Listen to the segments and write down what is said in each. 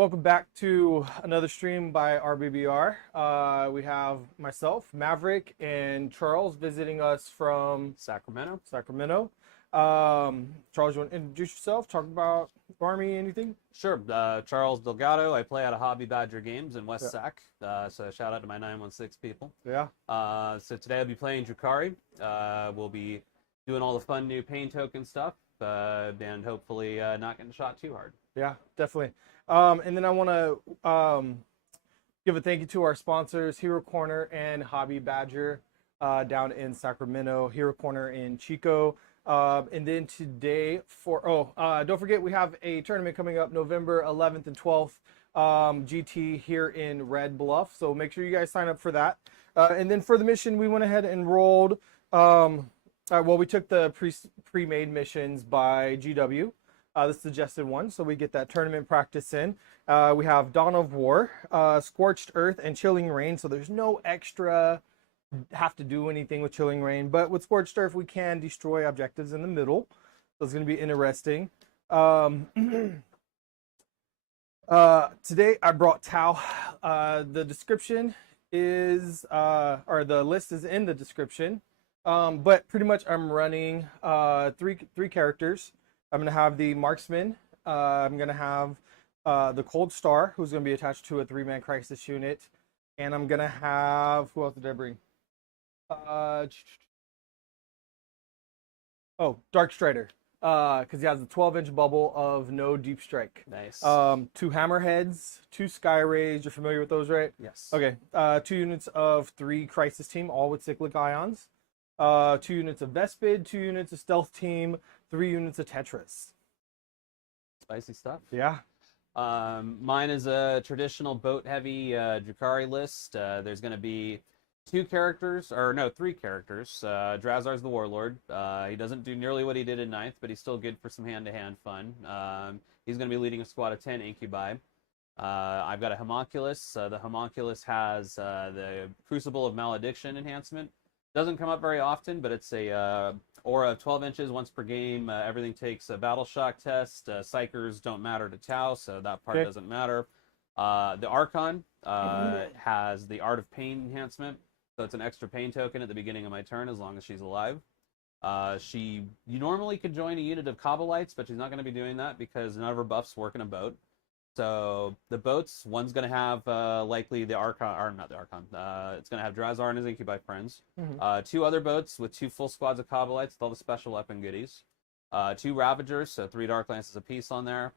Welcome back to another stream by RBBR. We have myself, Maverick, and Charles visiting us from Sacramento. Charles, you want to introduce yourself? Talk about Army, anything? Sure. Charles Delgado. I play out of Hobby Badger Games in West Sac. So shout out to my 916 people. Yeah. So today I'll be playing Drukhari. We'll be doing all the fun new pain token stuff, and hopefully not getting shot too hard. Yeah, definitely. And then I want to give a thank you to our sponsors, Hero Corner and Hobby Badger down in Sacramento, Hero Corner in Chico. And then today don't forget we have a tournament coming up November 11th and 12th, GT here in Red Bluff. So make sure you guys sign up for that. And then for the mission, we went ahead and enrolled. We took the pre-made missions by GW. The suggested one, so we get that tournament practice in. We have Dawn of War, Scorched Earth, and Chilling Rain, so there's no extra have to do anything with Chilling Rain, but with Scorched Earth we can destroy objectives in the middle, so it's going to be interesting. Today I brought Tau. The description is, or the list is in the description, but pretty much I'm running three characters. I'm going to have the Marksman. I'm going to have the Cold Star, who's going to be attached to a 3-man crisis unit. And I'm going to have... Who else did I bring? Dark Strider. Because he has a 12-inch bubble of no deep strike. Nice. 2 Hammerheads, 2 Sky Rays. You're familiar with those, right? Yes. Okay. 2 units of 3 Crisis Team, all with Cyclic Ions. 2 units of Vespid, 2 units of Stealth Team, 3 units of Tetris. Spicy stuff. Yeah. Mine is a traditional boat-heavy Drukhari list. There's going to be 3 characters. Drazar's the Warlord. He doesn't do nearly what he did in 9th, but he's still good for some hand-to-hand fun. He's going to be leading a squad of 10 Incubi. I've got a Homunculus. The Homunculus has the Crucible of Malediction enhancement. Doesn't come up very often, but it's a aura of 12 inches once per game. Everything takes a battle shock test. Psychers don't matter to Tau, so that part doesn't matter. The Archon has the Art of Pain enhancement, so it's an extra pain token at the beginning of my turn as long as she's alive. You normally could join a unit of Kabbalites, but she's not going to be doing that because none of her buffs work in a boat. So the boats, one's going to have likely the Archon, or not the Archon, it's going to have Drazar and his Incubi friends. 2 other boats with 2 full squads of Kabbalites with all the special weapon goodies. 2 Ravagers, so 3 Dark Lances apiece on there.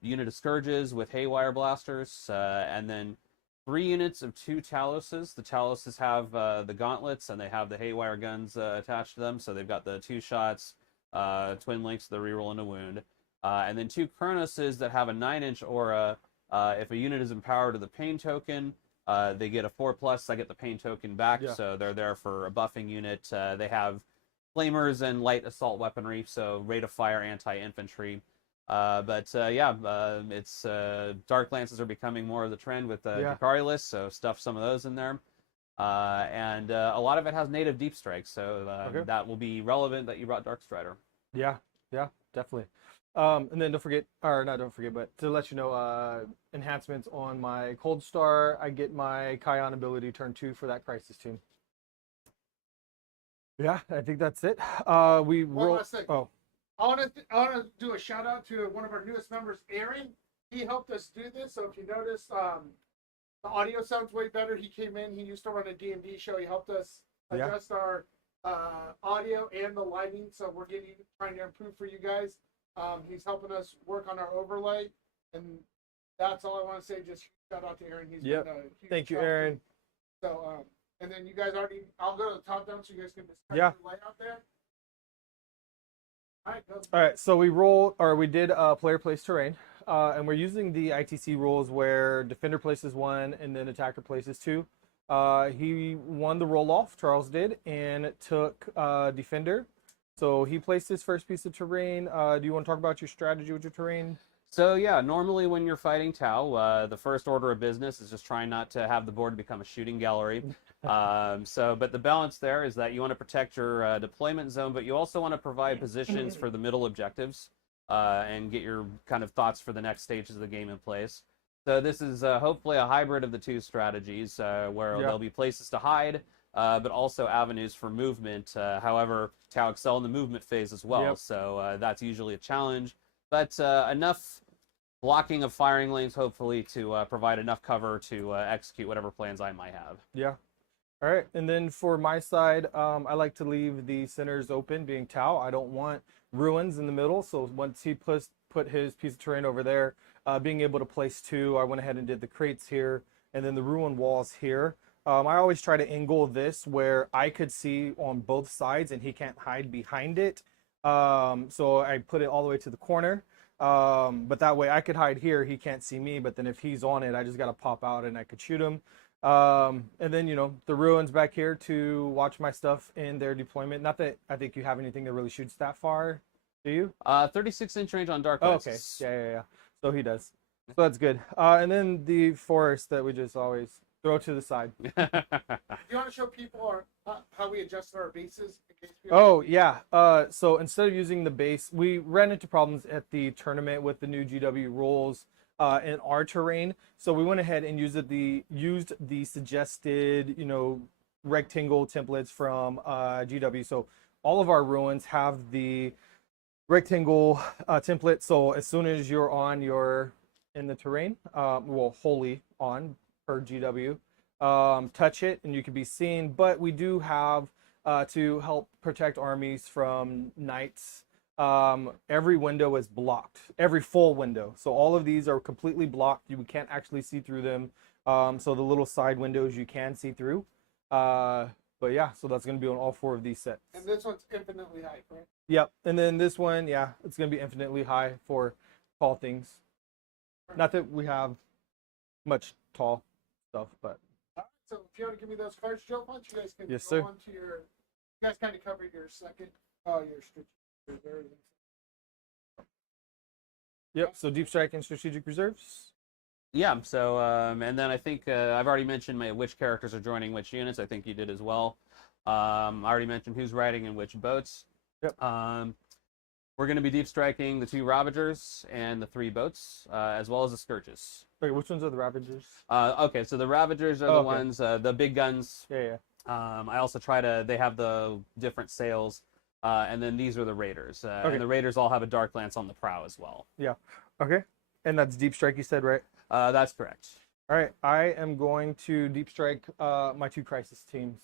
Unit of Scourges with Haywire Blasters, and then 3 units of 2 Taloses. The Taloses have the gauntlets, and they have the Haywire guns attached to them, so they've got the 2 shots, twin links, the reroll and a wound. And then 2 Chronoses that have a 9-inch aura. If a unit is empowered with a pain token, they get a 4+. I get the pain token back, so they're there for a buffing unit. They have flamers and light assault weaponry, so rate of fire, anti-infantry. It's Dark Lances are becoming more of the trend with the Drukhari list, so stuff some of those in there. And a lot of it has native deep strikes, so that will be relevant that you brought Dark Strider. Yeah, definitely. And then but to let you know, enhancements on my Cold Star, I get my Kion ability turn 2 for that Crisis Team. Yeah, I think that's it. One last thing. I want to do a shout out to one of our newest members, Aaron. He helped us do this, so if you notice, the audio sounds way better. He came in. He used to run a D&D show. He helped us adjust our audio and the lighting, so we're trying to improve for you guys. He's helping us work on our overlay, and that's all I want to say. Just shout out to Aaron. He's been a huge Thank you, help. Aaron. So, and then you guys I'll go to the top down so you guys can just the layout there. All right, go. All right, so we did player place terrain, and we're using the ITC rules where defender places 1 and then attacker places 2. He won the roll off, Charles did, and took defender. So he placed his first piece of terrain. Do you want to talk about your strategy with your terrain? So yeah, normally when you're fighting Tau, the first order of business is just trying not to have the board become a shooting gallery. But the balance there is that you want to protect your deployment zone, but you also want to provide positions for the middle objectives. and get your kind of thoughts for the next stages of the game in place. So this is hopefully a hybrid of the two strategies, where there'll be places to hide, but also avenues for movement. However, to excel in the movement phase as well. So that's usually a challenge, but enough blocking of firing lanes, hopefully, to provide enough cover to execute whatever plans I might have. Yeah. All right. And then for my side, I like to leave the centers open, being Tau. I don't want ruins in the middle. So once he put his piece of terrain over there, being able to place two, I went ahead and did the crates here, and then the ruin walls here. I always try to angle this where I could see on both sides and he can't hide behind it. So I put it all the way to the corner. But that way I could hide here, he can't see me, but then if he's on it, I just got to pop out and I could shoot him. And then, you know, the ruins back here to watch my stuff in their deployment. Not that I think you have anything that really shoots that far, do you? 36-inch range on Dark Oh, Isis. okay. Yeah. So he does. So that's good. And then the forest that we just always throw to the side. You want to show people how we adjust our bases? In case Oh, yeah. So instead of using the base, we ran into problems at the tournament with the new GW rules in our terrain. So we went ahead and used the suggested, you know, rectangle templates from GW. So all of our ruins have the rectangle template. So as soon as you're on in the terrain, well, wholly on per GW, touch it and you can be seen. But we do have to help protect armies from knights. Every window is blocked, every full window. So all of these are completely blocked. You can't actually see through them. So the little side windows you can see through. But yeah, so that's going to be on all four of these sets. And this one's infinitely high, right? Yep. And then this one, yeah, it's going to be infinitely high for tall things. Not that we have much tall stuff, but. So if you want to give me those cards, Joe, why don't you guys can Yes, go sir. on to your. You guys kind of covered your second, your strategic reserve. Yep. So deep strike and strategic reserves. Yeah, so, and then I think I've already mentioned which characters are joining which units. I think you did as well. I already mentioned who's riding in which boats. Yep. We're going to be deep striking the 2 Ravagers and the 3 boats, as well as the Scourges. Wait, which ones are the Ravagers? Okay, so the Ravagers are the ones, the big guns. Yeah. I also they have the different sails, and then these are the Raiders. Okay. And the Raiders all have a Dark Lance on the prow as well. Yeah. Okay. And that's deep strike, you said, right? That's correct. All right. I am going to deep strike my 2 crisis teams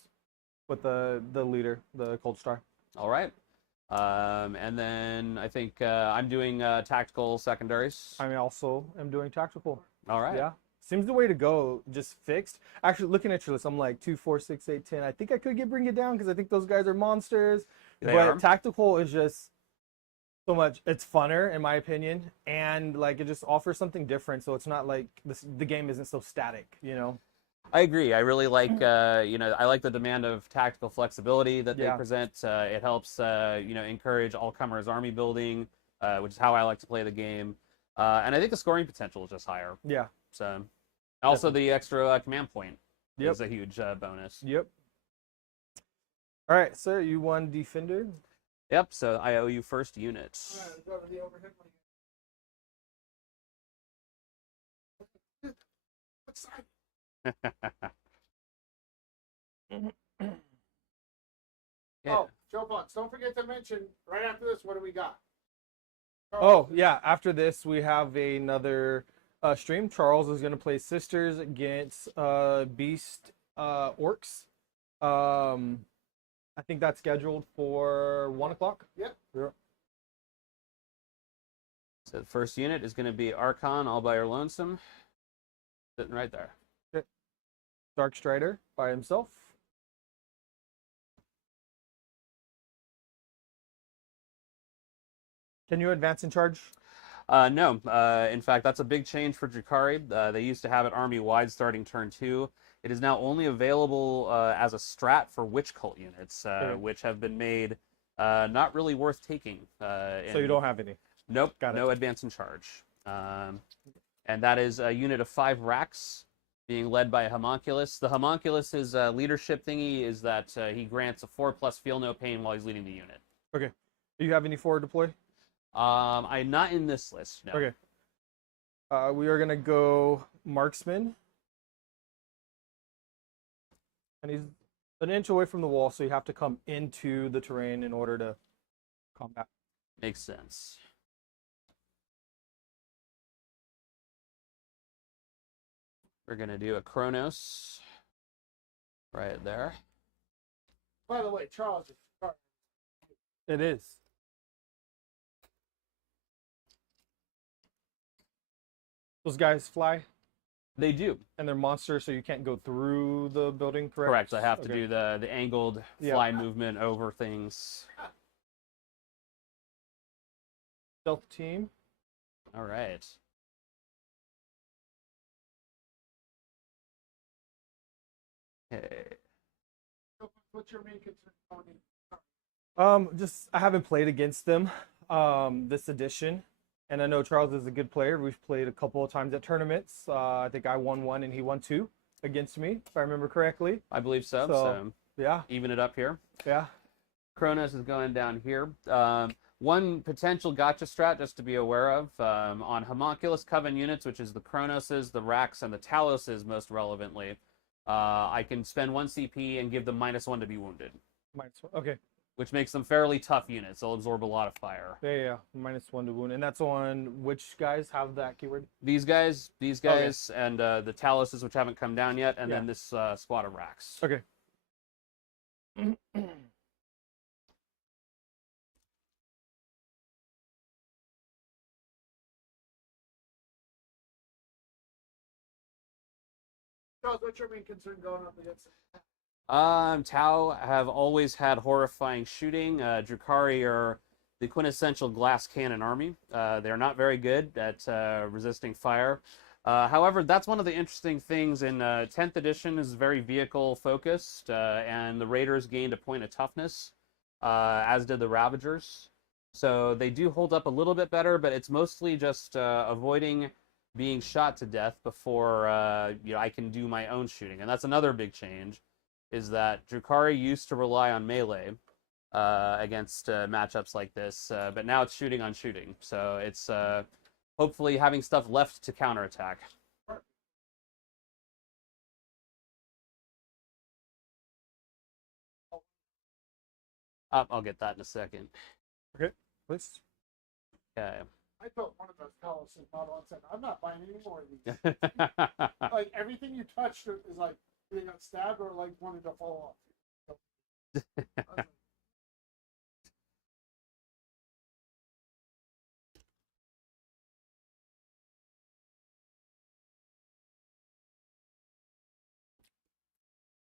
with the leader, the Cold Star. All right. And then I think I'm doing tactical secondaries. I also am doing tactical. All right. Yeah. Seems the way to go, just fixed. Actually, looking at your list, I'm like 2, 4, 6, 8, 10. I think I could bring it down because I think those guys are monsters. They but are. tactical is just so much. It's funner, in my opinion, and like it just offers something different. So it's not like the game isn't so static, you know. I agree. I really like, I like the demand of tactical flexibility that they present. It helps, encourage all-comers army building, which is how I like to play the game. And I think the scoring potential is just higher. Yeah. So, also the extra command point Yep. is a huge bonus. Yep. All right, sir, you won Defender. Yep, so I owe you first unit. Go to the overhead one. What side? Yeah. Oh, Joe Bunts, don't forget to mention right after this, what do we got? Oh, yeah, after this, we have another stream. Charles is going to play Sisters against Beast Orcs. I think that's scheduled for 1 o'clock. Yep. Yeah. So the first unit is going to be Archon all by her lonesome. Sitting right there. Dark Strider by himself. Can you advance in charge? No. In fact, that's a big change for Drukhari. They used to have it army-wide starting turn 2. It is now only available as a strat for witch cult units, which have been made not really worth taking. So you don't have any? Nope. Got it. No advance in charge. And that is a unit of 5 racks being led by a homunculus. The homunculus's leadership thingy is that he grants a 4+ feel no pain while he's leading the unit. Okay. Do you have any forward deploy? I'm not in this list. No. Okay. We are gonna go marksman, and he's an inch away from the wall, so you have to come into the terrain in order to combat. Makes sense. We're gonna do a Kronos right there. By the way, Charles. It is. Those guys fly, They do. and they're monsters, so you can't go through the building, correct? Correct. I have to Okay. do the angled Yeah. fly movement over things. Stealth team. All right. Okay. What's your main concern, Tony? Just I haven't played against them this edition, and I know Charles is a good player. We've played a couple of times at tournaments. I think I won one and he won two against me, if I remember correctly. I believe so. So- So Yeah, even it up here. yeah. Kronos is going down here. One potential gotcha strat just to be aware of on Homunculus Coven units, which is the Kronoses, the Rax, and the Taloses most relevantly. I can spend 1 CP and give them -1 to be wounded, Okay. which makes them fairly tough units. They'll absorb a lot of fire. Yeah. -1 to wound, and that's on which guys have that keyword? These guys, and the Taloses, which haven't come down yet, and Yeah. then this squad of Rax. Okay. Charles, what's your main concern going up against? Tau have always had horrifying shooting. Drukhari are the quintessential glass cannon army. They're not very good at resisting fire. However, that's one of the interesting things in 10th edition is very vehicle focused, and the Raiders gained a point of toughness, as did the Ravagers. So they do hold up a little bit better, but it's mostly just avoiding being shot to death before I can do my own shooting. And that's another big change, is that Drukhari used to rely on melee against matchups like this, but now it's shooting on shooting. So it's hopefully having stuff left to counterattack. I'll get that in a second. Okay. Please. Okay. I built one of those Palace and Model and said, I'm not buying any more of these. Like everything you touched is like they got stabbed or like wanted to fall off.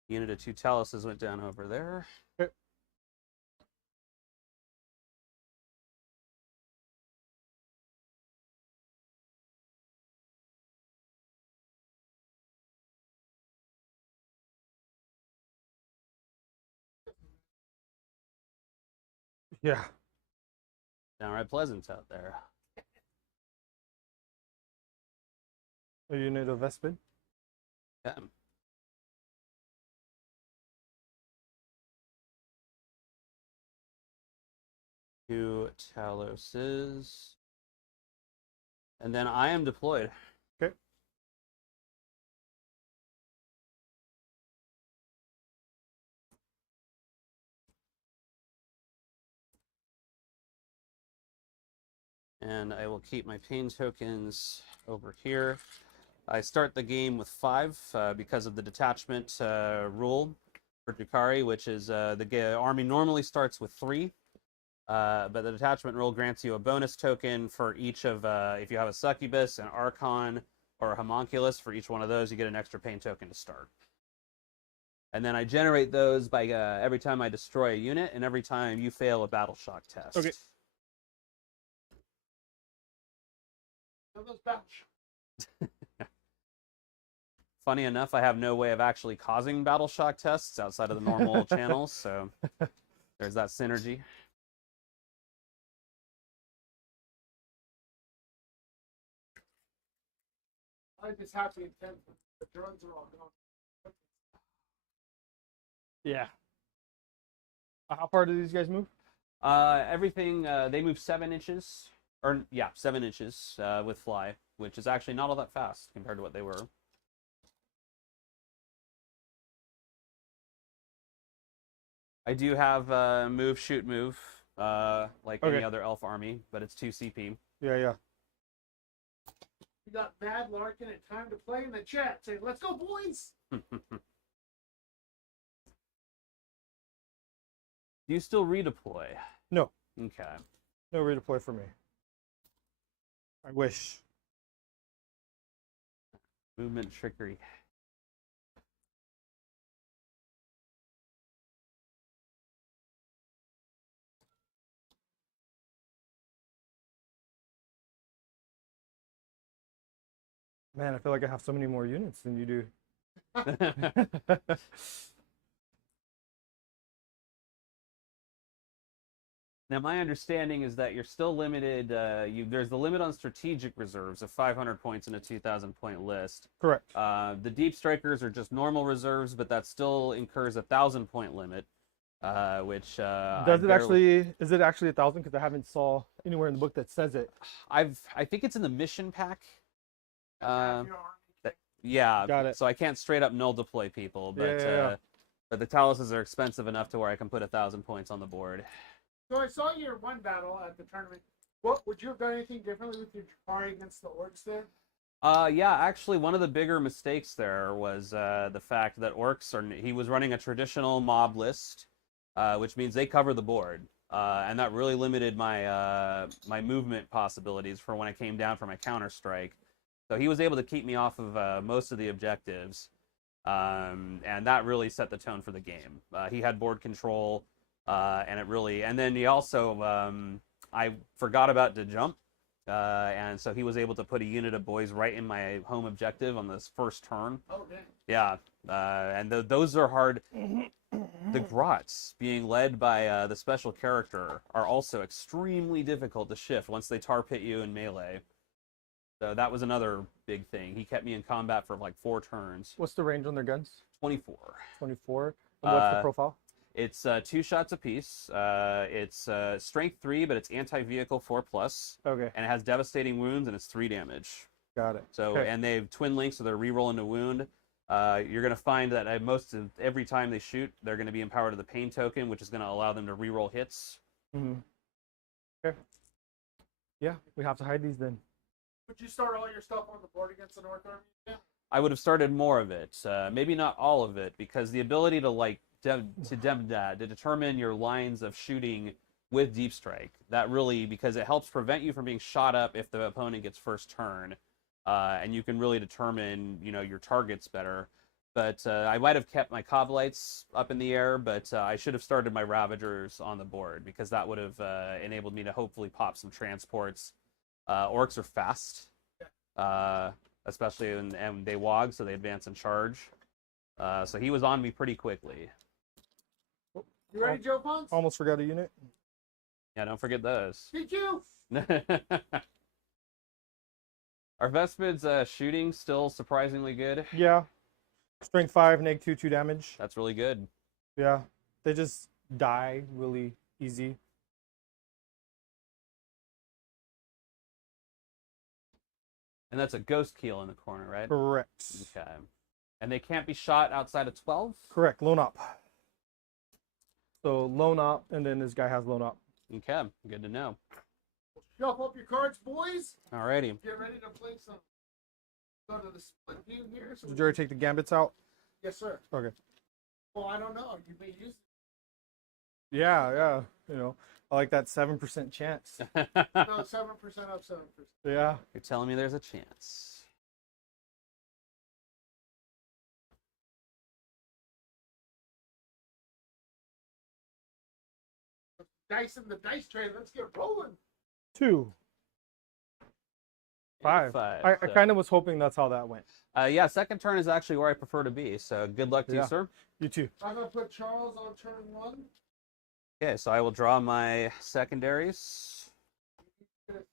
Unit of 2 Taloses went down over there. Okay. Yeah. Downright pleasant out there. A unit of Vespid. Yeah. Two Taloses. And then I am deployed. Okay. And I will keep my pain tokens over here. I start the game with 5 because of the detachment rule for Drukhari, which is the army normally starts with 3. But the detachment rule grants you a bonus token for each of, if you have a Succubus, an Archon, or a Homunculus, for each one of those, you get an extra pain token to start. And then I generate those by every time I destroy a unit and every time you fail a battle shock test. Okay. Those battle shots. Funny enough, I have no way of actually causing battle shock tests outside of the normal channels, so there's that synergy. I'm just happy and tense. The drones are all gone. Yeah. How far do these guys move? Everything, they move 7 inches. Or yeah, 7 inches with fly, which is actually not all that fast compared to what they were. I do have move, shoot, move, like any other elf army, but it's 2 CP. Yeah, yeah. We got Mad Larkin at Time to Play in the chat saying, "Let's go, boys!" Do you still redeploy? No. Okay. No redeploy for me. I wish. Movement trickery. Man, I feel like I have so many more units than you do. Now, my understanding is that you're still limited. There's the limit on strategic reserves of 500 points in a 2,000 point list. Correct. The deep strikers are just normal reserves, but that still incurs a 1,000 point limit, which Does it actually? Is it actually 1,000? Because I haven't saw anywhere in the book that says it. I think it's in the mission pack. Have your army. Yeah. Got it. So I can't straight up null deploy people, but Yeah. but the taluses are expensive enough to where I can put 1,000 points on the board. So I saw your one battle at the tournament. What would you have done anything differently with your Drukhari against the orcs there? Yeah, actually, one of the bigger mistakes there was the fact that orcs he was running a traditional mob list, which means they cover the board, and that really limited my my movement possibilities for when I came down for my counter strike. So he was able to keep me off of most of the objectives, and that really set the tone for the game. He had board control, and then he also I forgot about the jump. And so he was able to put a unit of boys right in my home objective on this first turn. Oh, dang. Yeah, and those are hard. The Grots, being led by the special character, are also extremely difficult to shift once they tar pit you in melee. So that was another big thing. He kept me in combat for like 4 turns. What's the range on their guns? 24. 24. And what's the profile? It's 2 shots apiece. It's strength 3, but it's anti-vehicle 4+. Okay. And it has devastating wounds, and it's 3 damage. Got it. So, okay. And they have twin links, so they're rerolling a wound. You're going to find that every time they shoot, they're going to be empowered to the pain token, which is going to allow them to reroll hits. Mm-hmm. Okay. Yeah, we have to hide these then. Would you start all your stuff on the board against the North Army? Yeah. I would have started more of it, maybe not all of it, because the ability to to determine your lines of shooting with deep strike, that really, because it helps prevent you from being shot up if the opponent gets first turn, and you can really determine your targets better. But I might have kept my Coblites up in the air, but I should have started my Ravagers on the board, because that would have enabled me to hopefully pop some transports. Orcs are fast, especially and they wog, so they advance and charge. So he was on me pretty quickly. You ready, Joe Ponce? Almost forgot a unit. Yeah, don't forget those. DQ! Are Vespid's shooting still surprisingly good? Yeah. Strength 5, neg 2, 2 damage. That's really good. Yeah. They just die really easy. And that's a ghost keel in the corner, right? Correct. Okay. And they can't be shot outside of 12? Correct. Lone up. So lone up, and then this guy has lone up. Okay, good to know. Shuffle up your cards, boys. Alrighty. Get ready to play some. Go to the split view here. So Did you already take the gambits out? Yes, sir. Okay. Well, I don't know. You may use Yeah. I like that 7% chance. it. No, 7% up, 7%. Yeah. You're telling me there's a chance. Dice in the dice tray. Let's get rolling. 2. 5. I kind of was hoping that's how that went. Yeah, second turn is actually where I prefer to be, so good luck to you, Yeah. sir. You too. I'm going to put Charles on turn 1. Okay, so I will draw my secondaries. And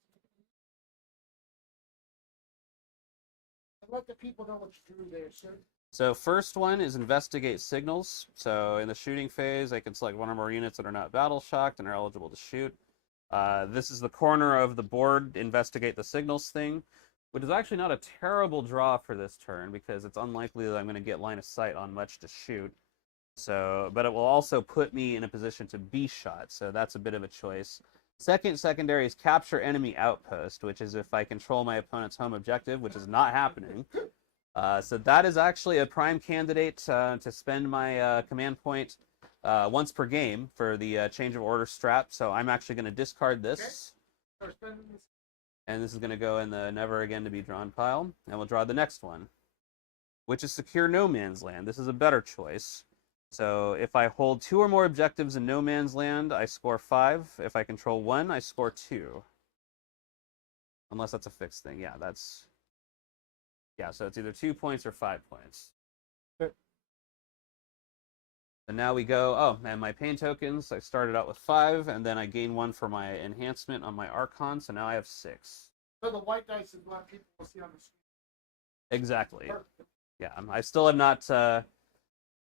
let the people know what you drew there, sir. So first one is investigate signals. So in the shooting phase, I can select one or more units that are not battle shocked and are eligible to shoot. This is the corner of the board, investigate the signals thing, which is actually not a terrible draw for this turn because it's unlikely that I'm going to get line of sight on much to shoot. So, but it will also put me in a position to be shot, so that's a bit of a choice. Second secondary is capture enemy outpost, which is if I control my opponent's home objective, which is not happening. So that is actually a prime candidate to spend my command point once per game for the change of order strap. So I'm actually going to discard this. Okay. And this is going to go in the never again to be drawn pile. And we'll draw the next one, which is secure no man's land. This is a better choice. So if I hold 2 or more objectives in no man's land, I score 5. If I control 1, I score 2. Unless that's a fixed thing. Yeah, that's... Yeah, so it's either 2 points or 5 points. Okay. And now we go... Oh, and my pain tokens, I started out with 5, and then I gain 1 for my enhancement on my Archon, so now I have 6. So the white dice is what people will see on the screen. Exactly. Perfect. Yeah, I still have not...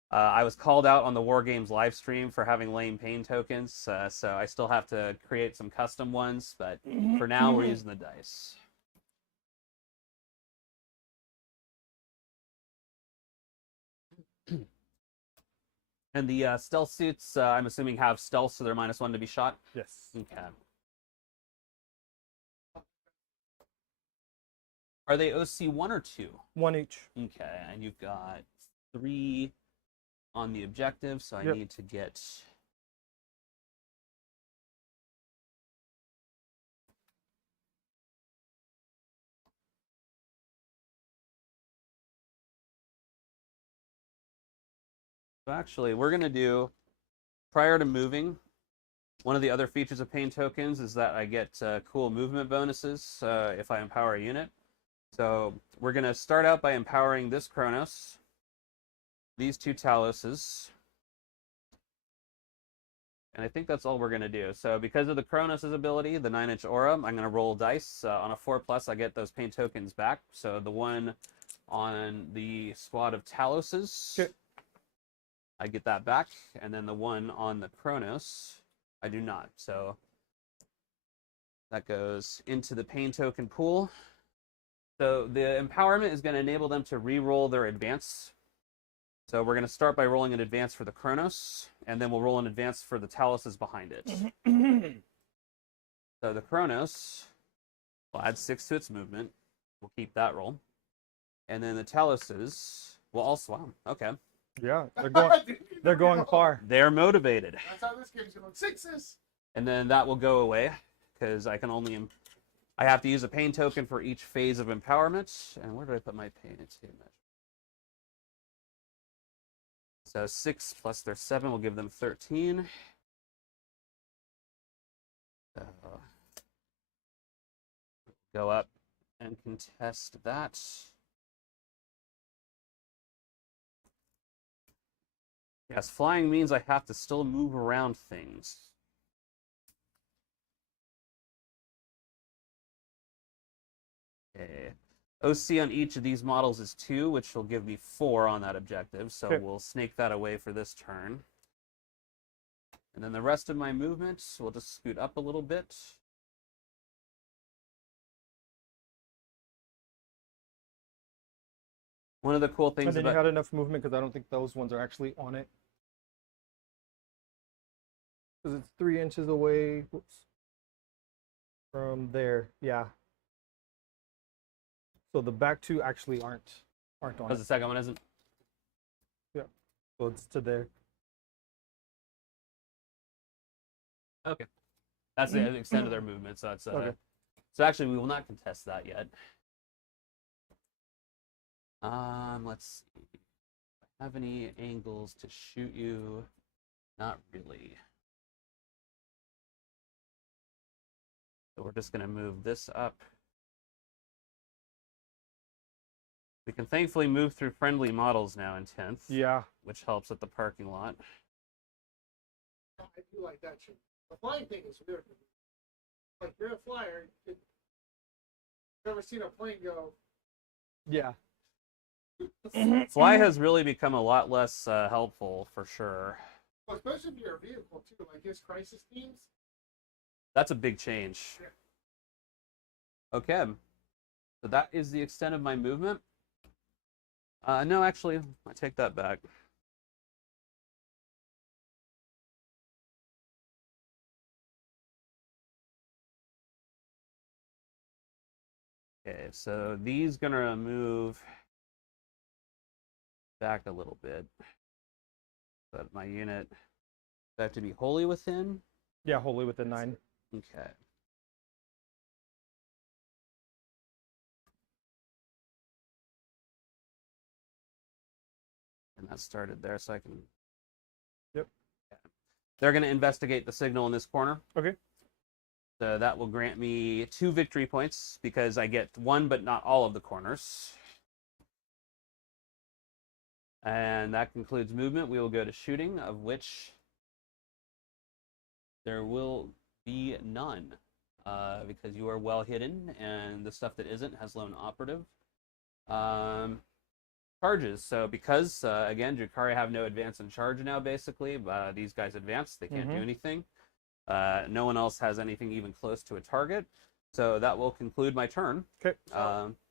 I was called out on the War Games live stream for having lame pain tokens, so I still have to create some custom ones, but for now we're using the dice. And the stealth suits, I'm assuming, have stealth, so they're -1 to be shot? Yes. Okay. Are they OC 1 or 2? 1 each. Okay, and you've got 3 on the objective, so I need to get... So actually, we're going to do, prior to moving, one of the other features of pain tokens is that I get cool movement bonuses if I empower a unit. So we're going to start out by empowering this Kronos, these 2 Taloses, and I think that's all we're going to do. So because of the Kronos' ability, the 9-inch aura, I'm going to roll dice. On a 4+, I get those pain tokens back. So the one on the squad of Taloses, I get that back. And then the one on the Kronos, I do not. So that goes into the pain token pool. So the empowerment is going to enable them to re-roll their advance. So we're going to start by rolling an advance for the Kronos, and then we'll roll an advance for the Taloses behind it. So the Kronos will add 6 to its movement. We'll keep that roll. And then the Taloses will also... Wow, okay. Yeah, they're going far. They're motivated. That's how this game's going. 6s! And then that will go away, because I can only... I have to use a pain token for each phase of empowerment. And where did I put my pain? It's here. So 6 plus their 7 will give them 13. So go up and contest that. Yes, flying means I have to still move around things. Okay. OC on each of these models is 2, which will give me 4 on that objective, so we'll snake that away for this turn. And then the rest of my movements, we'll just scoot up a little bit. One of the cool things about... And then you had enough movement, because I don't think those ones are actually on it. Because it's 3 inches away from there, yeah. So the back 2 actually aren't on it. The second one isn't? Yeah. So it's to there. Okay. That's the extent of their movement, so it's okay. So actually we will not contest that yet. Let's see. Do I have any angles to shoot you? Not really. So we're just gonna move this up. We can thankfully move through friendly models now in 10th. Yeah. Which helps at the parking lot. I do like that shit. The flying thing is weird. Like, you're a flyer. You've never seen a plane go. Yeah. Fly has really become a lot less helpful, for sure. Well, especially if you're a vehicle, too. Like his crisis teams. That's a big change. Okay. So that is the extent of my movement. No, actually, I take that back. Okay, so these gonna move back a little bit. But my unit have to be wholly within. Yeah, wholly within 9. Okay. And that started there, so I can. Yep. They're going to investigate the signal in this corner. Okay. So that will grant me 2 victory points because I get 1, but not all of the corners. And that concludes movement. We will go to shooting, of which there will be none because you are well hidden, and the stuff that isn't has lone operative. Charges. So because, again, Drukhari have no advance and charge now, basically. These guys advance. They can't do anything. No one else has anything even close to a target. So that will conclude my turn. Okay.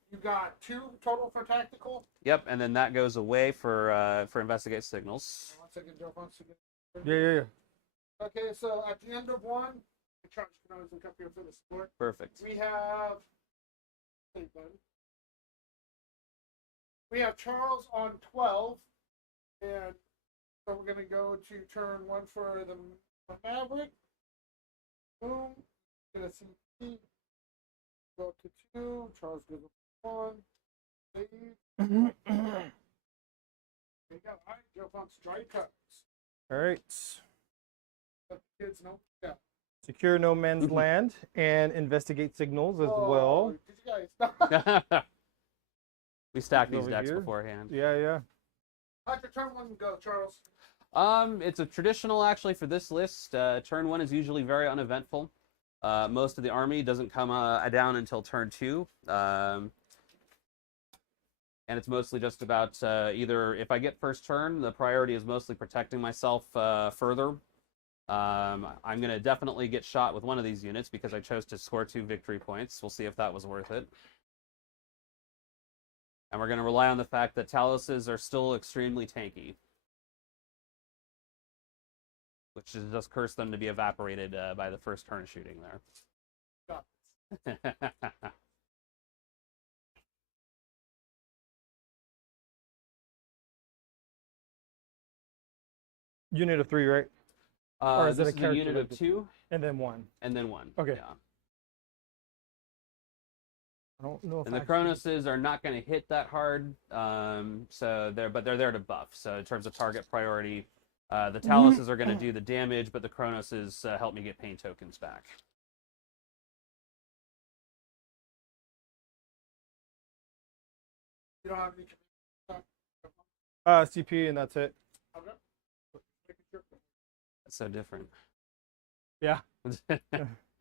You got 2 total for tactical? Yep, and then that goes away for investigate signals. 1 second, Joe wants to get... Yeah. Okay, so at the end of 1, the charge can always look up here for the sport. Perfect. We have... Save button. We have Charles on 12, and so we're going to go to turn 1 for the Maverick. Boom. Going to see go up to 2. Charles goes up to 1. Save. There you go. All right, Joe Funk's dry cuts. All right. Let the kids know. Yeah. Secure no man's land and investigate signals as well. Did you guys? We stacked these Over decks here. beforehand. Yeah. How'd your turn 1 go, Charles? It's a traditional actually for this list. Turn 1 is usually very uneventful. Most of the army doesn't come down until turn 2. And it's mostly just about either if I get first turn, the priority is mostly protecting myself further. I'm going to definitely get shot with one of these units because I chose to score 2 victory points. We'll see if that was worth it. And we're going to rely on the fact that Taluses are still extremely tanky. Which is just curse them to be evaporated by the first turn of shooting there. Unit of 3, right? Or is this it is a unit of character 2? And then 1. And then 1. Okay. Yeah. I don't know if And the Cronoses are not going to hit that hard, so they're there to buff. So in terms of target priority, the Taluses are going to do the damage, but the Cronoses help me get pain tokens back. You don't have any... CP and that's it. Okay. That's so different. Yeah.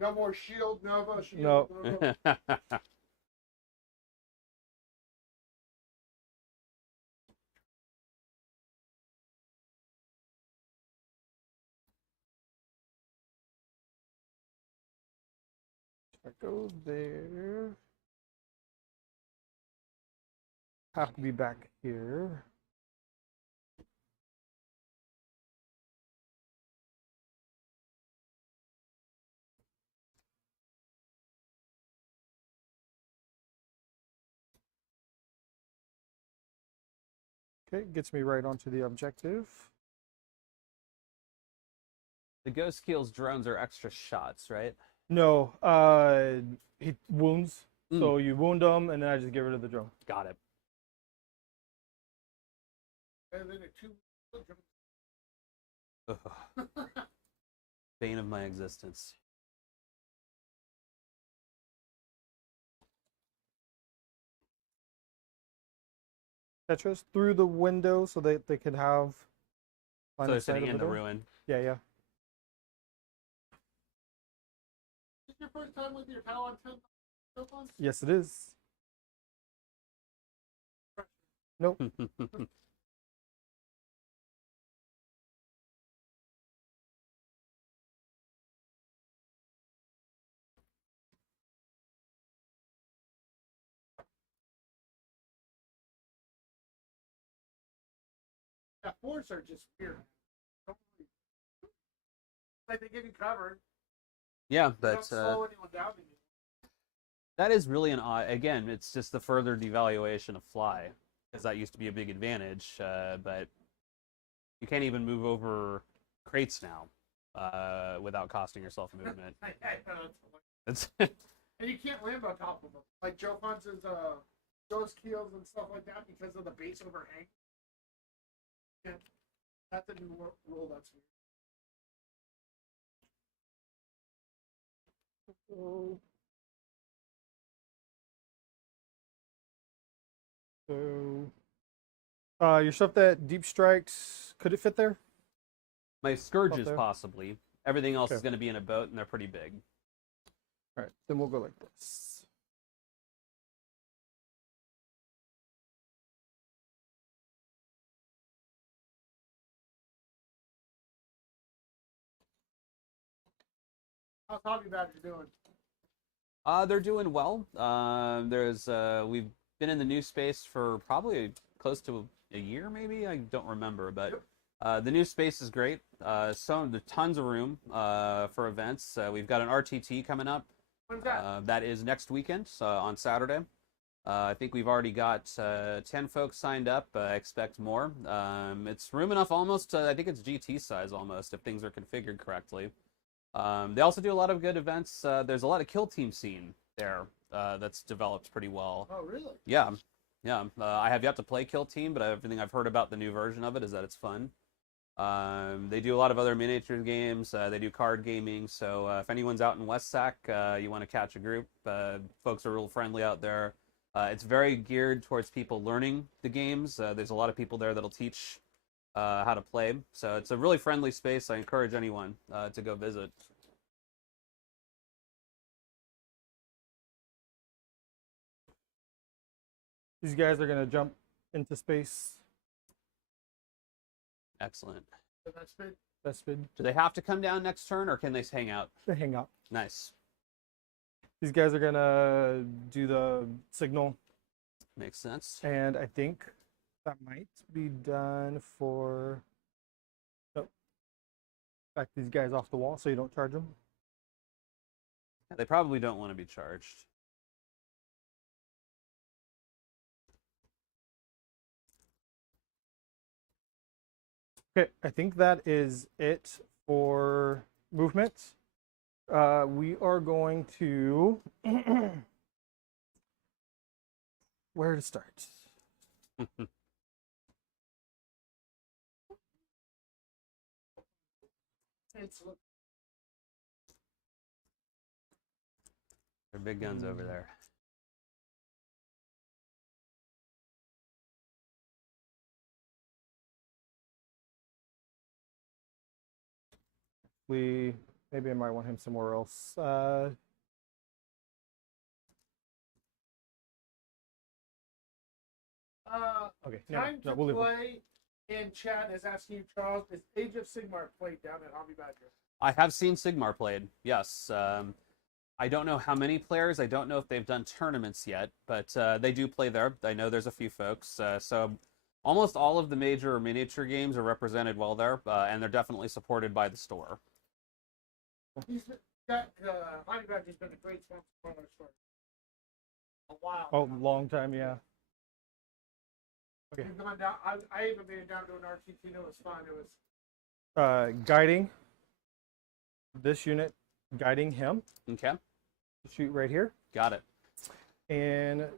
No more shield, Nova, shield, No. Nova. I go there. Have to be back here. Okay, gets me right onto the objective. The Ghost Kills drones are extra shots, right? No, he wounds. So you wound them, and then I just get rid of the drone. Got it. And then a 2... Bane of my existence. Tetris through the window so that they could have. So they're sitting in the ruin. Yeah. Is this your first time with your PAL on 10? Yes, it is. Nope. force are just weird. Like they give you cover. Yeah, They but don't slow anyone down. that is really an odd. Again, it's just the further devaluation of fly, because that used to be a big advantage. But you can't even move over crates now without costing yourself movement. It's And you can't land on top of them. Like Joe Hunt's Joe's keels and stuff like that because of the base overhang. Yeah, that's a new rule. That's weird. So, your stuff that deep strikes, could it fit there? my scourges there? possibly. Everything else Okay. is going to be in a boat, and they're pretty big. All right, then we'll go like this. How's Hobby Badger doing? They're doing well. We've been in the new space for probably close to a year, maybe. I don't remember, but the new space is great. There's tons of room for events. We've got an RTT coming up. When's that? That is next weekend on Saturday. I think we've already got 10 folks signed up. I expect more. It's room enough almost. I think it's GT size almost if things are configured correctly. They also do a lot of good events. There's a lot of kill team scene there that's developed pretty well. Oh, really? Yeah. I have yet to play Kill Team, but everything I've heard about the new version of it is that it's fun. They do a lot of other miniature games. They do card gaming. So if anyone's out in West Sac, you want to catch a group, folks are real friendly out there. It's very geared towards people learning the games. There's a lot of people there that'll teach how to play. So it's a really friendly space. I encourage anyone to go visit. These guys are gonna jump into space. Excellent. That's big. That's good. Do they have to come down next turn, or can they hang out? They hang out. Nice. These guys are gonna do the signal, Makes sense. and I think that might be done for. Nope. Back these guys off the wall so you don't charge them. They probably don't want to be charged. Okay, I think that is it for movement. We are going to where to start? They're big guns over there. Maybe I might want him somewhere else. Okay, Time no, to we'll leave him. play in chat is asking you, Charles, is Age of Sigmar played down at Hobby Badger? I have seen Sigmar played, yes. I don't know how many players. I don't know if they've done tournaments yet, but they do play there. I know there's a few folks. So almost all of the major miniature games are represented well there, and they're definitely supported by the store. Hobby Badger's been a great sponsor for our store. A while. Oh, long time, yeah. Okay. We've gone down. I even made it down to an RTT. It was fun. It was. Guiding this unit, guiding him. Okay, Shoot right here, got it. and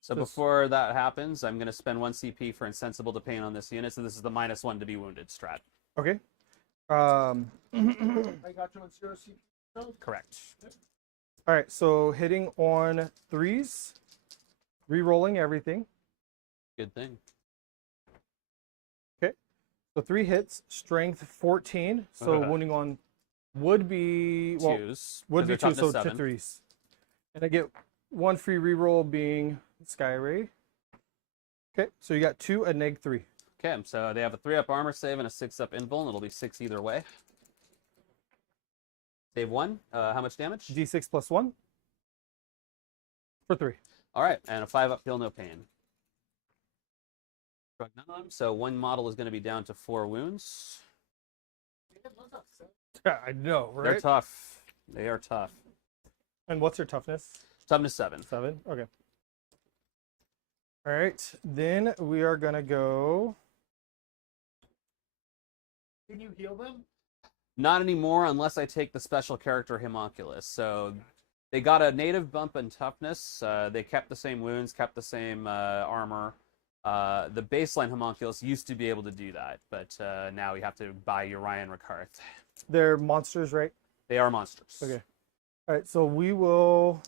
So Just- before that happens, I'm going to spend 1 CP for Insensible to Pain on this unit, so this is the -1 to be wounded strat. okay. I got you on 0 CP. Correct. All right, so hitting on 3s, re-rolling everything. Good thing. So 3 hits, strength 14. So wounding on would be Twos. would 'cause be they're 2, toughness so 7. 2 3s. And I get 1 free reroll being Sky Ray. Okay, so you got 2 and neg 3. Okay, so they have a 3-up armor save and a 6-up invuln. It'll be 6 either way. Save 1. How much damage? D6 plus 1 for 3. All right, and a 5-up heal, no pain. Struck none of them. So one model is going to be down to 4 wounds. I know, right? They're tough. They are tough. And what's your toughness? Toughness 7. 7? Okay. All right. Then we are going to go... Can you heal them? Not anymore unless I take the special character Homunculus. So they got a native bump in toughness. They kept the same wounds, kept the same armor. The baseline Homunculus used to be able to do that, but now we have to buy Uriah Rikarth. They're monsters, right? They are monsters. Okay. All right, so we will...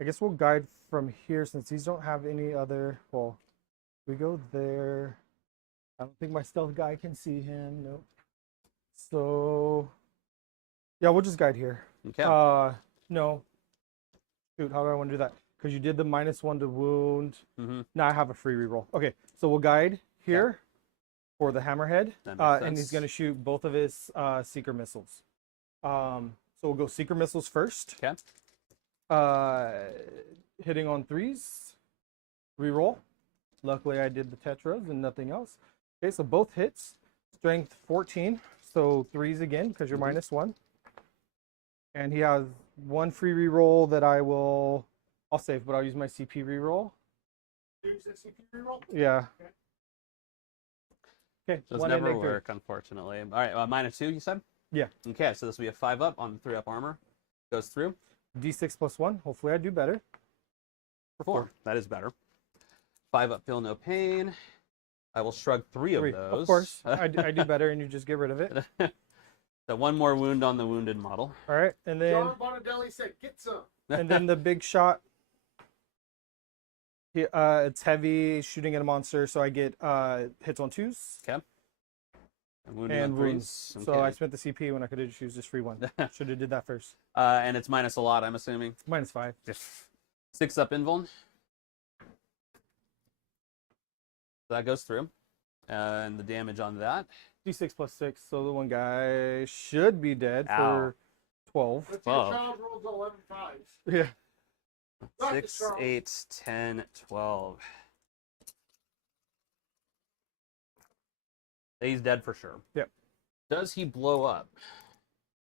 I guess we'll guide from here since these don't have any other... Well, we go there. I don't think my stealth guy can see him. Nope. So... Yeah, we'll just guide here. Okay. No. Shoot, how do I want to do that? Because you did the -1 to wound. Mm-hmm. Now I have a free reroll. Okay, so we'll guide here for the hammerhead. That makes And he's sense. going to shoot both of his seeker missiles. So we'll go seeker missiles first. Okay. Hitting on 3s. Reroll. Luckily I did the tetras and nothing else. Okay, so both hits. Strength 14. So 3s again because you're -1. And he has 1 free reroll that I'll save, but I'll use my CP reroll. Use the CP reroll? Yeah. Okay. Okay. Does 1 never and -3. work, unfortunately. All right, -2, you said? Yeah. Okay, so this will be a 5-up on 3-up armor. Goes through. D6 + 1. Hopefully I do better. For 4. That is better. 5-up, feel no pain. I will shrug 3 of 3. those. Of course. I do better and you just get rid of it. So 1 more wound on the wounded model. All right. And then John Bonadelli said, "Get some." and then the big shot. It's heavy shooting at a monster, so I get hits on 2s. Okay. And wounded And on wounds. 3s. So Okay. I spent the CP when I could have just used this free one. Should have did that first. And it's minus a lot, I'm assuming. -5. 6-up invuln. So that goes through. And the damage on that. D6 + 6. So the one guy should be dead Ow. for 12. But Wow. your child rolls 11 fives. Yeah. Rocket 6, Charles. 8, 10, 12. He's dead for sure. Yep. Does he blow up?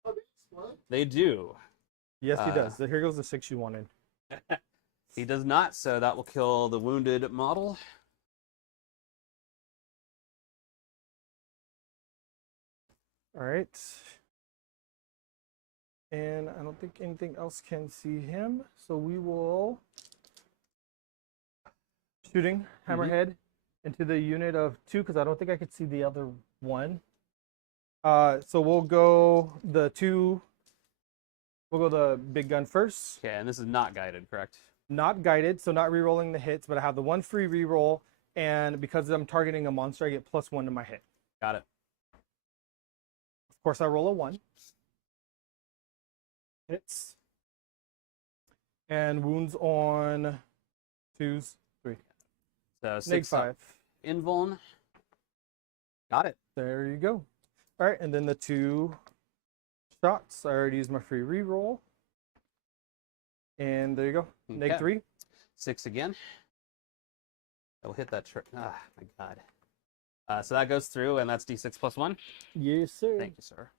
Oh, they explode? They do. Yes, he does. So here goes the 6 you wanted. He does not, so that will kill the wounded model. All right. And I don't think anything else can see him. So we will shooting hammerhead into the unit of 2 because I don't think I could see the other one. So we'll go the 2. We'll go the big gun first. Okay, and this is not guided, correct? Not guided, so not re-rolling the hits, but I have the 1 free re-roll, and because I'm targeting a monster, I get +1 to my hit. Got it. Of course, I roll a 1. Hits. And wounds on 2s, 3. So Neg 6-up 5. invuln. Got it. There you go. All right, and then the 2 shots. I already used my free re-roll. And there you go. Neg Okay. 3. 6 again. I will hit that trick. Ah, my God. So that goes through, and that's D6 + 1. Yes, sir. Thank you, sir.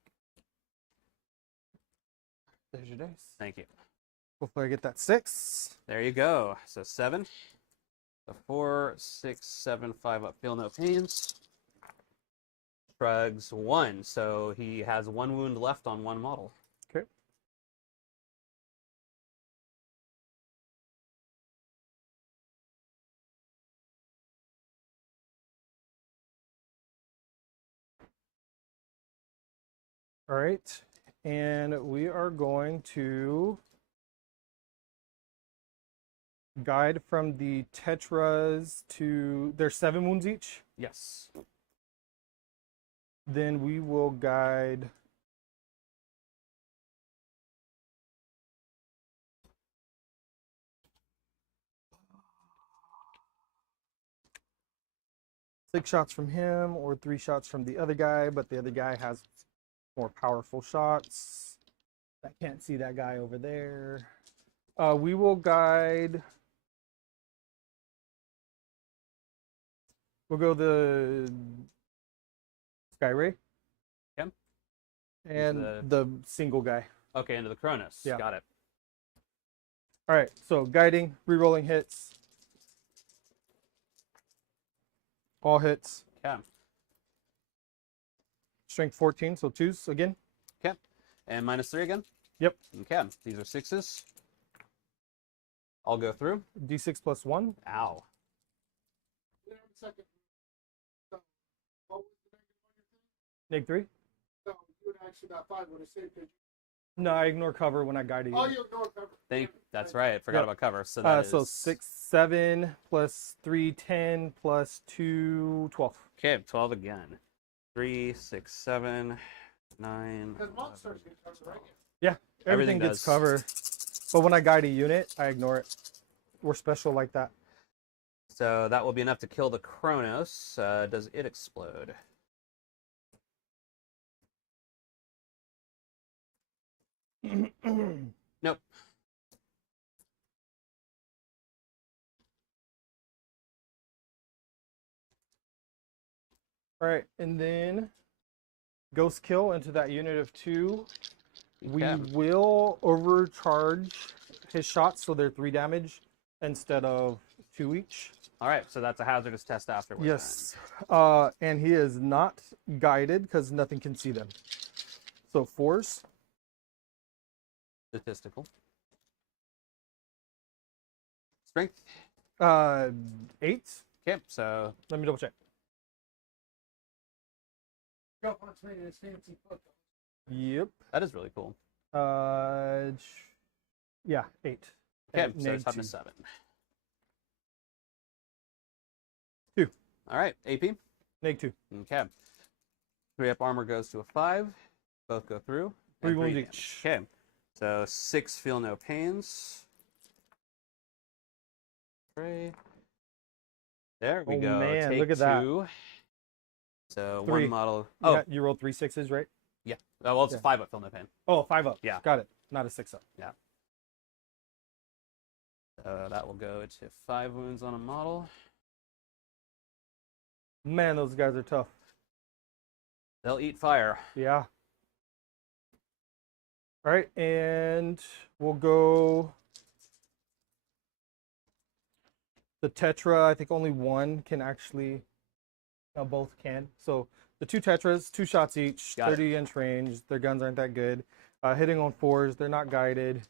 There's your dice. Thank you. Hopefully I get that 6. There you go. So 7. So 4, 6, 7, 5-up. Feel no pains. Shrugs 1. So he has 1 wound left on 1 model. Okay. All right. And we are going to guide from the tetras to there's 7 wounds each. Yes. Then we will guide six shots from him or 3 shots from the other guy, but the other guy has more powerful shots. I can't see that guy over there. We will guide We'll go the Skyray. Okay. And the single guy. Okay, into the Kronos. Yeah. Got it. All right, so guiding, re-rolling hits. All hits. Okay. Strength 14, so 2s again. Okay. And -3 again? Yep. Okay. These are 6s. I'll go through. D6 plus 1. Ow. Wait a second. So, what was the Neg 3. So you would actually that 5 would have saved it. No, I ignore cover when I guide you. Oh, you ignore cover. That's right. Forgot Yep. about cover. So that So is 6, 7 plus 3, 10 plus 2, 12. Okay, 12 again. 3, 6, 7, 9. Because monsters get covered, right? Yeah, everything gets does. cover. But when I guide a unit, I ignore it. We're special like that. So that will be enough to kill the Kronos. Does it explode? Nope. All right, and then ghost kill into that unit of 2. We Okay. will overcharge his shots, so they're 3 damage instead of 2 each. All right, so that's a hazardous test afterwards. Yes, and he is not guided because nothing can see them. So 4s. Then. Statistical. Strength. 8. Okay, so Let me double check. Go on to me this fancy book. Yep. that is really cool. Yeah, 8. Okay, And so it's neg up to 2. 7. 2. All right, AP. Neg 2. Okay. 3 up armor goes to a 5. Both go through. 3 and wounds damage. each. Okay. So 6 feel no pains. 3. There we Oh, go. man, Take look at that. 2. So 3. one model. You Oh, got- you rolled 3 6s, right? yeah. Oh, well, it's Yeah. a 5 up feel no pain. Oh, 5 up. Yeah. Got it. Not a 6 up. So that will go to 5 wounds on a model. Man, those guys are tough. They'll eat fire. Yeah. All right, and we'll go the Tetra. I think only one can actually. No, both can. So the 2 Tetras, 2 shots each, Got it. 30-inch range. Their guns aren't that good. Hitting on 4s, they're not guided.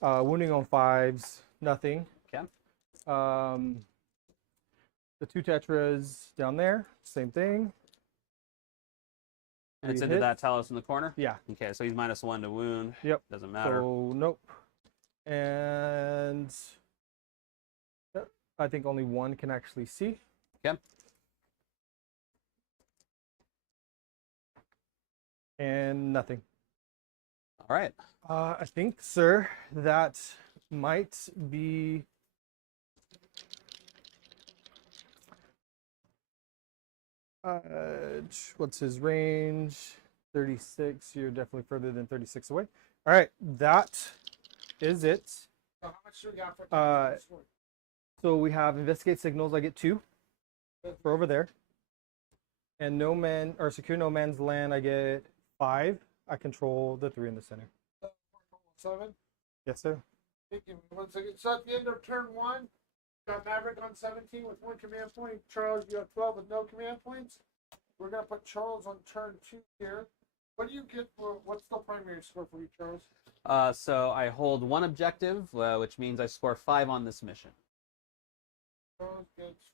Wounding on 5s, nothing. Okay. The 2 Tetras down there, same thing. And it's 3 into hits. that Talos in the corner? Yeah. Okay, so he's -1 to wound. Yep. Doesn't matter. So nope. And yep, I think only one can actually see. Okay. And nothing. All right. I think, sir, that might be. What's his range? 36. You're definitely further than 36 away. All right, that is it. So how much do we got for this one? So we have investigate signals. I get 2 for over there. And no man or secure no man's land. I get 5. I control the 3 in the center. 7. Yes, sir. Thank you. 1 second. So at the end of turn 1, got Maverick on 17 with 1 command point. Charles, you have 12 with no command points. We're gonna put Charles on turn 2 here. What do you get for what's the primary score for you, Charles? So I hold 1 objective, which means I score 5 on this mission. Charles gets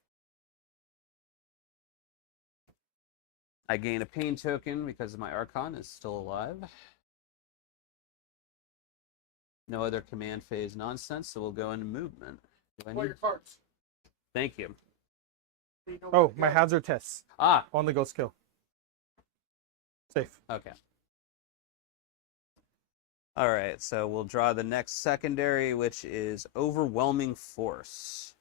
I gain a pain token because my Archon is still alive. No other command phase nonsense, so we'll go into movement. Do I play need... your cards. Thank you. So you know Oh, where to my go. hazard tests Ah, on the ghost kill. Safe. okay. All right, so we'll draw the next secondary, which is Overwhelming Force.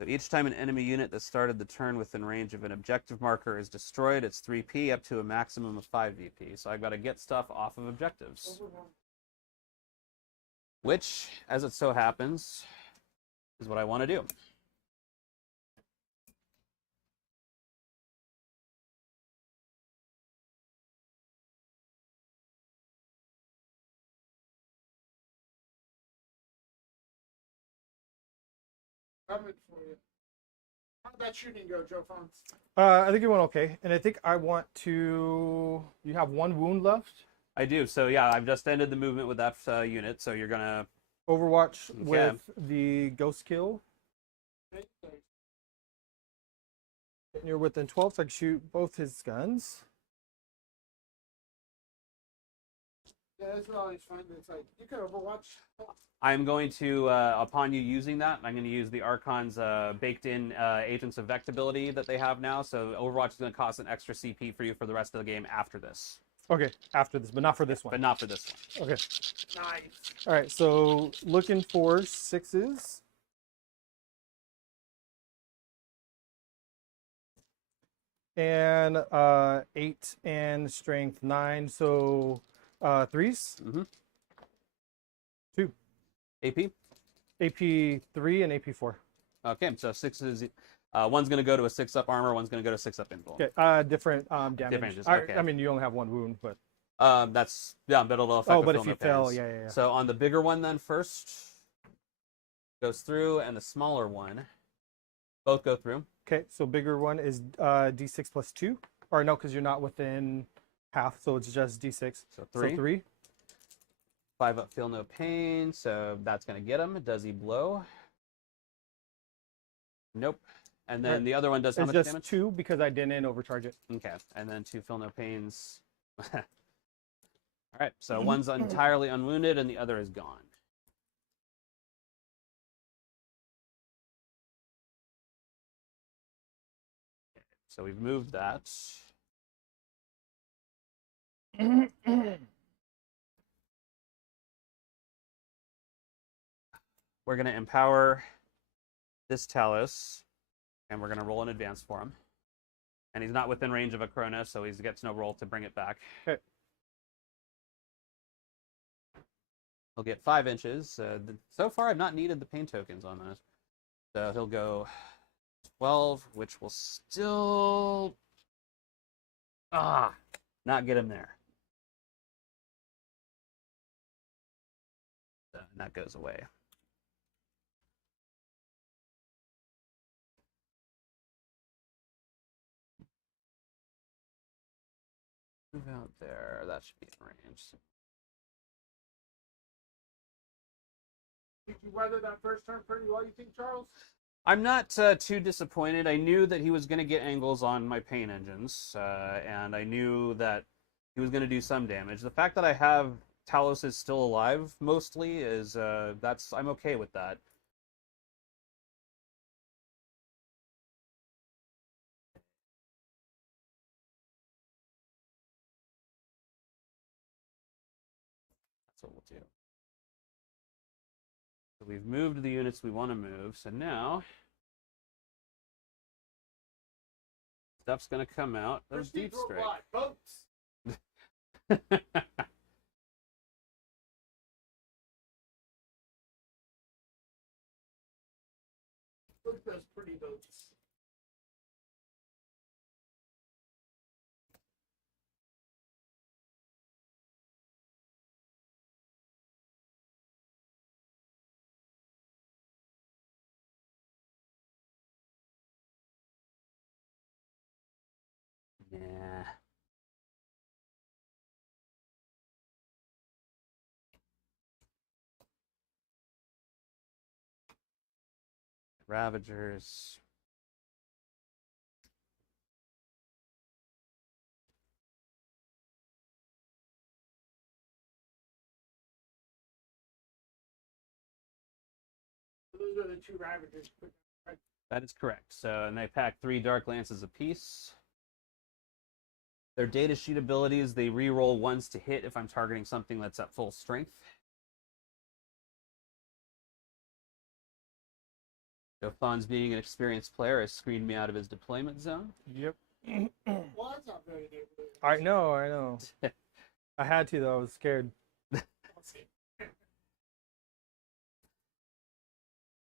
So each time an enemy unit that started the turn within range of an objective marker is destroyed, it's 3p up to a maximum of 5 VP. So I've got to get stuff off of objectives. Which, as it so happens, is what I want to do. Coming for you. How'd that shooting go, Joe Fons? I think it went okay, and I think I want to. You have one wound left. I do. So yeah, I've just ended the movement with that unit. So you're gonna Overwatch Okay. with the ghost kill. Okay. And you're within 12, so I can shoot both his guns. Yeah, that's what I always find. It's like you could Overwatch. I'm going to, upon you using that, I'm going to use the Archon's baked-in Agents of Vect ability that they have now. So Overwatch is going to cost an extra CP for you for the rest of the game after this. Okay, after this, but not for this one. But not for this one. Okay. Nice. All right, so looking for 6s. And 8 and strength 9, so 3s. Mm-hmm. 2. AP? AP 3 and AP 4. Okay, so 6 is... one's going to go to a 6-up armor, one's going to go to 6-up invuln. Okay, different damage. Different, okay. I mean, you only have one wound, but... That's... Yeah, but it'll affect Oh, the but film if you of fell, pains. yeah. So on the bigger one then first, goes through, and the smaller one, both go through. Okay, so bigger one is D6 plus 2. Or no, because you're not within half, so it's just D6. So 3. So 3. 5-up, feel no pain, so that's going to get him. Does he blow? Nope. And then Right. the other one does how It's much just damage? 2 because I didn't overcharge it. Okay, and then 2 feel no pains. All right, so one's entirely unwounded and the other is gone. So we've moved that. We're going to empower this Talus, and we're going to roll an advance for him. And he's not within range of a Chronos, so he gets no roll to bring it back. Okay. He'll get 5 inches. So far, I've not needed the pain tokens on this. So he'll go 12, which will still... not get him there. So that goes away. Move out there. That should be in range. Did you weather that first turn pretty well, you think, Charles? I'm not too disappointed. I knew that he was going to get angles on my pain engines, and I knew that he was going to do some damage. The fact that I have Talos is still alive mostly is I'm okay with that. That's what we'll do. So we've moved the units we want to move. So now stuff's going to come out of Deep Strike. Boats. Look at those pretty boats. Yeah. Ravagers. Those are the 2 Ravagers. That is correct. So, and they pack 3 Dark Lances apiece. Their data sheet abilities, they re-roll once to hit if I'm targeting something that's at full strength. Jothon's being an experienced player has screened me out of his deployment zone. Yep. Well, that's not very good. I know. I had to, though. I was scared.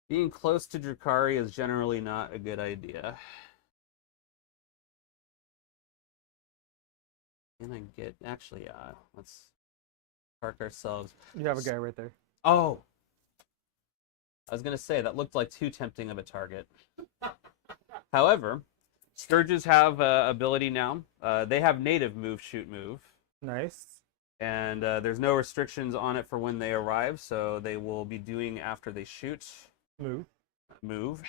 Being close to Drukhari is generally not a good idea. Can I get... Actually, let's park ourselves. You have a guy right there. Oh! I was going to say, that looked like too tempting of a target. However, Scourges have ability now. They have native move, shoot, move. Nice. And there's no restrictions on it for when they arrive, so they will be doing after they shoot. Move.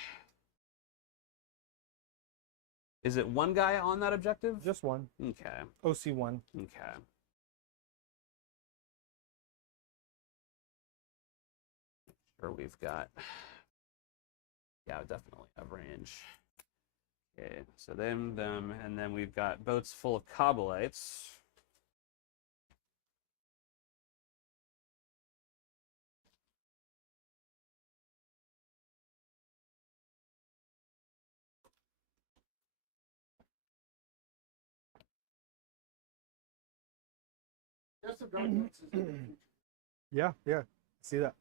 Is it one guy on that objective? Just one. Okay. OC1. Okay. Sure, we've got. Yeah, definitely have range. Okay, so them, and then we've got boats full of Kabbalites. Yeah, yeah. See that.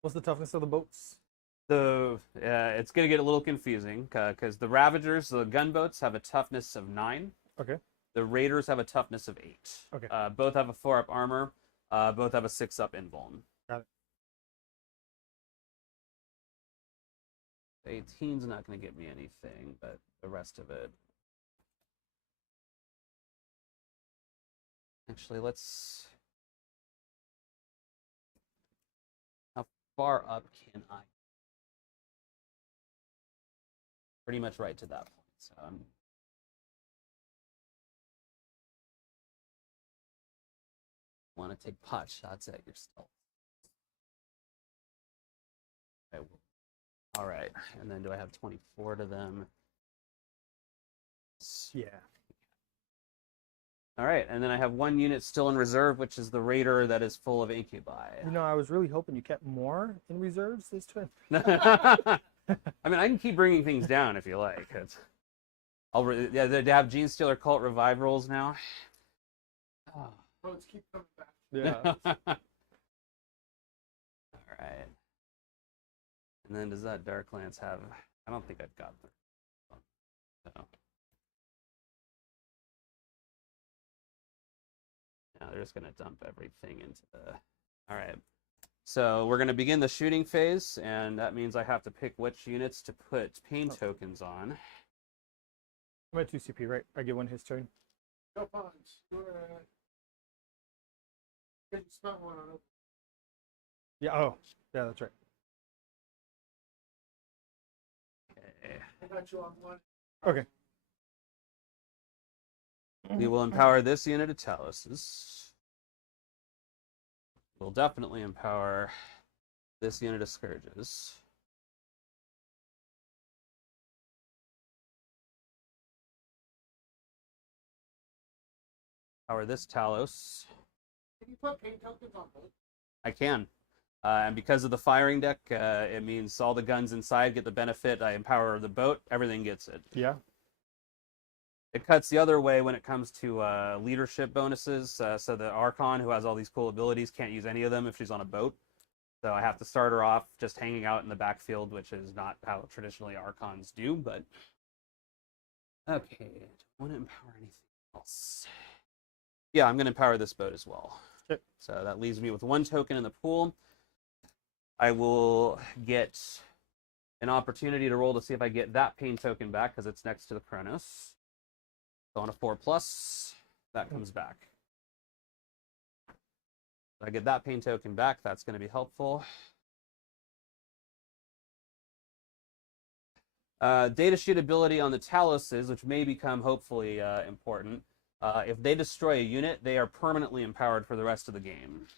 What's the toughness of the boats? It's going to get a little confusing because the Ravagers, the gunboats, have a toughness of 9. Okay. The Raiders have a toughness of 8. Okay. Both have a 4-up armor. Both have a 6-up invuln. Got it. 18's not going to get me anything, but the rest of it. Actually, let's. How far up can I? Pretty much right to that point. So want to take pot shots at your stealth. Okay. All right, and then do I have 24 to them? Yeah. All right, and then I have 1 unit still in reserve, which is the Raider that is full of incubi. You know, I was really hoping you kept more in reserves this turn. I mean, I can keep bringing things down if you like. Yeah, they have Gene Stealer Cult Revive rolls now. Oh, let's keep coming back. Yeah. All right. And then does that Dark Lance have? I don't think I've got them. No. Now they're just gonna dump everything into the. All right. So we're gonna begin the shooting phase, and that means I have to pick which units to put pain tokens on. I'm at 2 CP, right? I get 1 his turn. No punch. You spent 1 on it. Yeah. Oh, yeah, that's right. Okay. I got you on 1. Okay. We will empower this unit of Taluses. We'll definitely empower this unit of Scourges. Power this Talos. Can you put paint tokens on both? I can. And because of the firing deck, it means all the guns inside get the benefit. I empower the boat, everything gets it. Yeah. It cuts the other way when it comes to leadership bonuses. So the Archon, who has all these cool abilities, can't use any of them if she's on a boat. So I have to start her off just hanging out in the backfield, which is not how traditionally Archons do. But okay, I want to empower anything else. Yeah, I'm going to empower this boat as well. Okay. So that leaves me with 1 token in the pool. I will get an opportunity to roll to see if I get that pain token back because it's next to the Kronos. So on a 4+, that comes back. If I get that pain token back, that's going to be helpful. Data sheet ability on the Taluses, which may become hopefully important. If they destroy a unit, they are permanently empowered for the rest of the game.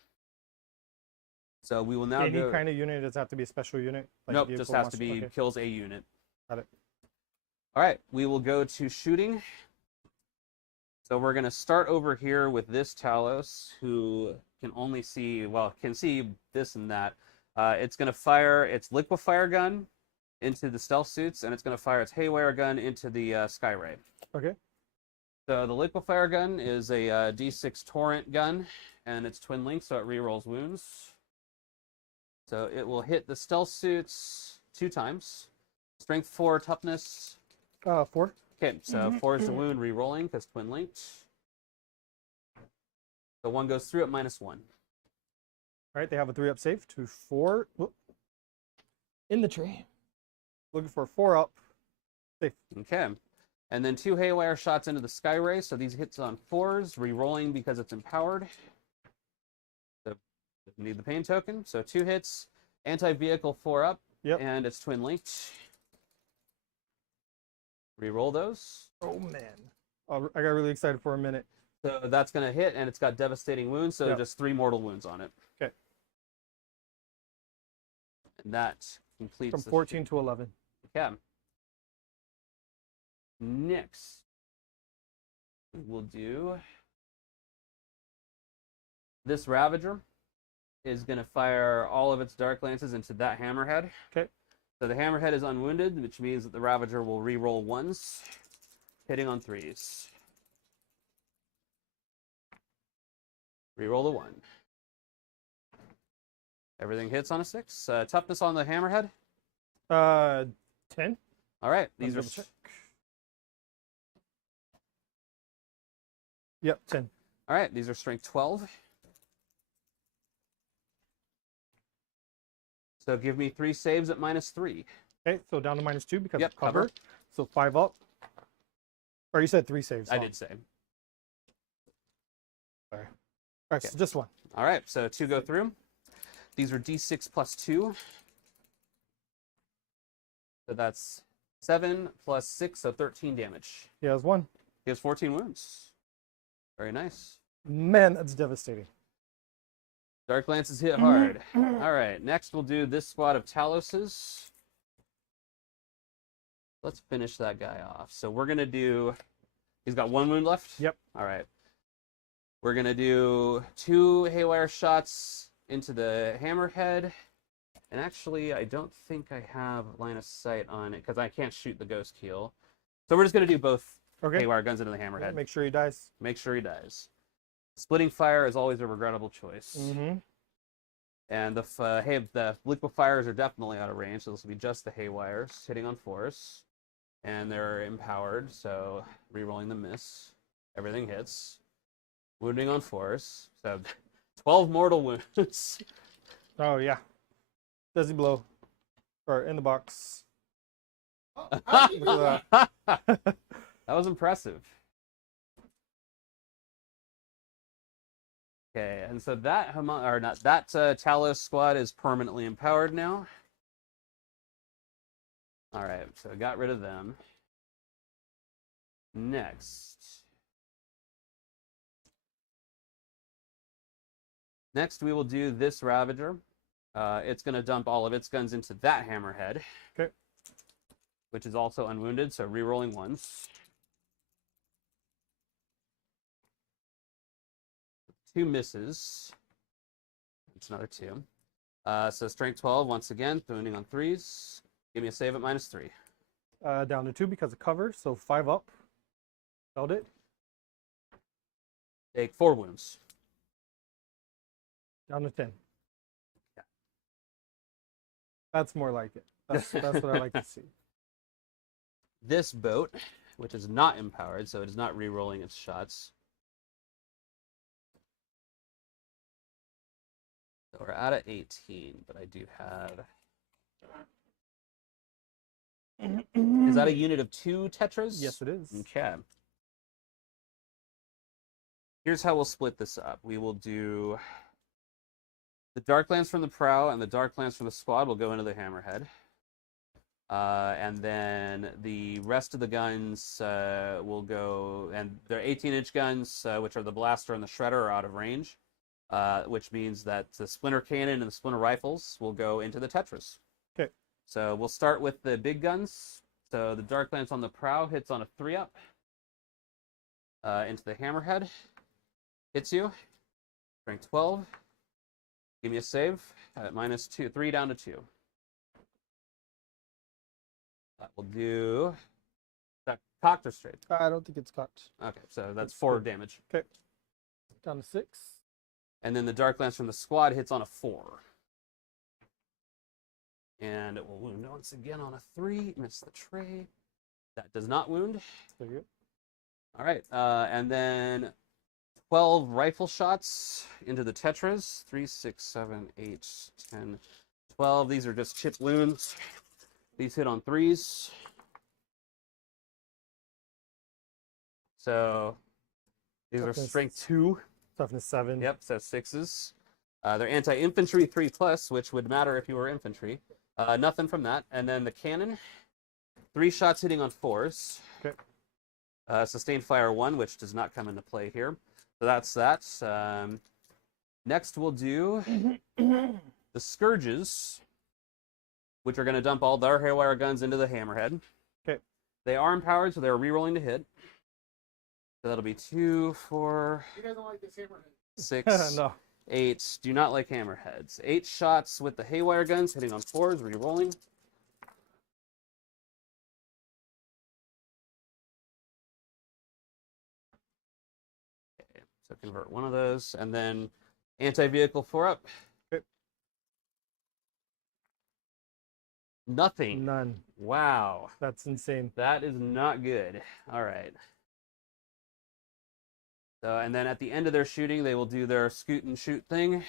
So we will now Any kind of unit, does it have to be a special unit? Like nope, just has to be okay. Kills a unit. Got it. All right, we will go to shooting. So we're going to start over here with this Talos, who can only see, well, can see this and that. It's going to fire its liquefier gun into the stealth suits, and it's going to fire its haywire gun into the Skyray. Okay. So the liquefier gun is a D6 torrent gun, and it's twin linked, so it rerolls wounds. So it will hit the stealth suits 2 times. Strength 4, toughness. 4. Okay, so 4 is the wound, rerolling because twin linked. So 1 goes through at -1. All right, they have a 3-up save to 4. Whoop. In the tree. Looking for a 4-up. Safe. Okay. And then 2 haywire shots into the Skyray. So these hits on 4s, re-rolling because it's empowered. So doesn't need the pain token. So 2 hits, anti-vehicle 4-up, and it's twin linked. Re-roll those. Oh man, I got really excited for a minute. So that's going to hit, and it's got devastating wounds. So just 3 mortal wounds on it. Okay. And that completes from 14 to 11. Okay. Next, we'll do this Ravager is going to fire all of its Dark Lances into that Hammerhead. Okay. So the Hammerhead is unwounded, which means that the Ravager will re-roll 1s, hitting on 3s. Re-roll the 1. Everything hits on a 6. Toughness on the Hammerhead? 10. All right. These are... Yep, 10. All right. These are strength 12. So give me 3 saves at -3. Okay, so down to -2 because of cover. So 5 up. Or you said 3 saves. I did say. Sorry. All right, so just 1. All right, so 2 go through. These are D6 plus 2. So that's 7 plus 6, so 13 damage. He has 1. He has 14 wounds. Very nice. Man, that's devastating. Dark Lances hit hard. All right, next we'll do this squad of Taloses. Let's finish that guy off. So we're going to do... He's got 1 wound left? Yep. All right. We're going to do 2 haywire shots into the Hammerhead. And actually, I don't think I have line of sight on it because I can't shoot the Ghost Keel. So we're just going to do both haywire guns into the Hammerhead. Yeah, make sure he dies. Make sure he dies. Splitting fire is always a regrettable choice. Mm-hmm. And the liquefiers are definitely out of range, so this will be just the haywires hitting on 4s. And they're empowered, so re-rolling the miss. Everything hits. Wounding on 4s. So 12 mortal wounds. Oh, yeah. Does he blow? Or in the box. That was impressive. Okay, and so that Talos squad is permanently empowered now. All right, so I got rid of them. Next, we will do this Ravager. It's going to dump all of its guns into that Hammerhead. Okay. Which is also unwounded, so re-rolling 1s. 2 misses. It's another 2. So strength 12 once again, wounding on 3s. Give me a save at -3. Down to 2 because of cover, so 5 up. Held it. Take 4 wounds. Down to 10. Yeah. That's more like it. That's what I like to see. This boat, which is not empowered, so it is not re-rolling its shots. So we're out of 18, but I do have... Is that a unit of 2 Tetras? Yes, it is. Okay. Here's how we'll split this up. We will do the Darklands from the prow and the Darklands from the squad will go into the Hammerhead. And then the rest of the guns will go, and they're 18-inch guns, which are the Blaster and the Shredder, are out of range, which means that the Splinter Cannon and the Splinter Rifles will go into the Tetras. Okay. So we'll start with the big guns. So the Darklands on the prow hits on a 3-up. Into the Hammerhead. Hits you. Strength 12. Give me a save at -2, 3 down to 2. That will do. Is that cocked or straight? I don't think it's cocked. Okay, so that's 4 damage. Okay. Down to 6. And then the Dark Lance from the squad hits on a 4. And it will wound once again on a 3. Miss the tray. That does not wound. There you go. All right, and then 12 rifle shots into the tetras. 3, 6, 7, 8, 10, 12. These are just chip wounds. These hit on 3s. So these are strength 2. Toughness 7. Yep, so 6s. They're anti-infantry 3+, which would matter if you were infantry. Nothing from that. And then the cannon, 3 shots hitting on 4s. Okay. Sustained fire 1, which does not come into play here. So that's that. Next we'll do the Scourges, which are going to dump all their haywire guns into the hammerhead. Okay. They are empowered, so they're re-rolling to hit. So that'll be 2, 4, You guys don't like this hammerhead? 6, No. 8. Do not like hammerheads. 8 shots with the haywire guns, hitting on 4s, re-rolling. Okay, so convert one of those, and then anti-vehicle 4 up. Okay. Nothing. None. Wow. That's insane. That is not good. All right. So, and then at the end of their shooting, they will do their scoot and shoot thing,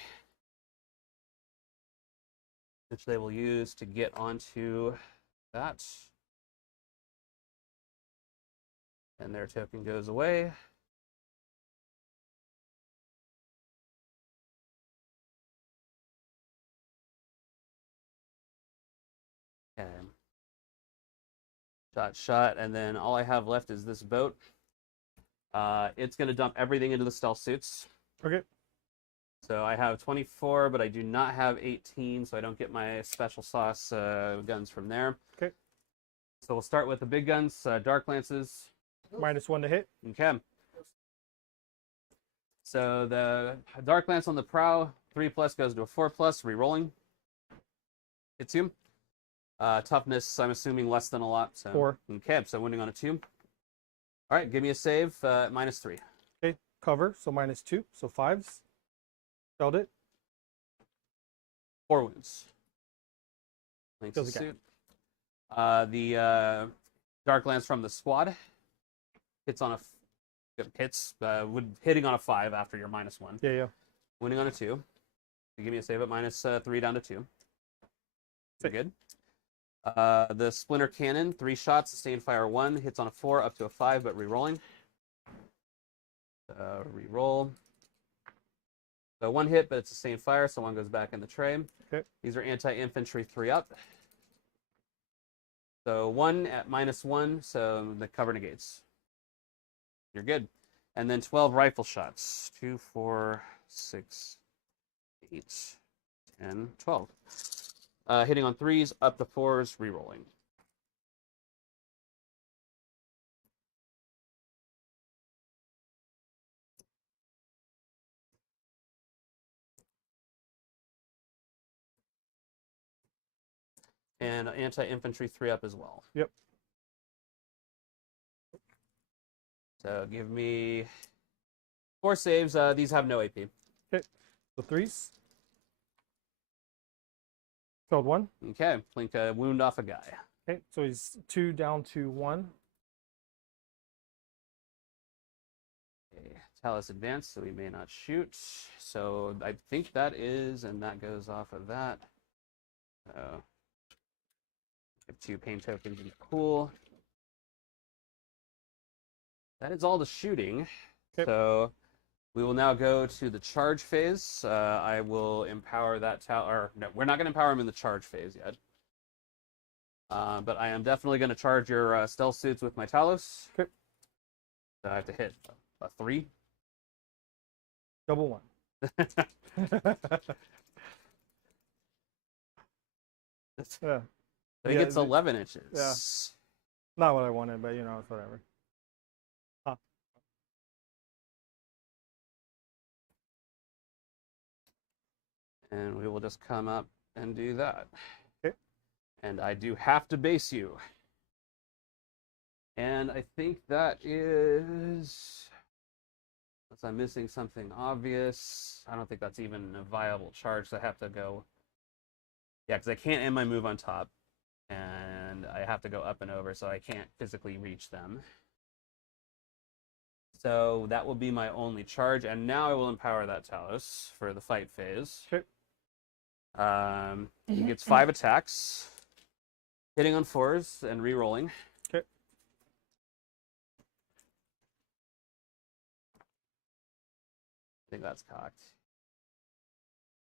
which they will use to get onto that. And their token goes away. Okay. Shot, and then all I have left is this boat. It's going to dump everything into the stealth suits. Okay. So I have 24, but I do not have 18, so I don't get my special sauce guns from there. Okay. So we'll start with the big guns, Dark Lances. -1 to hit. Okay. So the Dark Lance on the prow, 3+ goes to a 4+, re-rolling. Hits you. Toughness, I'm assuming less than a lot. So. 4. Okay, so wounding on a 2. All right, give me a save, -3. Okay. Cover, so -2, so 5s. Spelled it. 4 wounds. Thanks Kills to the suit. The Dark Lance from the squad hits on a hitting on a 5 after your -1. Yeah, yeah. Winning on a 2. So give me a save at -3 down to 2. You're good. The Splinter Cannon, 3 shots, sustained fire 1, hits on a 4 up to a 5, but re-rolling. Re-roll. So 1 hit, but it's sustained fire, so 1 goes back in the tray. Okay. These are anti-infantry 3 up. So 1 at -1, so the cover negates. You're good. And then 12 rifle shots. 2, 4, 6, 8, 10, 12. Hitting on 3s, up to 4s, re-rolling. And anti-infantry 3 up as well. Yep. So give me 4 saves. These have no AP. Okay. So 3s. Spelled 1. Okay, blink a wound off a guy. Okay, so he's 2 down to 1. Okay, Talus advanced, so he may not shoot. So I think that is, and that goes off of that. So have 2 pain tokens and cool. That is all the shooting. Okay. So we will now go to the charge phase. I will empower that no, we're not going to empower him in the charge phase yet. But I am definitely going to charge your stealth suits with my Talos. Okay. So I have to hit a 3. Double 1. Yeah. So he gets 11 inches. Yeah. Not what I wanted, but you know, it's whatever. And we will just come up and do that. Okay. And I do have to base you. And I think that is, unless I'm missing something obvious, I don't think that's even a viable charge, so I have to go, yeah, because I can't end my move on top, and I have to go up and over, so I can't physically reach them. So that will be my only charge, and now I will empower that Talos for the fight phase. Okay. He gets 5 attacks, hitting on 4s and re-rolling. Okay. I think that's cocked.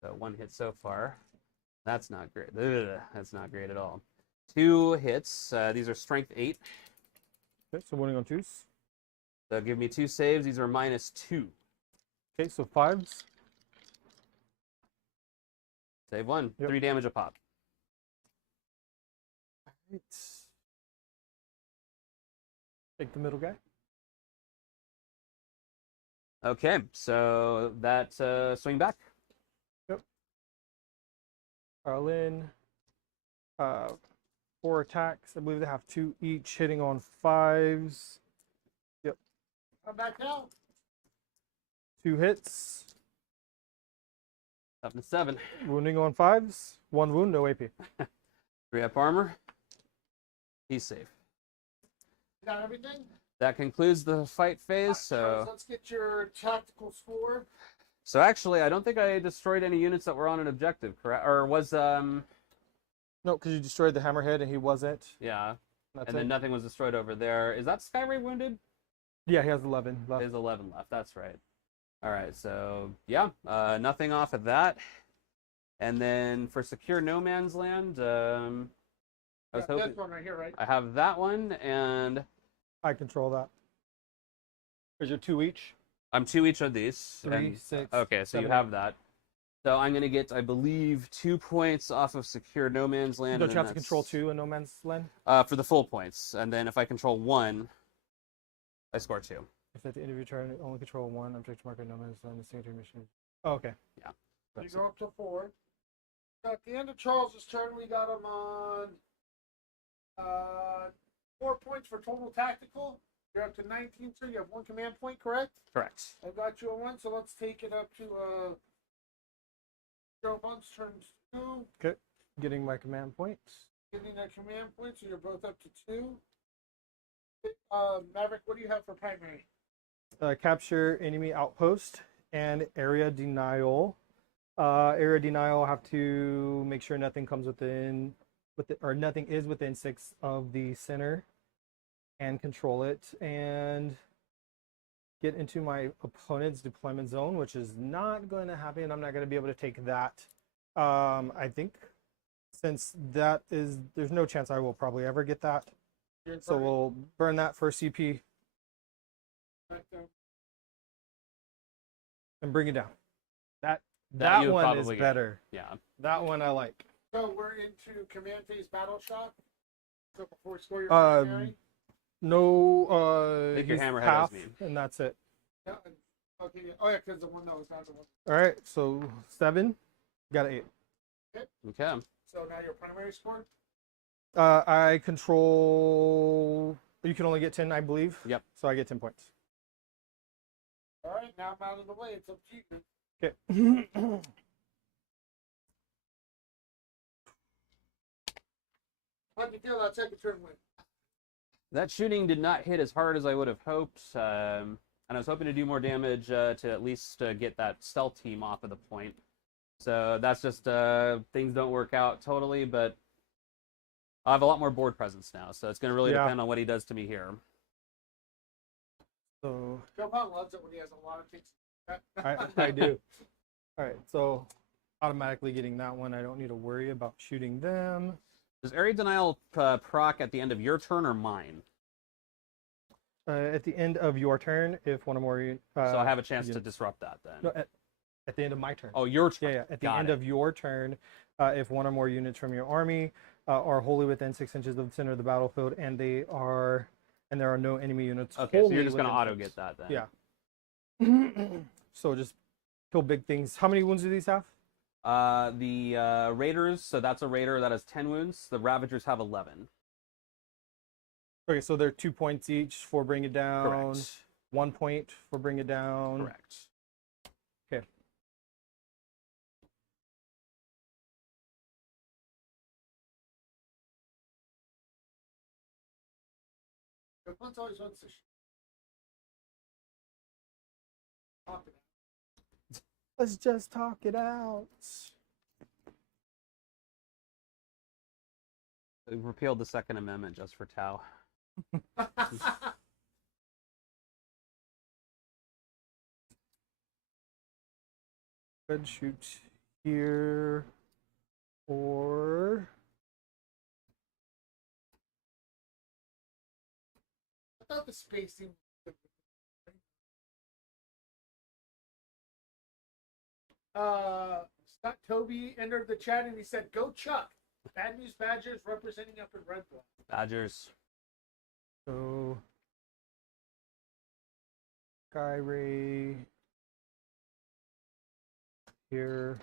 So 1 hit so far. That's not great. Ugh, that's not great at all. 2 hits. These are strength 8. Okay, so winning on 2s. So give me 2 saves. These are -2. Okay, so 5s. Save 1. Yep. 3 damage a pop. Right. Take the middle guy. Okay, so that swing back. Arlen. 4 attacks. I believe they have 2 each, hitting on 5s. Yep. I'm back down. 2 hits. Up to 7. Wounding on 5s. 1 wound, no AP. 3 up armor. He's safe. You got everything? That concludes the fight phase. So Let's get your tactical score. actually, I don't think I destroyed any units that were on an objective, correct? Or was No, because you destroyed the hammerhead and he wasn't. yeah, That's and it. then nothing was destroyed over there. Is that Skyray wounded? Yeah, he has 11 left. There's 11 left. That's right. All right, so yeah, nothing off of that. And then for secure no man's land, I was hoping This one right here, right? I have that one, and I control that. Is your 2 each? I'm 2 each of these. 3, and- 6. Okay, so 7, you have that. So I'm gonna get, I believe, 2 points off of secure no man's land. Don't and you have to that's, control 2 in no man's land? for the full points, and then if I control 1, I score 2. If at the end of your turn, only control 1 object marker no man's land, the signature mission. Oh, okay. Yeah. You go up to 4. So at the end of Charles's turn, we got him on 4 points for total tactical. You're up to 19, so you have 1 command point, correct? Correct. I got you on 1, so let's take it up to Joe Bunt's turn 2. Okay. Getting my command points. Getting a command point, so you're both up to 2. Maverick, what do you have for primary? Capture enemy outpost and area denial. Area denial, have to make sure nothing comes within, or nothing is within 6 of the center, and control it, and get into my opponent's deployment zone, which is not going to happen. I'm not going to be able to take that. I think since that is, there's no chance I will probably ever get that. So we'll burn that for CP and bring it down. That you one is probably get. better. Yeah. That one I like. So we're into command phase battle shock. So before we score your Um, primary. No, Make your use hammerhead half, as me. and that's it. Yeah, okay. Oh yeah, because the one that was not the one. All right, so 7, got 8. Okay. So now your primary score. I control. You can only get 10, I believe. Yep. So I get 10 points. All right, now I'm out of the way. It's up to you. Okay. How'd you feel that second turn went? That shooting did not hit as hard as I would have hoped, and I was hoping to do more damage to at least get that stealth team off of the point. So that's just things don't work out totally, but I have a lot more board presence now, so it's going to really depend on what he does to me here. So Joe Bunt loves it when he has a lot of things. I do. All right, so automatically getting that one. I don't need to worry about shooting them. Does area denial proc at the end of your turn or mine? At the end of your turn, if one or more. So I have a chance to units- disrupt that then. No, at the end of my turn. Oh, your turn. Yeah. At the Got end it. of your turn, if one or more units from your army are wholly within 6 inches of the center of the battlefield, and there are no enemy units. Okay, so you're wholly just going to within auto 6. get that then. Yeah. So just kill big things. How many wounds do these have? The Raiders, so that's a Raider that has 10 wounds. The Ravagers have 11. Okay, so they're 2 points each for bring it down. Correct. 1 point for bring it down. Correct. Okay. The punch always wants to talk it out. Let's just talk it out. They repealed the Second Amendment just for Tau. Good, shoot here, or I thought the spacing. Scott Toby entered the chat and he said, "Go Chuck." Bad News Badgers representing up in Red Bluff. Badgers. so Sky Ray here.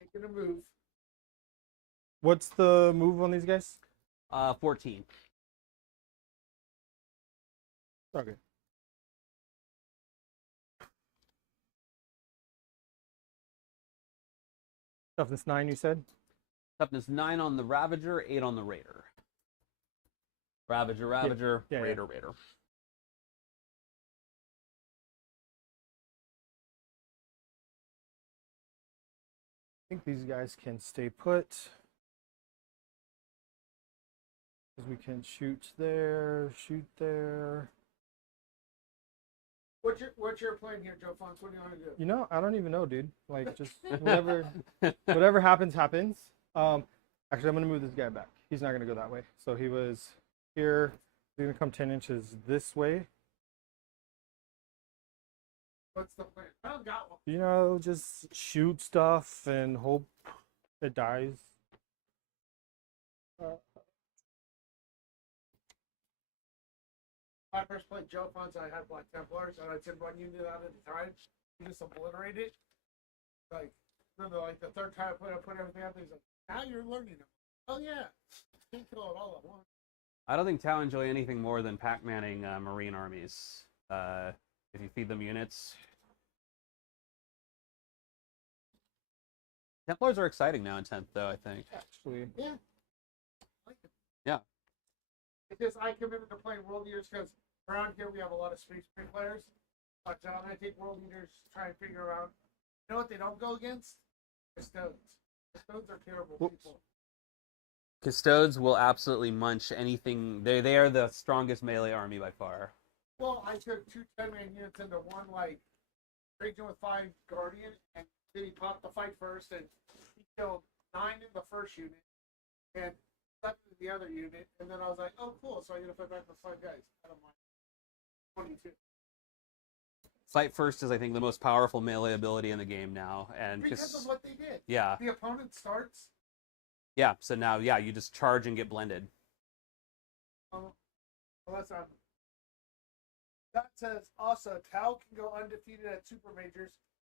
Making a move. What's the move on these guys? 14. Okay. Toughness 9, you said? Toughness 9 on the Ravager, 8 on the Raider. Ravager, Yeah, Raider, Raider. I think these guys can stay put. Because we can shoot there, shoot there. What's your plan here, Joe Fonts? What do you want to do? You know, I don't even know, dude. Like, just whatever happens, happens. Actually, I'm gonna move this guy back. He's not gonna go that way. So he was here. He's gonna come 10 inches this way. What's the plan? I don't got one. You know, just shoot stuff and hope it dies. When I first played Joe Fonts, I had Black Templars, and I'd send one unit out at a time. You just obliterate it. Like, remember, like the third time I put everything out there, he's like, now you're learning them. Oh, yeah. You can't kill it all at once. I don't think Tau enjoy anything more than pack-manning Marine armies. If you feed them units. Templars are exciting now in 10th, though, I think. Actually, Yeah. I like it. Yeah. It's just I committed to playing World Eaters because around here we have a lot of Space Marine players. But when I take World Eaters, try and figure out, you know what they don't go against? Custodes. Custodes are terrible people. Custodes will absolutely munch anything. They are the strongest melee army by far. Well, I took 2 10-man units into one, like, Region with 5 Guardian, and then he popped the fight first, and he killed 9 in the first unit, and 7 in the other unit, and then I was like, oh, cool, so I get to fight back with 5 guys out of my 22. Fight first is, I think, the most powerful melee ability in the game now, and Because of what they did. yeah, The opponent starts. yeah. So now, yeah, you just charge and get blended. Unless I'm. That says also Tau can go undefeated at Super Majors.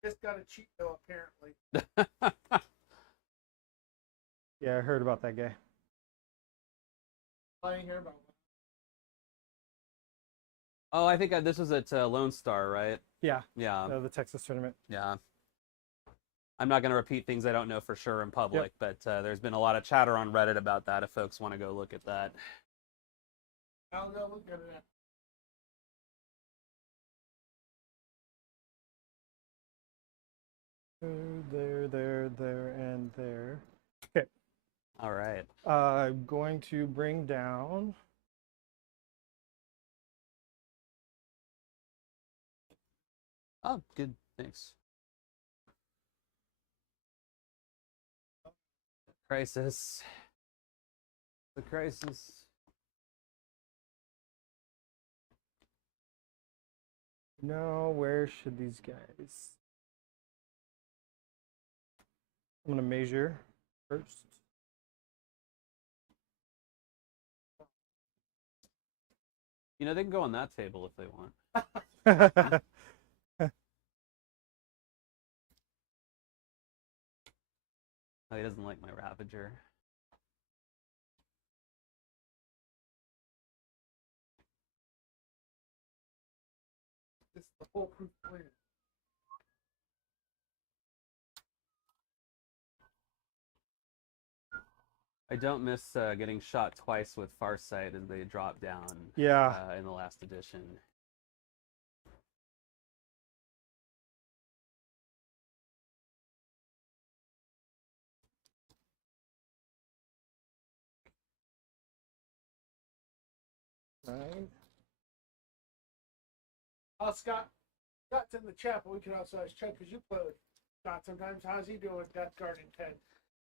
Just got a cheat though, apparently. yeah, I heard about that guy. I didn't hear about one. Oh, I think this was at Lone Star, right? Yeah, Yeah, the Texas tournament. yeah. I'm not going to repeat things I don't know for sure in public, but there's been a lot of chatter on Reddit about that if folks want to go look at that. I'll go look at it. There, and there. Okay. All right. I'm going to bring down. Oh, good. Thanks. Crisis. The crisis. No, where should these guys? I'm gonna measure first. You know, they can go on that table if they want. Oh, he doesn't like my Ravager. It's the foolproof plan. I don't miss getting shot twice with Farsight as they drop down. Yeah. In the last edition. Right. Scott. Scott's in the chat, but we can also ask Chuck because you play with Scott sometimes. How's he doing with Death Guard in 10?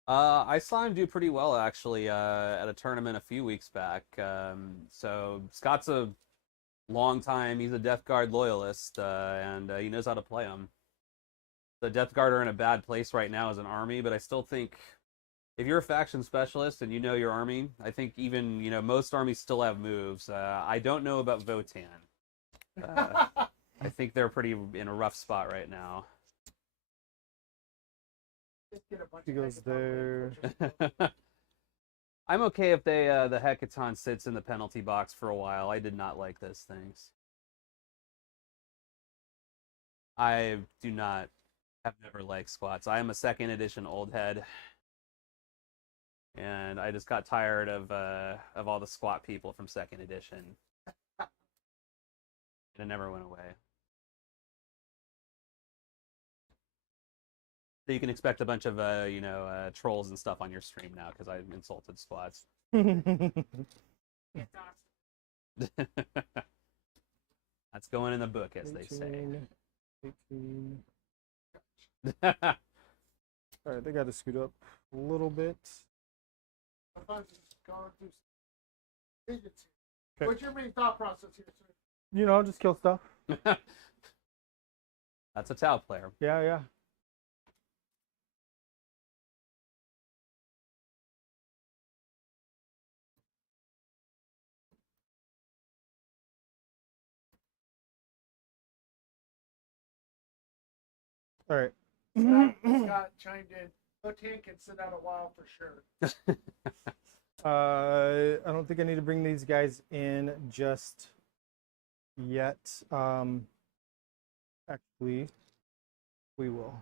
I saw him do pretty well actually at a tournament a few weeks back. So Scott's a long time. He's a Death Guard loyalist, and he knows how to play them. The Death Guard are in a bad place right now as an army, but I still think if you're a faction specialist and you know your army, I think even most armies still have moves. I don't know about Votan. I think they're pretty in a rough spot right now. He goes there. I'm okay if they the Hecaton sits in the penalty box for a while. I did not like those things. I have never liked squats. I am a second edition old head, and I just got tired of all the squat people from second edition. It never went away. So you can expect a bunch of trolls and stuff on your stream now because I insulted squats. That's going in the book, as 18, they say. 18. All right, they got to scoot up a little bit. Okay. What's your main thought process here, sir? Just kill stuff. That's a Tau player. Yeah. All right. Scott chimed in. Votan can sit out a while for sure. I don't think I need to bring these guys in just yet. Actually, we will.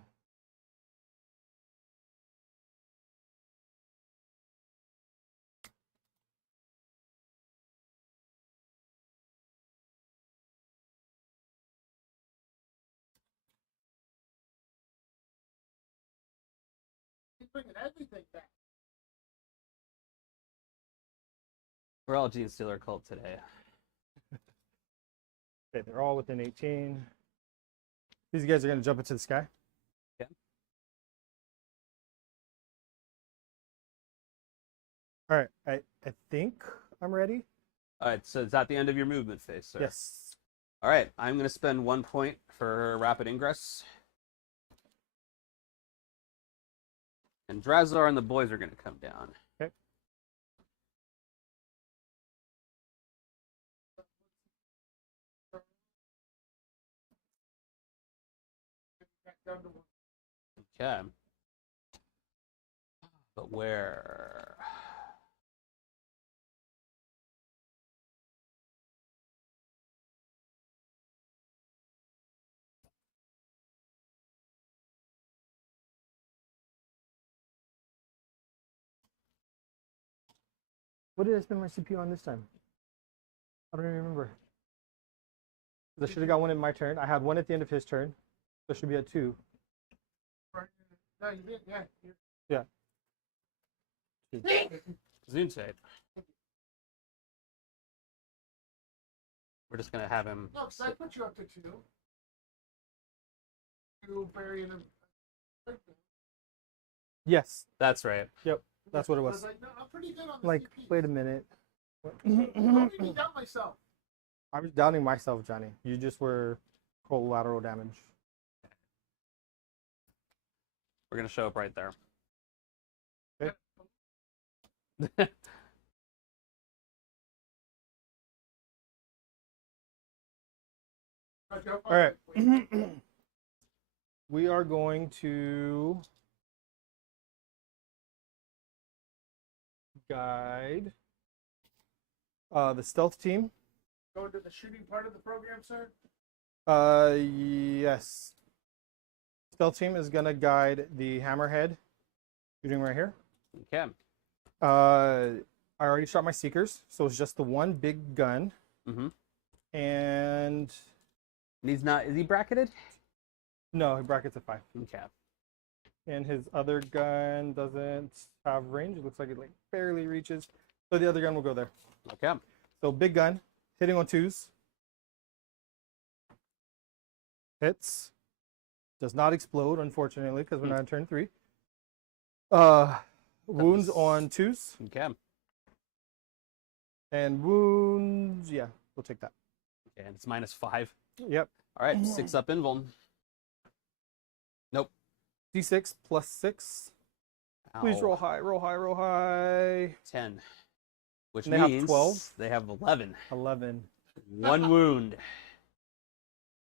He's bringing everything back. We're all Gene Stealer cult today. Okay, they're all within 18. These guys are going to jump into the sky. Yeah. All right, I think I'm ready. All right, so is that the end of your movement phase, sir? Yes. All right, I'm going to spend 1 point for rapid ingress. And Drazar and the boys are going to come down. Okay. Okay. But where? What did I spend my CPU on this time? I don't even remember. I should have got one in my turn. I had one at the end of his turn. So it should be at 2. No, you did. Yeah. Zoonsade. We're just going to have him... No, because I put you up to 2. You burying him. Yes. That's right. Yep. That's what it was. I was like, no, I'm pretty good on the Like, CP. wait a minute. Don't make me doubt myself. I was doubting myself, Johnny. You just were collateral damage. We're gonna show up right there. Okay. All right. We are going to guide the stealth team. Go to the shooting part of the program, sir. Yes. Stealth team is gonna guide the hammerhead, shooting right here. Okay. I already shot my seekers, so it's just the one big gun. Mm-hmm. And He's not. Is he bracketed? no, he brackets at 5. Okay. And his other gun doesn't have range. It looks like it like barely reaches. So the other gun will go there. Okay. So big gun, hitting on 2s. Hits. Does not explode, unfortunately, because we're not in turn 3. Wounds on 2s. Okay. And wounds, yeah, we'll take that. And it's -5. Yep. All right. 6 up invuln. Nope. D6 plus 6. Please Ow. roll high, roll high, roll high. 10. Which And they have means 12? they have 11. 11. 1 wound.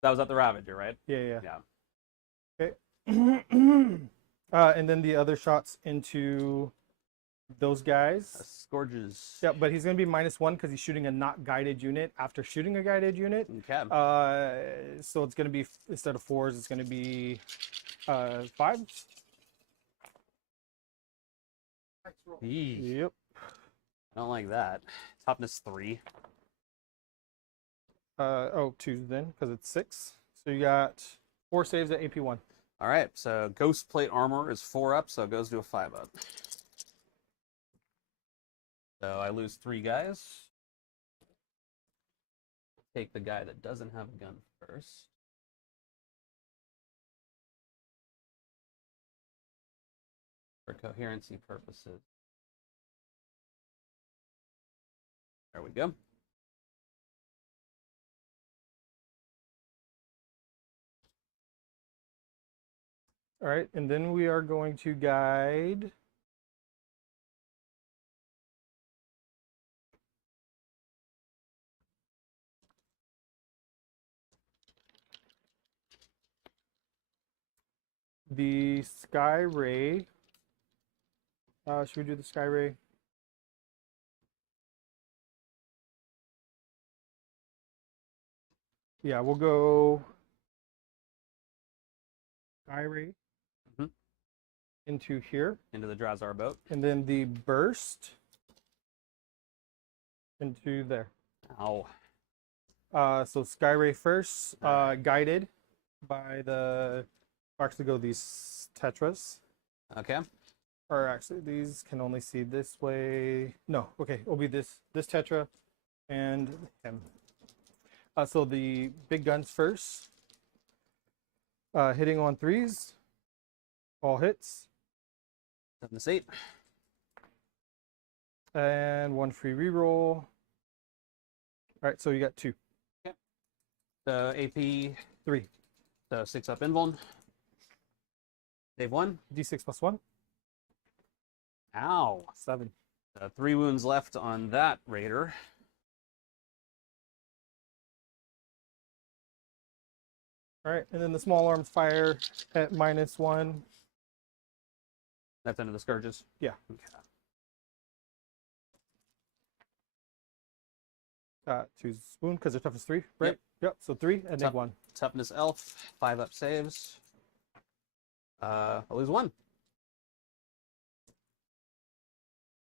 That was at the Ravager, right? Yeah. Yeah. Okay. And then the other shots into those guys. Scourges. Yeah, but he's going to be -1 because he's shooting a not guided unit after shooting a guided unit. Okay. So it's going to be, instead of 4s, it's going to be 5s. Eee. Yep. I don't like that. Toughness 3. 2s then, because it's 6. So you got 4 saves at AP 1. All right. So Ghost Plate Armor is 4 up, so it goes to a 5 up. So I lose 3 guys. Take the guy that doesn't have a gun first. For coherency purposes. There we go. All right, and then we are going to guide the Sky Ray. Should we do the Sky Ray? Yeah, we'll go Sky Ray into here. Into the Drazar boat. And then the burst into there. Ow. So Sky Ray first, guided by the, actually go these Tetras. Okay. Or actually, these can only see this way. No, okay, it'll be this Tetra and him. So the big guns first. Hitting on 3s. All hits. Toughness 8. And 1 free reroll. All right, so you got 2. Okay. So AP 3. So 6 up invuln. Save 1. D6 plus 1. Ow. 7. 3 wounds left on that raider. All right, and then the small arms fire at -1. That's under the scourges. Yeah. Okay. 2 wound because they're toughness 3, right? Yep. So 3 and then 1. Toughness elf. 5 up saves. I lose 1.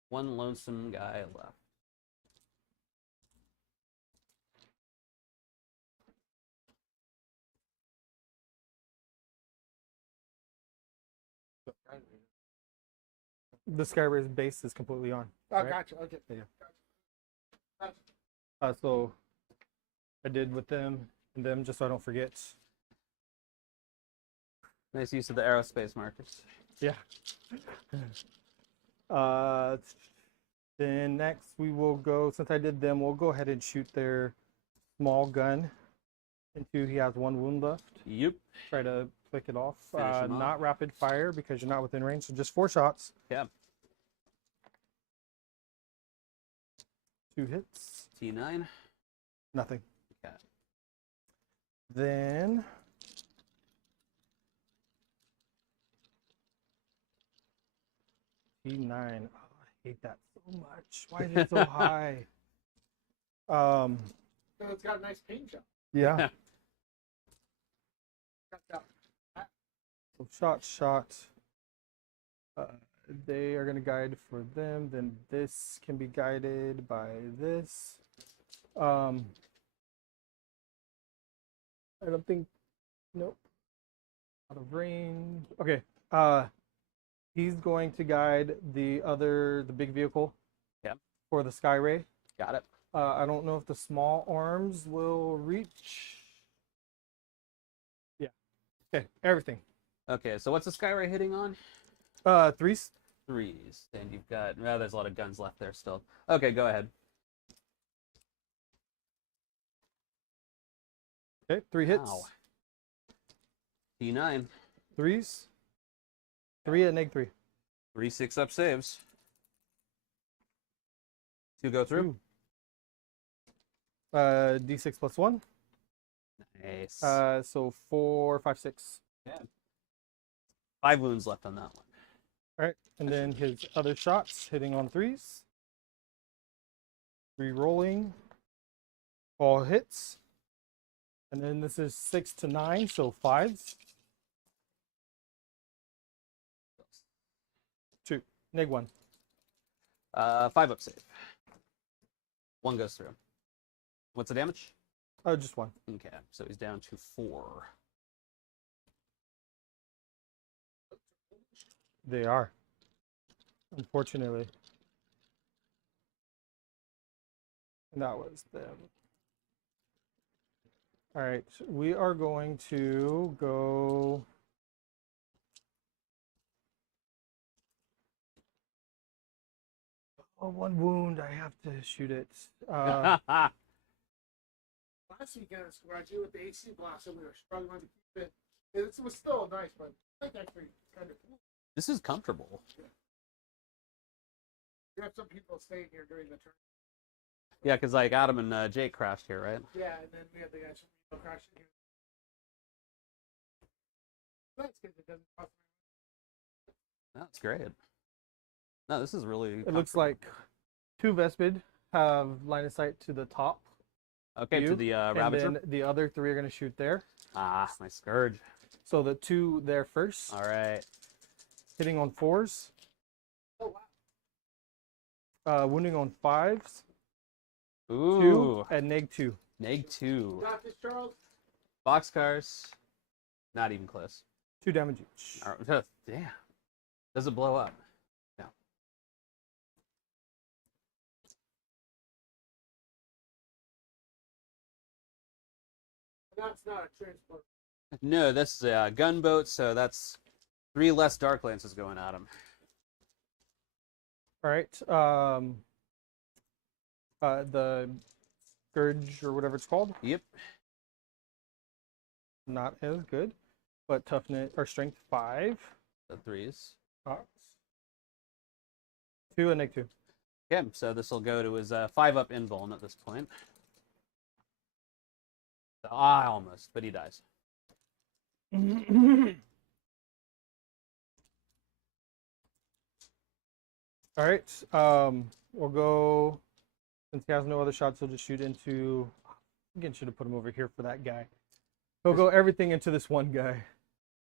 1 lonesome guy left. The Sky Ray's base is completely on. Oh, right? gotcha. Okay. Yeah. Gotcha. So I did with them and them just so I don't forget. Nice use of the aerospace markers. Yeah. Then next we will go, since I did them, we'll go ahead and shoot their small gun Into he has 1 wound left. Yep. Try to flick it off. Finish him off. Not rapid fire because you're not within range, so just 4 shots. Yeah. 2 hits. T9. Nothing. Okay. Then T9. Oh, I hate that so much. Why is it so high? So it's got a nice paint job. Yeah. Got that. So shot. They are going to guide for them. Then this can be guided by this. I don't think. Nope. Out of range. Okay. He's going to guide the big vehicle. Yeah. For the Skyray. Got it. I don't know if the small arms will reach. Yeah. Okay. Everything. Okay, so what's the Skyray hitting on? 3s. 3s. And you've got, well, there's a lot of guns left there still. Okay, go ahead. Okay. 3 hits. Wow. T9. 3s. 3 at neg 3. 3 6-up saves. 2 go through. D6 plus 1. Nice. So 4, 5, 6. Yeah. 5 wounds left on that one. All right. And then his other shots hitting on 3s. Re-rolling. All hits. And then this is 6 to 9, so 5s. 2. Neg 1. 5-up save. 1 goes through. What's the damage? Just 1. Okay, so he's down to 4. They are. Unfortunately. And that was them. All right, we are going to go. Oh, 1 wound. I have to shoot it. Last weekend at Scratchy with the AC blast, and we were struggling to keep it. It was still nice, but I think actually kind of cool. This is comfortable. You have some people staying here during the turn. Yeah, because like Adam and Jake crashed here, right? Yeah, and then we had the guys from crashing here. That's because it doesn't cost me. That's great. No, this is really. It looks like 2 Vespid have line of sight to the top. Okay, to the Ravager. And then the other 3 are going to shoot there. Ah, my Scourge. So the 2 there first. All right. Oh Hitting on 4s. wow. Wounding on 5s. Ooh. 2 and neg 2. Neg 2. Got this, Charles? Boxcars. Not even close. 2 damage each. All right. Damn. Does it blow up? No. That's not a transport. No, that's a gunboat, so that's 3 less Dark Lances going at him. All right. The Scourge or whatever it's called. Yep. Not as good, but toughness or strength 5. The 3s. 2 and neg 2. Okay, so this will go to his 5-up invuln at this point. Almost, but he dies. All right. We'll go. Since he has no other shots, he'll just shoot into. Again, should have put him over here for that guy. He'll go everything into this one guy.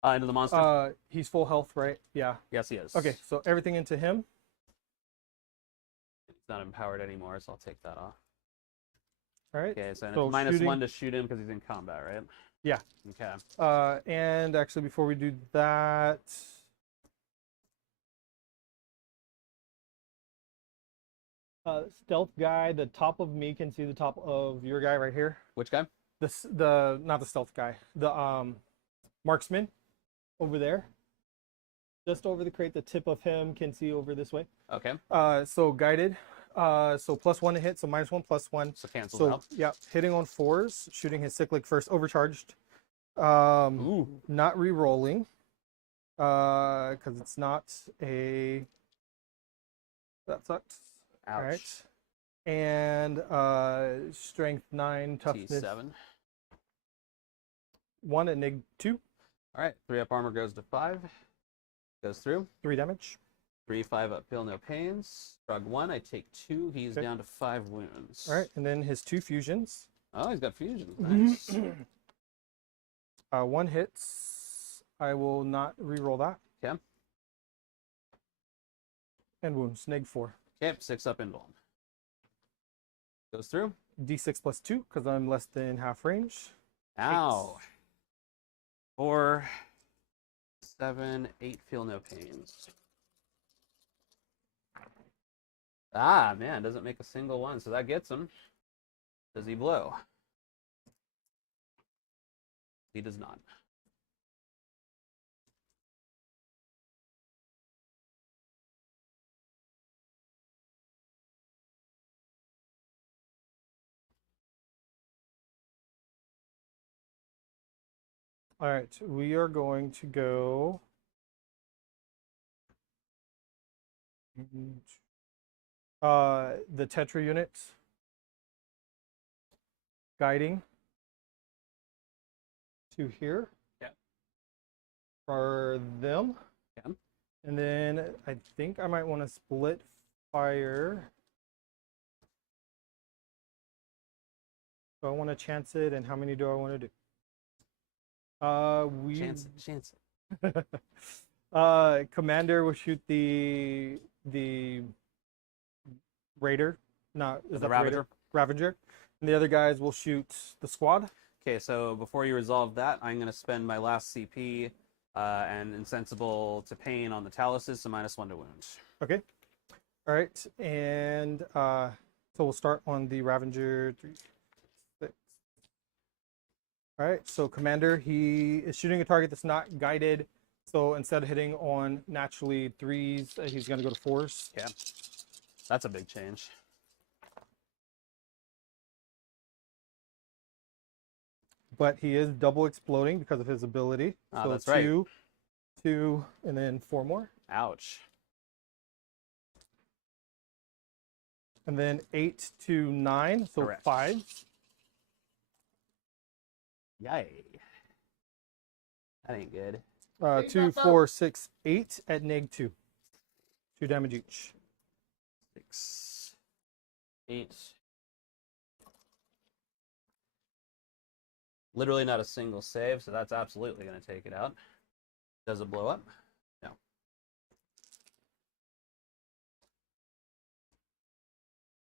Into the monster? He's full health, right? Yeah. Yes, he is. Okay, so everything into him. He's not empowered anymore, so I'll take that off. All right. Okay, so, So it's minus shooting- 1 to shoot him because he's in combat, right? Yeah. Okay. And actually, before we do that, stealth guy, the top of me can see the top of your guy right here. Which guy? The not the stealth guy, the marksman over there. Just over the crate, the tip of him can see over this way. Okay. So guided. So +1 to hit, so -1, +1. So cancels So out. yeah, hitting on 4s, shooting his cyclic first, overcharged. Ooh. Not re-rolling, because it's not a. That sucks. Ouch. All right. And strength 9, toughness T7. 1, and neg 2, All right. 3 up armor goes to 5. Goes through. 3 damage. 3, 5 up, feel no pains. Shrug 1, I take 2. He's Okay. down to 5 wounds. All right, and then his 2 fusions. Oh, he's got fusions. Nice. 1 hits. I will not re-roll that. Okay. And wounds, neg 4. Okay, 6 up invuln. Goes through. D6 + 2, because I'm less than half range. Ow. 4, 7, 8, feel no pains. Ah, man, doesn't make a single one, so that gets him. Does he blow? He does not. All right, we are going to go. The Tetra unit. Guiding. To here. Yeah. For them. Yeah. And then I think I might want to split fire. Do I want to chance it, and how many do I want to do? Chance it. Commander will shoot the Raider. Not is The that Ravager? Ravager. And the other guys will shoot the squad. Okay, so before you resolve that, I'm going to spend my last CP and insensible to pain on the taluses, so -1 to wound. Okay. All right, and so we'll start on the Ravager. 3, 6. All right, so Commander, he is shooting a target that's not guided. So instead of hitting on naturally 3s, he's going to go to 4s. Yeah, that's a big change. But he is double exploding because of his ability. Ah, so that's 2, right. 2, and then 4 more. Ouch. And then 8 to 9, so Correct. 5. Yay. That ain't good. 2, 4, 6, 8 at neg 2. 2 damage each. 6, 8. Literally not a single save, so that's absolutely going to take it out. Does it blow up? No.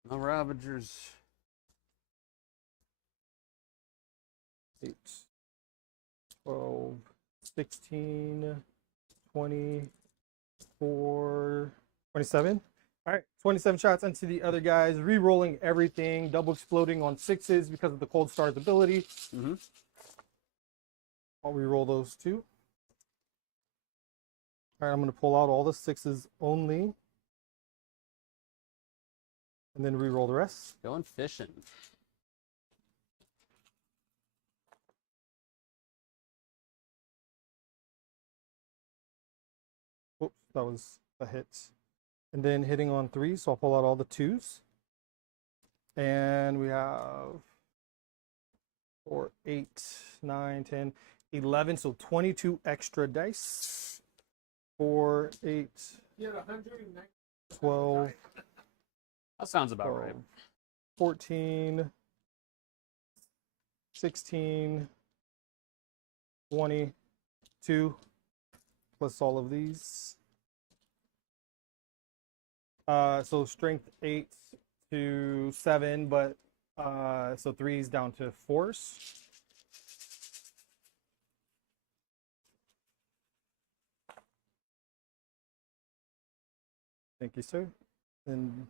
No Ravagers. 8, 12, 16, 24, 27. All right, 27 shots into the other guys, re-rolling everything, double exploding on 6s because of the Cold Star's ability. Mm-hmm. I'll re-roll those 2. All right, I'm going to pull out all the 6s only. And then re-roll the rest. Going fishing. Oops, that was a hit. And then hitting on 3, so I'll pull out all the 2s. And we have 4, 8, 9, 10, 11, so 22 extra dice. 4, 8, You had 190. 12, That sounds about 12, right. 14, 16, 22, plus all of these. So strength 8 to 7, but so 3's down to 4s. Thank you, sir. And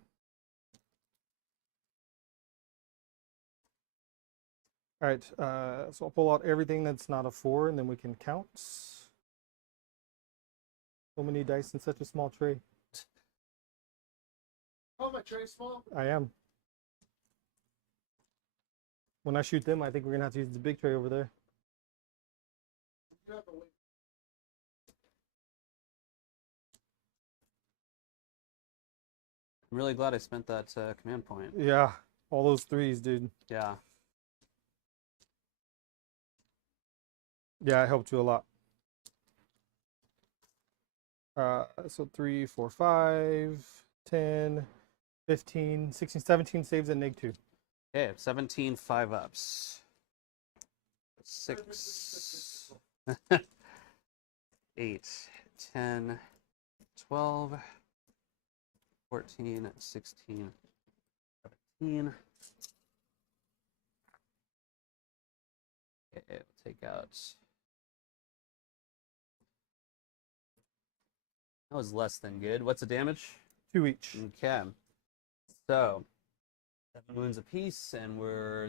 all right, so I'll pull out everything that's not a 4, and then we can count. So many dice in such a small tray. Oh, my tray small. I am. When I shoot them, I think we're gonna have to use the big tray over there. You have to wait. I'm really glad I spent that command point. Yeah, all those threes, dude. Yeah. Yeah, it helped you a lot. So 3, 4, 5, 10, 15, 16, 17 saves and neg 2. Okay, 17 5-ups. 6, 8, 10, 12, 14, 16, 17. Okay, we'll take out. That was less than good. What's the damage? 2 each. Okay. So 7 wounds apiece, and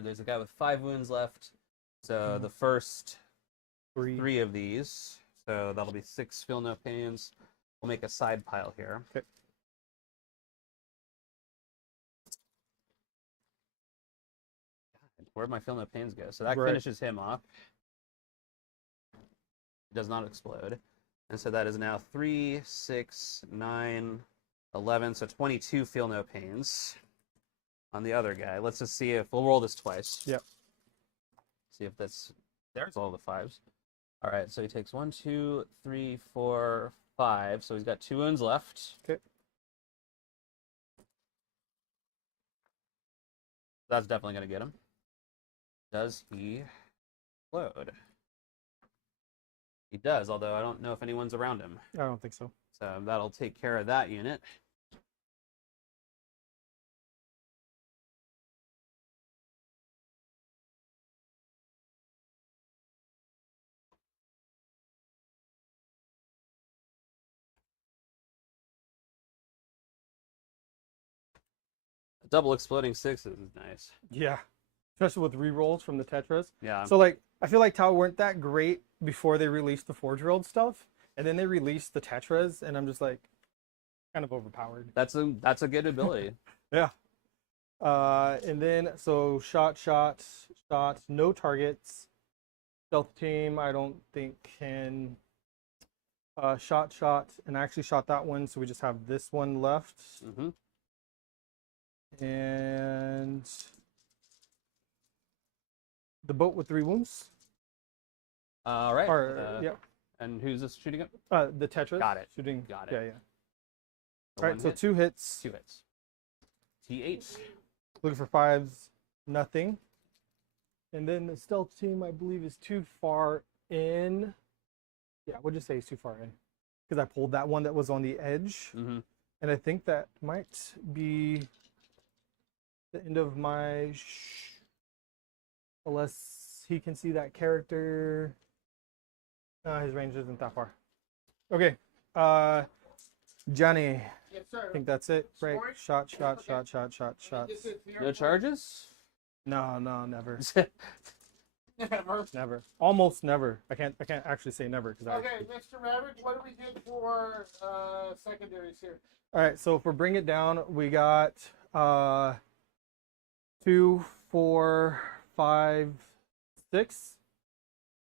there's a guy with 5 wounds left. So the first 3 of these, so that'll be 6 feel no pains. We'll make a side pile here. Okay. Where'd my feel no pains go? So that Right. finishes him off. It does not explode. And so that is now 3, 6, 9, 11. So 22 feel no pains on the other guy. Let's just see if we'll roll this twice. Yep. See if there's all the 5s. All right, so he takes 1, 2, 3, 4, 5. So he's got 2 wounds left. Okay. That's definitely going to get him. Does he explode? He does, although I don't know if anyone's around him. I don't think so. So that'll take care of that unit. Double exploding 6s is nice. Yeah, especially with rerolls from the Tetras. Yeah. So like, I feel like Tau weren't that great before they released the Forge World stuff, and then they released the Tetras, and I'm just like, kind of overpowered. That's a good ability. Yeah. And then so shot, no targets. Stealth team, I don't think can. Shot, and I actually shot that one, so we just have this one left. Mm-hmm. And the boat with 3 wounds. All right. Yep. And who's this shooting at? The Tetras. Got it. Shooting. Got it. Yeah, yeah. So All right, one so hit, 2 hits. 2 hits. T8. Looking for 5s, nothing. And then the stealth team, I believe, is too far in. Yeah, we'll just say it's too far in. Because I pulled that one that was on the edge. Mm-hmm. And I think that might be the end of my... Unless he can see that character. No, his range isn't that far. Okay. Johnny. Yes, sir. I think that's it. Right. Scoring? Shot. No charges? No, never. Never. Never. Almost never. I can't actually say never because Okay, Mr. Maverick, what do we get for secondaries here? All right, so for bring it down, we got 2, 4, 5, 6.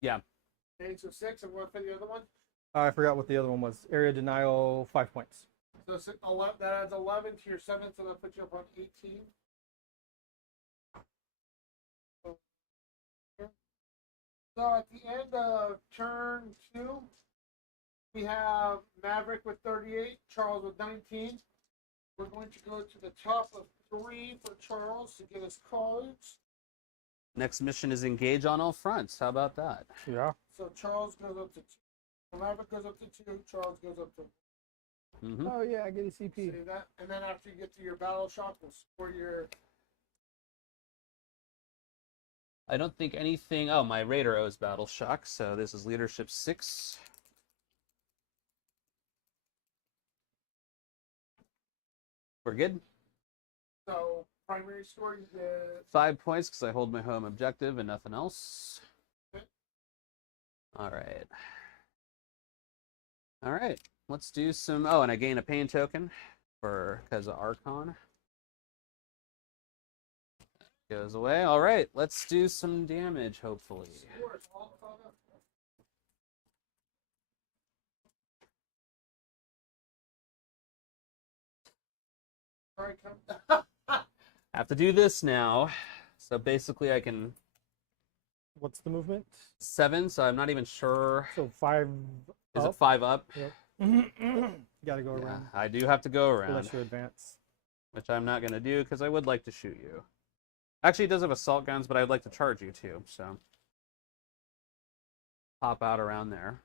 Yeah. Okay, so 6, and what for the other one? I forgot what the other one was. Area denial, 5 points. So 11, that adds 11 to your 7, so that puts you up on 18. So at the end of turn 2, we have Maverick with 38, Charles with 19. We're going to go to the top of 3 for Charles to get us cards. Next mission is engage on all fronts. How about that? Yeah. So Charles goes up to 2. Maverick goes up to 2. Charles goes up to 1. Mm-hmm. Oh yeah, I get a CP. See that? And then after you get to your battle shock, we'll score your... I don't think anything... Oh, my Raider owes battle shock, so this is leadership 6. We're good? So primary score, you get... 5 points because I hold my home objective and nothing else. Okay. All right. All right. Let's do some... Oh, and I gain a pain token. because of Archon. Goes away. All right, let's do some damage, hopefully. Have to do this now. So basically I can... What's the movement? 7, so I'm not even sure. So 5 Is up? it 5 up? Yep. Gotta go Yeah, around. I do have to go around. Unless you advance. Which I'm not going to do because I would like to shoot you. Actually, it does have assault guns, but I'd like to charge you too, so... Pop out around there.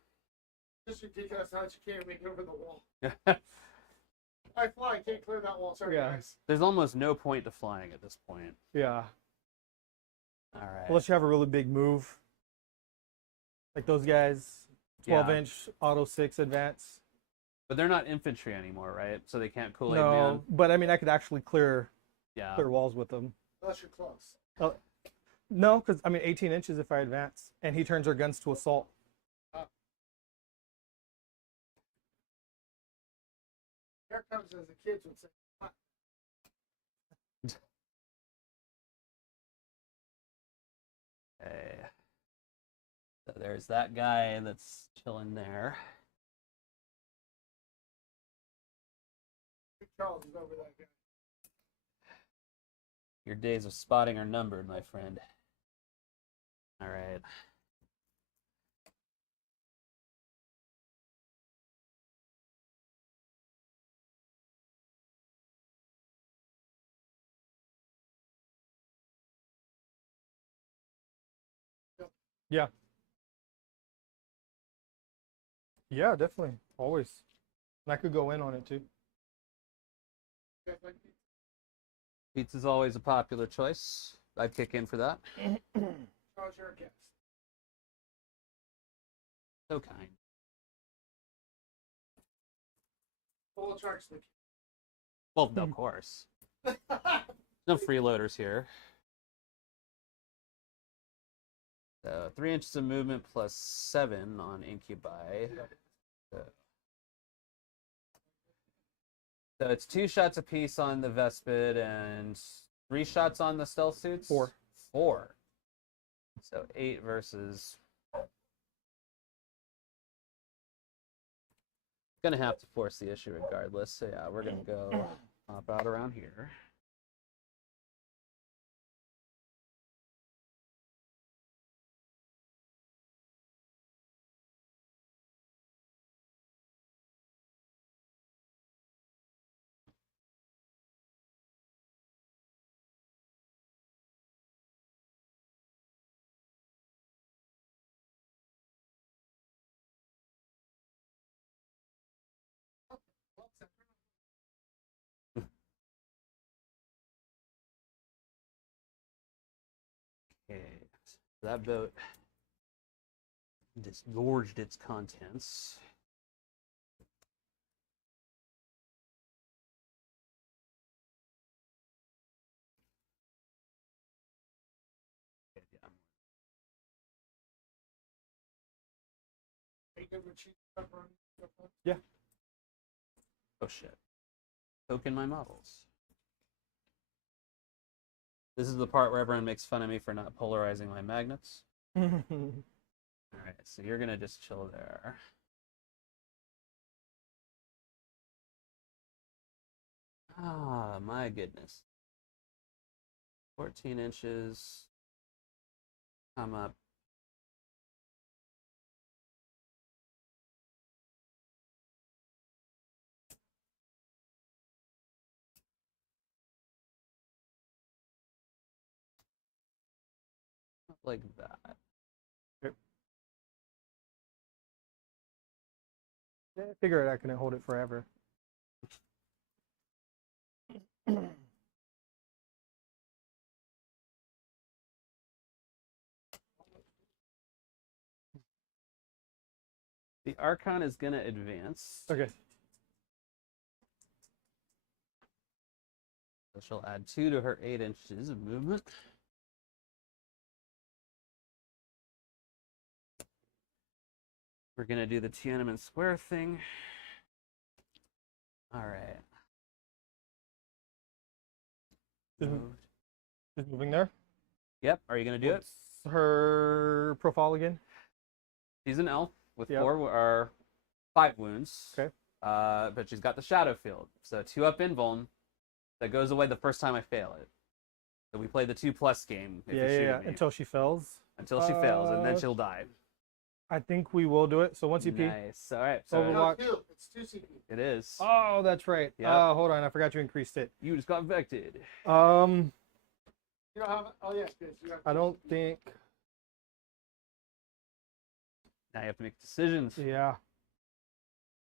Just ridiculous how you can't make it over the wall. I fly, I can't clear that wall. Sorry, guys. There's almost no point to flying at this point. Yeah. All right. Unless you have a really big move. Like those guys. 12-inch, auto 6 advance. But they're not infantry anymore, right? So they can't Kool-Aid No, Man. but I mean, I could actually clear Yeah. walls with them. Unless you're close. No, because I mean 18 inches if I advance, and he turns our guns to assault. Here comes as the kids would say. Okay. So there's that guy that's chilling there. Charles is over that guy. Your days of spotting are numbered, my friend. All right. Yeah. Yeah, definitely. Always. And I could go in on it too. Pizza's always a popular choice. I'd kick in for that. Charles, you're a guest. So kind. Full of charge stick. Well, of course. No freeloaders here. So 3 inches of movement plus 7 on incubi. So it's 2 shots apiece on the Vespid and 3 shots on the stealth suits? 4. 4. So 8 versus... Gonna have to force the issue regardless. So yeah, we're gonna go pop out around here. Okay, so that boat disgorged its contents. Are you good with cheese pepperoni? Yeah. Oh shit. Poking my models. This is the part where everyone makes fun of me for not polarizing my magnets. Alright, so you're gonna just chill there. Ah, my goodness. 14 inches. Come up. Like that. Yep. Yeah, I figured I couldn't hold it forever. The Archon is gonna advance. Okay. So she'll add 2 to her 8 inches of movement. We're gonna do the Tiananmen Square thing. All right. Just, moved. just moving there. Yep. Are you gonna do it? What's her profile again? She's an elf with Yep. 4 or 5 wounds. Okay. But she's got the shadow field, so 2 up invuln. That goes away the first time I fail it. So we play the 2+ game. If you shoot Yeah. at me. Until she fails. Until she fails, and then she'll die. I think we will do it. So 1 CP. Nice. All right. So Overwatch. No, 2. It's 2 CP. it is. Oh, that's right. Yep. Hold on, I forgot you increased it. You just got vected. You don't have. Oh yeah, good. You have I 2 don't CP. think. Now you have to make decisions. Yeah.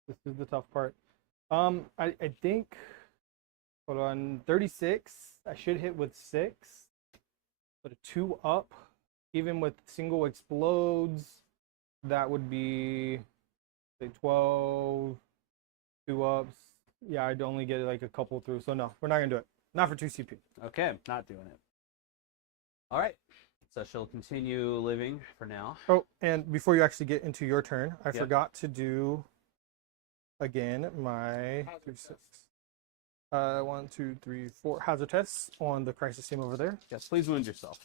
This is the tough part. I think. Hold on, 36. I should hit with 6, but a 2 up, even with single explodes, that would be say 12. 2 ups. Yeah, I'd only get like a couple through. So no, we're not gonna do it. Not for 2 CP. Okay, not doing it. All right. So she'll continue living for now. Oh, and before you actually get into your turn, I Yep. forgot to do again my Hazard 3, 6. tests. 1, 2, 3, 4 hazard tests on the crisis team over there. Yes, please wound yourself.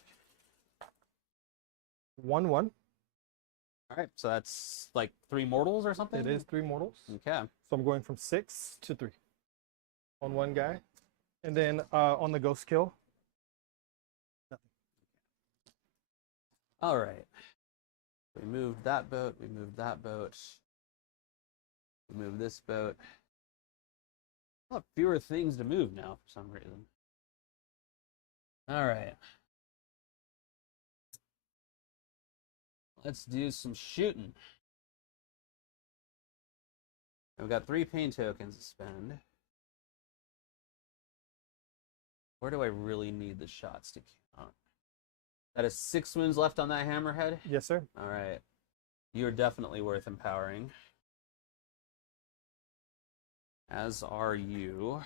1, 1. All right. So that's like 3 mortals or something? It is 3 mortals. Okay. So I'm going from 6 to 3 on one guy. And then on the ghost kill, All right. We moved that boat. We moved that boat. We moved this boat. A lot fewer things to move now for some reason. All right. Let's do some shooting. I've got 3 pain tokens to spend. Where do I really need the shots to count? That is 6 wounds left on that hammerhead. yes, sir. All right. You're definitely worth empowering. As are you.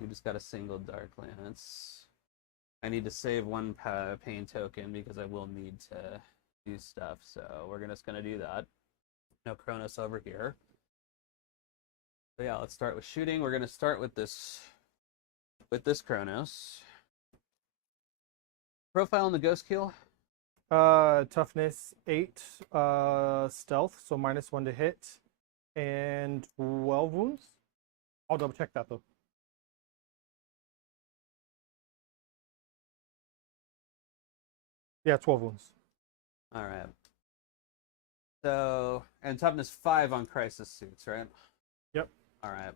You just got a single Dark Lance. I need to save 1 pain token because I will need to do stuff. So we're just going to do that. No Kronos over here. So yeah, let's start with shooting. We're going to start with this Kronos. Profile on the ghost kill. Toughness 8, stealth, so -1 to hit, and 12 wounds. I'll double check that though. Yeah, 12 wounds. All right. So, and toughness 5 on crisis suits, right? Yep. All right.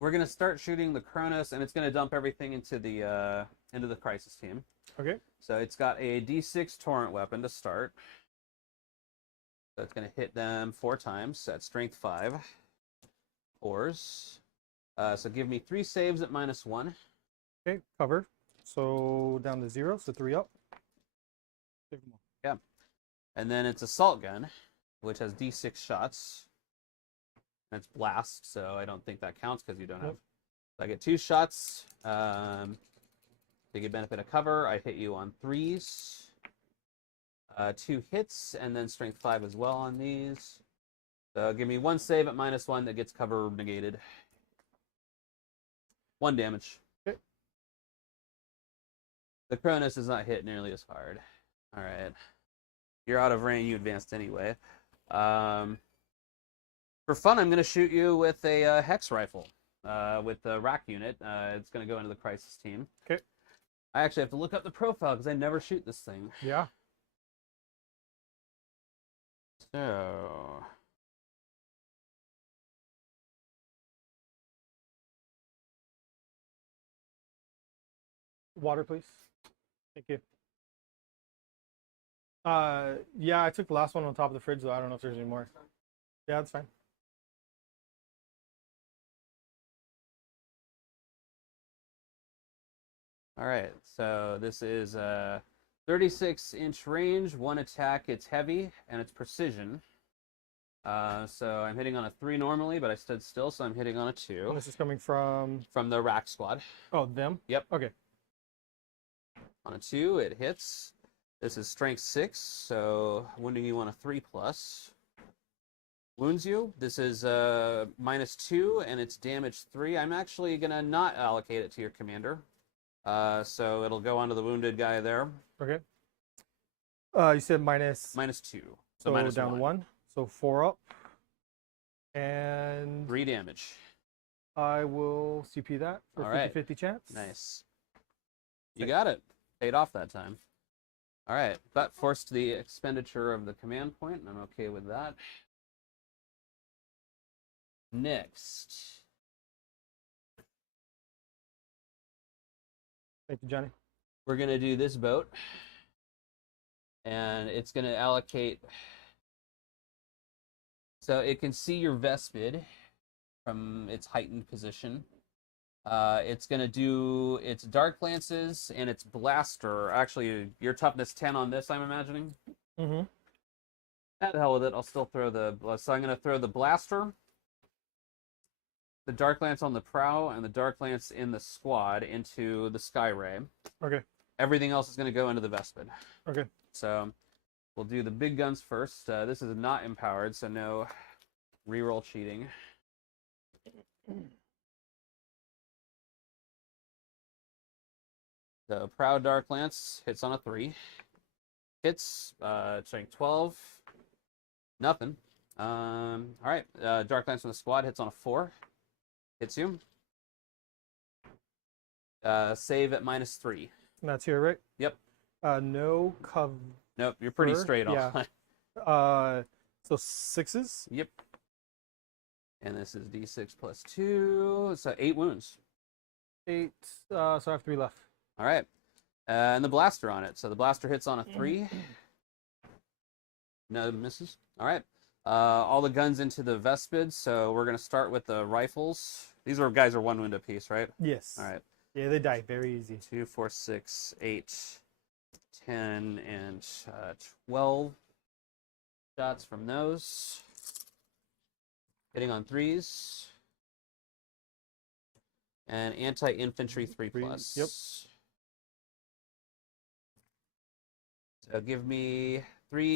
We're gonna start shooting the Kronos, and it's gonna dump everything into the crisis team. Okay. So it's got a D6 torrent weapon to start. So it's gonna hit them 4 times at strength 5. 4s. So give me 3 saves at -1. Okay, cover. So down to 0, so 3 up. Save more. Yeah. And then it's assault gun, which has D6 shots. And it's blast, so I don't think that counts because you don't have. So I get 2 shots. To get benefit of cover, I hit you on 3s. 2 hits, and then strength 5 as well on these. So give me 1 save at -1 that gets cover negated. 1 damage. Okay. The Kronos is not hit nearly as hard. All right. You're out of range. You advanced anyway. For fun, I'm going to shoot you with a hex rifle with the rack unit. It's going to go into the crisis team. Okay. I actually have to look up the profile because I never shoot this thing. Yeah. So... Water, please. Thank you. Yeah, I took the last one on top of the fridge, though. I don't know if there's any more. Yeah, that's fine. All right, so this is a 36-inch range, 1 attack. It's heavy, and it's precision. So I'm hitting on a 3 normally, but I stood still, so I'm hitting on a 2. And this is coming from... From the rack squad. Oh, them? Yep. Okay. On a 2, it hits. This is strength 6, so wounding you on a 3+. wounds you. This is -2 and it's damage 3. I'm actually gonna not allocate it to your commander. So it'll go onto the wounded guy there. Okay. You said minus. -2. So minus down to 1. So 4 up. And 3 damage. I will CP that for All right. 50-50 chance. Nice. You got it. Paid off that time. All right. That forced the expenditure of the command point, and I'm okay with that. Next. Thank you, Johnny. We're going to do this boat. And it's going to allocate. So it can see your Vespid from its heightened position. It's going to do its Dark Lances and its Blaster. Actually, your toughness 10 on this, I'm imagining. Mm-hmm. The hell with it. I'll still throw the... So I'm going to throw the Blaster, the Dark Lance on the prow, and the Dark Lance in the squad into the Sky Ray. Okay. Everything else is going to go into the Vespid. Okay. So we'll do the big guns first. This is not empowered, so no reroll cheating. The Proud Dark Lance hits on a 3. Hits, strength 12. Nothing. All right. Dark Lance from the squad hits on a 4. Hits you. Save at -3. And that's here, right? Yep. No cover. Nope, you're pretty straight on. Yeah. So 6s. Yep. And this is D6 plus 2. So 8 wounds. 8. So I have 3 left. All right. And the Blaster on it. So the Blaster hits on a 3. No misses. All right. All the guns into the Vespid. So we're going to start with the rifles. These guys are 1 wound apiece, right? Yes. All right. Yeah, they die very easy. 2, 4, 6, 8, 10, and 12 shots from those. Hitting on 3s. And anti-infantry 3+. Yep. So give me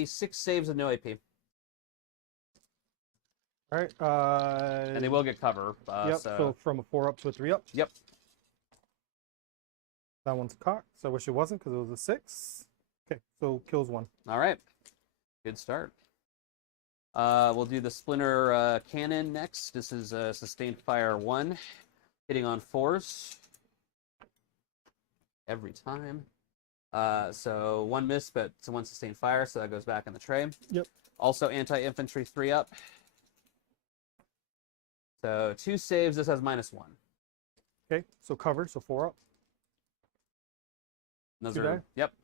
6 saves with no AP. All right. And they will get cover. Yep. So from a 4 up to a 3 up. Yep. That one's cocked. So I wish it wasn't because it was a 6. Okay. So kills 1. All right. Good start. We'll do the Splinter Cannon next. This is Sustained Fire 1. Hitting on 4s. Every time. So 1 miss, but it's 1 Sustained Fire, so that goes back in the tray. Yep. Also anti-infantry 3 up. So 2 saves. This has -1. Okay. So cover. So 4 up. Those 2 are die? Yep.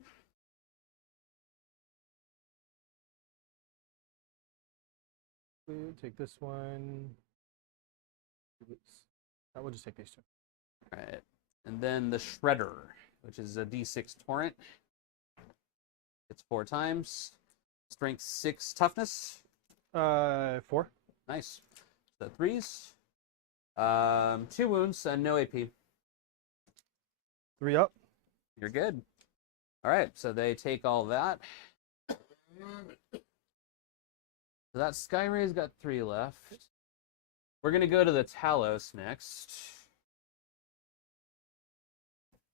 We'll take this one. I will just take these 2. All right. And then the Shredder, which is a D6 Torrent. It's 4 times. Strength 6, toughness. 4. Nice. So 3s. 2 wounds and no AP. 3 up. You're good. All right. So they take all that. So that Skyray's got 3 left. We're going to go to the Talos next.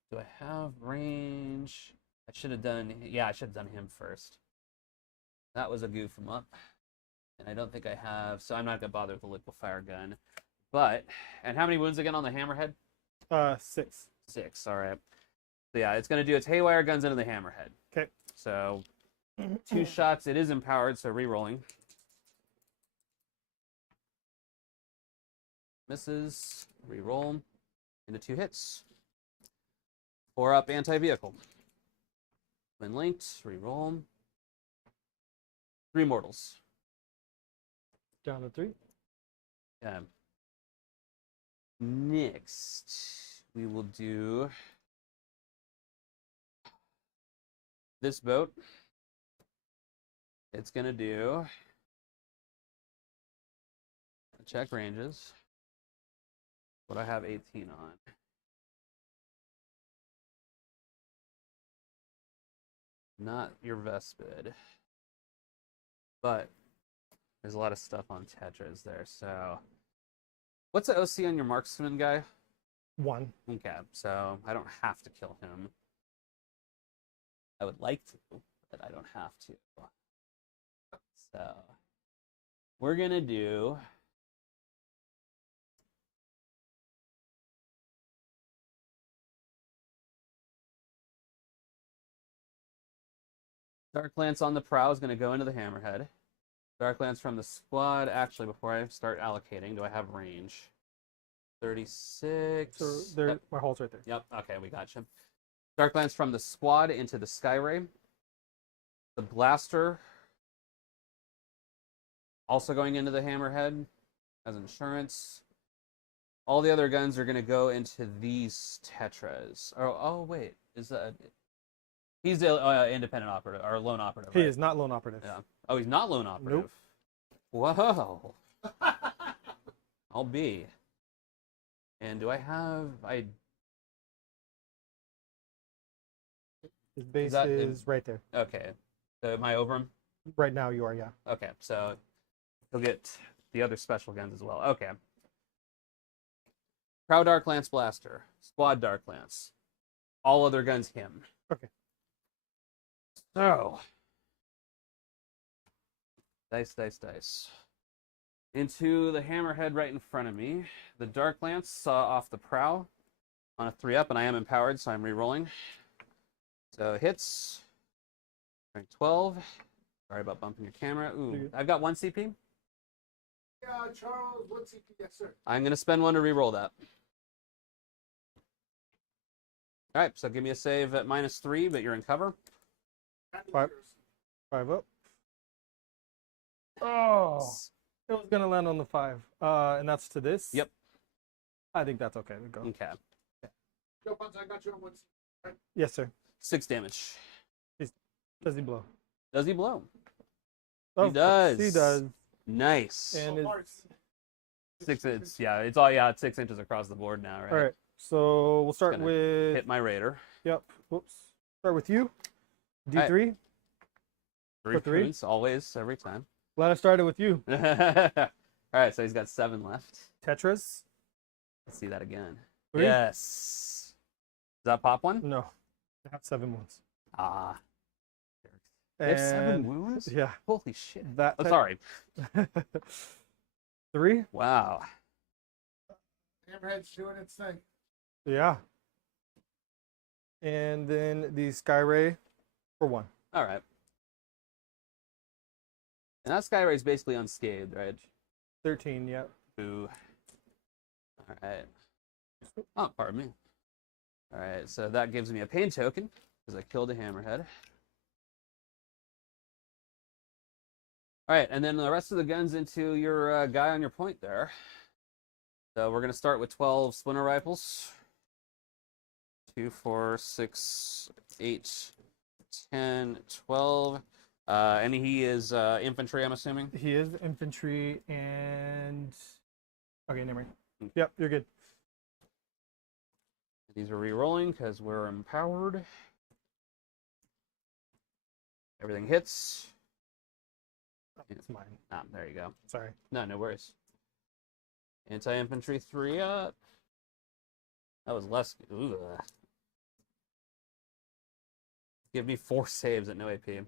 Do I have range? I should have done... Yeah, I should have done him first. That was a goof him up. And I don't think I have... So I'm not going to bother with the liquefier gun. But... And how many wounds again on the Hammerhead? 6. 6, all right. So yeah, it's going to do its Haywire guns into the Hammerhead. Okay. So 2 shots. It is empowered, so re-rolling. Misses. Re-roll. Into 2 hits. 4 up anti-vehicle. When linked, re-roll. 3 mortals. Down to 3. Okay. Next, we will do this boat. It's going to do check ranges. What I have 18 on. Not your Vespid. But There's a lot of stuff on Tetras there. So, what's the OC on your marksman guy? 1. Okay, so I don't have to kill him. I would like to, but I don't have to. So, we're gonna do. Dark Lance on the prow is going to go into the Hammerhead. Dark Lance from the squad. Actually, before I start allocating, do I have range? 36. So there, my hull's right there. Yep. Okay, we got you. Dark Lance from the squad into the Skyray. The Blaster also going into the Hammerhead as insurance. All the other guns are going to go into these Tetras. Oh wait. Is that... He's the independent operative, or lone operative, He right? is not lone operative. Yeah. Oh, he's not lone operative? Nope. Whoa. I'll be. And do I have... His base that is right there. Okay. So am I over him? Right now you are, yeah. Okay, so he'll get the other special guns as well. Okay. Prow Dark Lance Blaster. Squad Dark Lance. All other guns him. Okay. So. Dice. Into the Hammerhead right in front of me. The Dark Lance off the prow on a 3-up, and I am empowered, so I'm re-rolling. So hits. Rank 12. Sorry about bumping your camera. Ooh, I've got 1 CP. Yeah, Charles, 1 CP, yes, sir. I'm going to spend 1 to re-roll that. All right, so give me a save at -3, but you're in cover. 5 up. Oh, it was gonna land on the 5. And that's to this. Yep. I think that's okay to go. Okay. Yo, Buns, I got you on 1 CP. Right? Yes, sir. 6 damage. Does he blow? Does he blow? Oh, He does. He does. Nice. And So is, far, 6 inches. Yeah, it's all, yeah, it's 6 inches across the board now, right? all right. So we'll start gonna with. Hit my raider. Yep. Whoops. Start with you. D3. All right. 3 3? points, always, every time. Glad I started with you. All right, so he's got 7 left. Tetras. Let's see that again. 3? Yes. Does that pop one? No. I have 7 wounds. Ah. They have 7 And wounds? yeah, Holy shit. that. Oh, sorry. 3. Wow. Hammerhead's doing its thing. Yeah. And then the Skyray for 1. All right. And that Skyray is basically unscathed, right? 13. Yep. Boo. All right. Oh, pardon me. All right, so that gives me a pain token because I killed a Hammerhead. All right, and then the rest of the guns into your guy on your point there. So we're going to start with 12 splinter rifles. 2, 4, 6, 8, 10, 12. And he is infantry, I'm assuming? He is infantry and. Okay, never mind. Yep, you're good. These are re-rolling because we're empowered. Everything hits. It's mine. Ah, there you go. Sorry. No worries. Anti-infantry 3 up. That was less. Ooh. Give me 4 saves at no AP.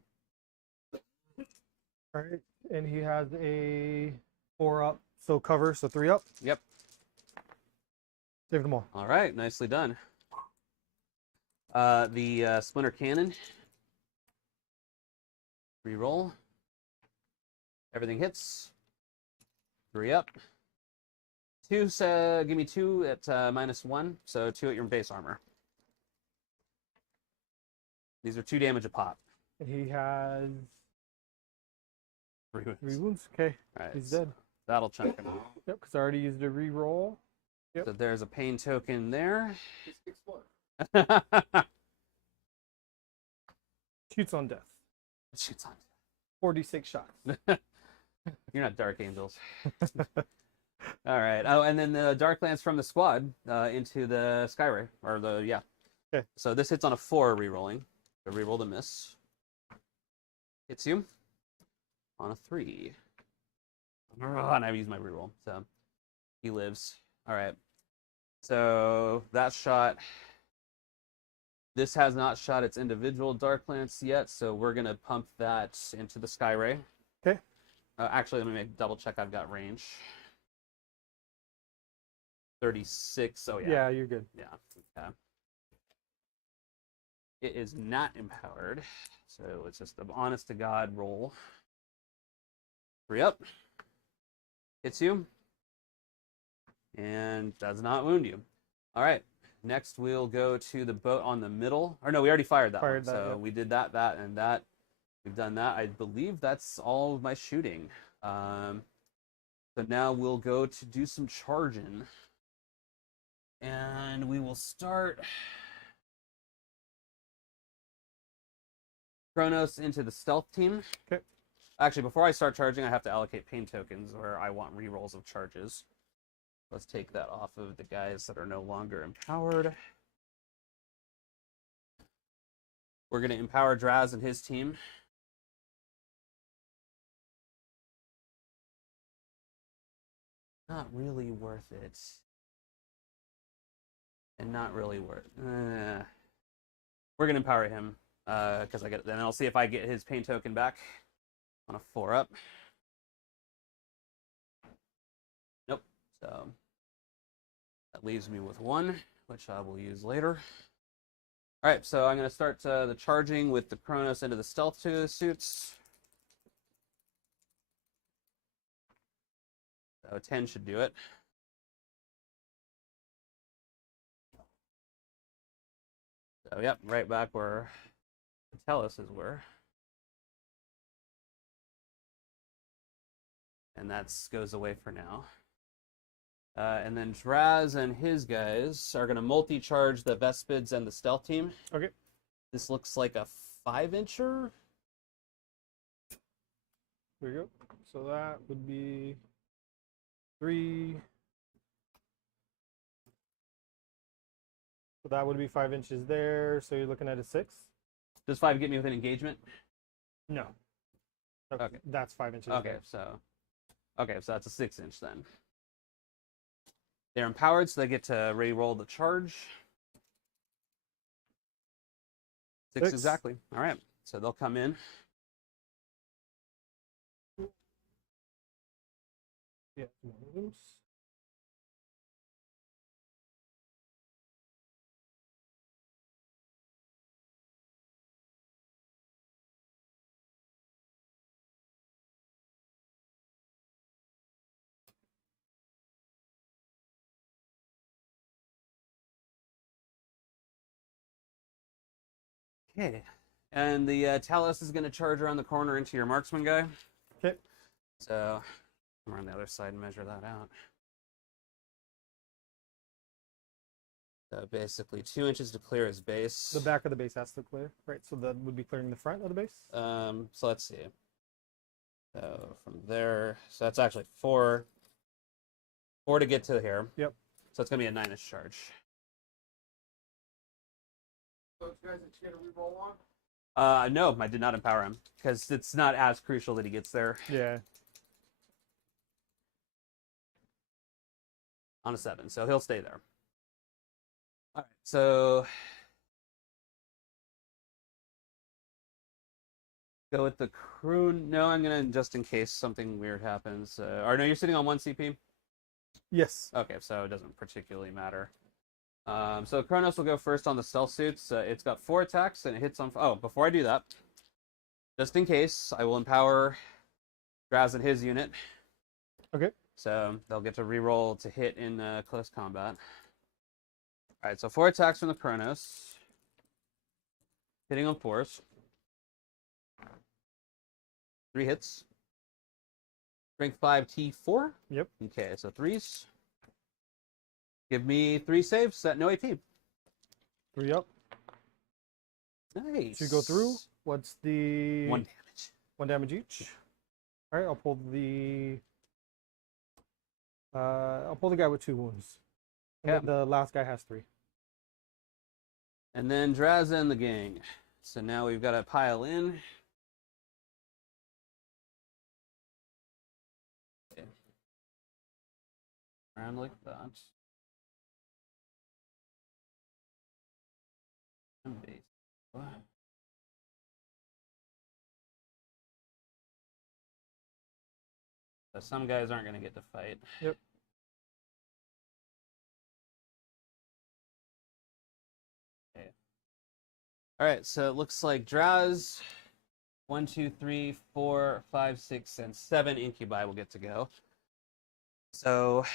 All right, and he has a 4 up, so cover, so 3 up. Yep. Save them all. All right, nicely done. The splinter cannon. Reroll. Everything hits. 3 up. 2. Give me 2 at -1, so 2 at your base armor. These are 2 damage a pop. And he has 3 wounds. 3 wounds. Okay, All right, he's so dead. that'll chunk him out. Yep, because I already used a reroll. Yep. So there's a pain token there. Just explode. Shoots on death. Shoots on. 46 shots. You're not Dark Angels. All right. Oh, and then the Dark Lance from the squad into the Skyray, or the yeah. Okay. So this hits on a 4 rerolling. So reroll the miss. Hits you on a 3. And I use my reroll, so he lives. All right. So that shot. This has not shot its individual Dark Lance yet, so we're going to pump that into the Skyray. Okay. Actually, let me double check I've got range. 36. Oh, yeah. Yeah, you're good. Yeah. Okay. It is not empowered, so it's just an honest-to-God roll. 3 up. Hits you. And does not wound you. All right. Next, we'll go to the boat on the middle. Or no, we already fired that one. So we did that, and that. We've done that. I believe that's all of my shooting. So now we'll go to do some charging. And we will start Kronos into the stealth team. Okay. Actually, before I start charging, I have to allocate pain tokens where I want rerolls of charges. Let's take that off of the guys that are no longer empowered. We're going to empower Draz and his team. Not really worth it. And not really worth We're going to empower him because I get. Then I'll see if I get his pain token back on a 4 up. Nope. So that leaves me with 1, which I will use later. All right, so I'm going to start the charging with the Kronos into the stealth suits. So 10 should do it. So yep, right back where the Teluses were. And that goes away for now. And then Draz and his guys are going to multi-charge the Vespids and the stealth team. Okay. This looks like a 5-incher. There you go. So that would be 3. So that would be 5 inches there. So you're looking at a 6. Does 5 get me with an engagement? No. Okay. That's 5 inches. Okay, there. so that's a 6-inch then. They're empowered, so they get to re-roll the charge. 6 exactly. All right, so they'll come in. Yeah. Okay, and the Talus is going to charge around the corner into your marksman guy. Okay. So I'm on the other side and measure that out. So basically 2 inches to clear his base. The back of the base has to clear, right? So that would be clearing the front of the base? So let's see. So from there, so that's actually 4 to get to here. Yep. So it's going to be a 9-inch charge. Those guys that you get a reroll on? No, I did not empower him because it's not as crucial that he gets there. Yeah. On a 7, so he'll stay there. All right, so go with the crew. No, I'm gonna just in case something weird happens. Or no, you're sitting on 1 CP. Yes. Okay, so it doesn't particularly matter. So Kronos will go first on the stealth suits. It's got 4 attacks and it hits on. Oh, before I do that, just in case, I will empower Draz and his unit. Okay. So they'll get to reroll to hit in close combat. All right, so 4 attacks from the Kronos. Hitting on 4s. 3 hits. Strength 5 T4. Yep. Okay, so 3s. Give me 3 saves at no AP. 3 up. Nice. Should go through. What's the 1 damage. 1 damage each. All right, I'll pull the guy with 2 wounds. And Yeah. then the last guy has 3. And then Draz and the gang. So now we've got to pile in. Okay. Around like that. And base. So some guys aren't going to get to fight. Yep. Okay. All right, so it looks like Draz, 1, 2, 3, 4, 5, 6, and 7 incubi will get to go. So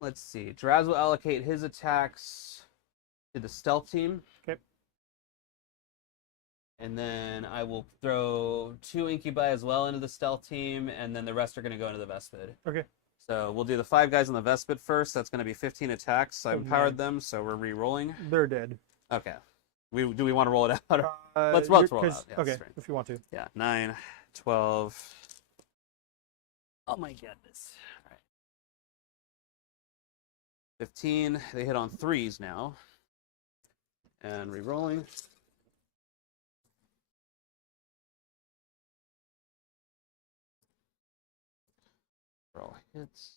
let's see. Draz will allocate his attacks to the stealth team. Okay. And then I will throw 2 incubi as well into the stealth team, and then the rest are going to go into the Vespid. Okay. So we'll do the 5 guys on the Vespid first. That's going to be 15 attacks. I've Okay. empowered them, so we're re-rolling. They're dead. Okay. Do we want to roll it out? Let's roll it out. Yeah, okay, straight. if you want to. Yeah, 9, 12. Oh my goodness. All right. 15. They hit on 3s now. And re-rolling. Roll hits.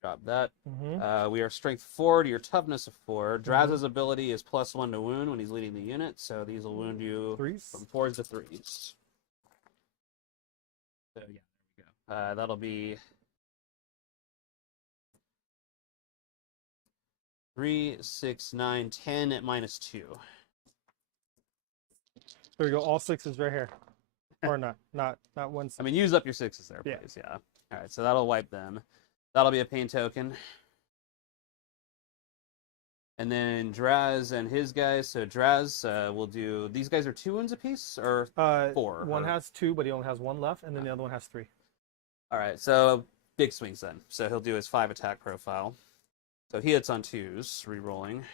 Drop that. Mm-hmm. We are strength 4 to your toughness of 4. Draz's ability is +1 to wound when he's leading the unit, so these will wound you 3s? from 4s to 3s. So yeah, there we go. That'll be 3, 6, 9, 10 at -2. There we go. All 6s right here. Or not one. I mean, use up your 6s there, please. Yeah. All right, so that'll wipe them. That'll be a pain token. And then Draz and his guys. So Draz will do. These guys are 2 wounds apiece, or 4. One has 2, but he only has 1 left, and then the other one has 3. All right, so big swings then. So he'll do his 5 attack profile. So he hits on 2s, re-rolling.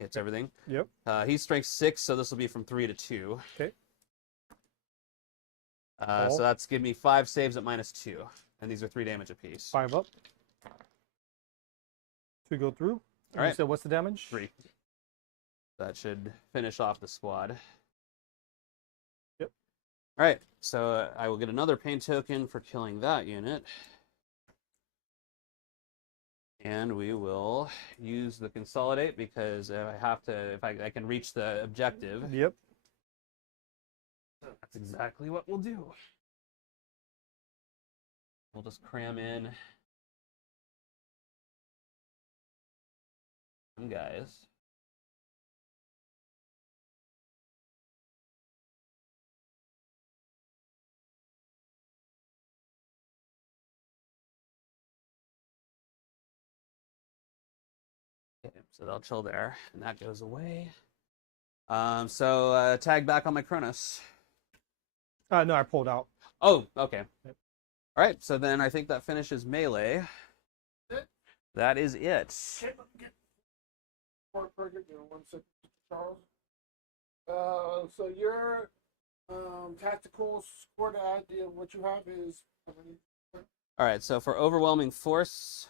Hits everything. Yep. He's strength 6, so this will be from 3 to 2. Okay. So that's give me 5 saves at -2, and these are 3 damage apiece. 5 up. 2 go through. All right. You said what's the damage? 3. That should finish off the squad. Yep. All right, so I will get another pain token for killing that unit. And we will use the consolidate because if I can reach the objective. Yep. So that's exactly what we'll do. We'll just cram in some guys. Okay, so they'll chill there, and that goes away. So tag back on my Kronos. No, I pulled out. Oh, okay. Yep. All right, so then I think that finishes melee. That is it. Charles. So your tactical score to idea of what you have is. All right, so for overwhelming force,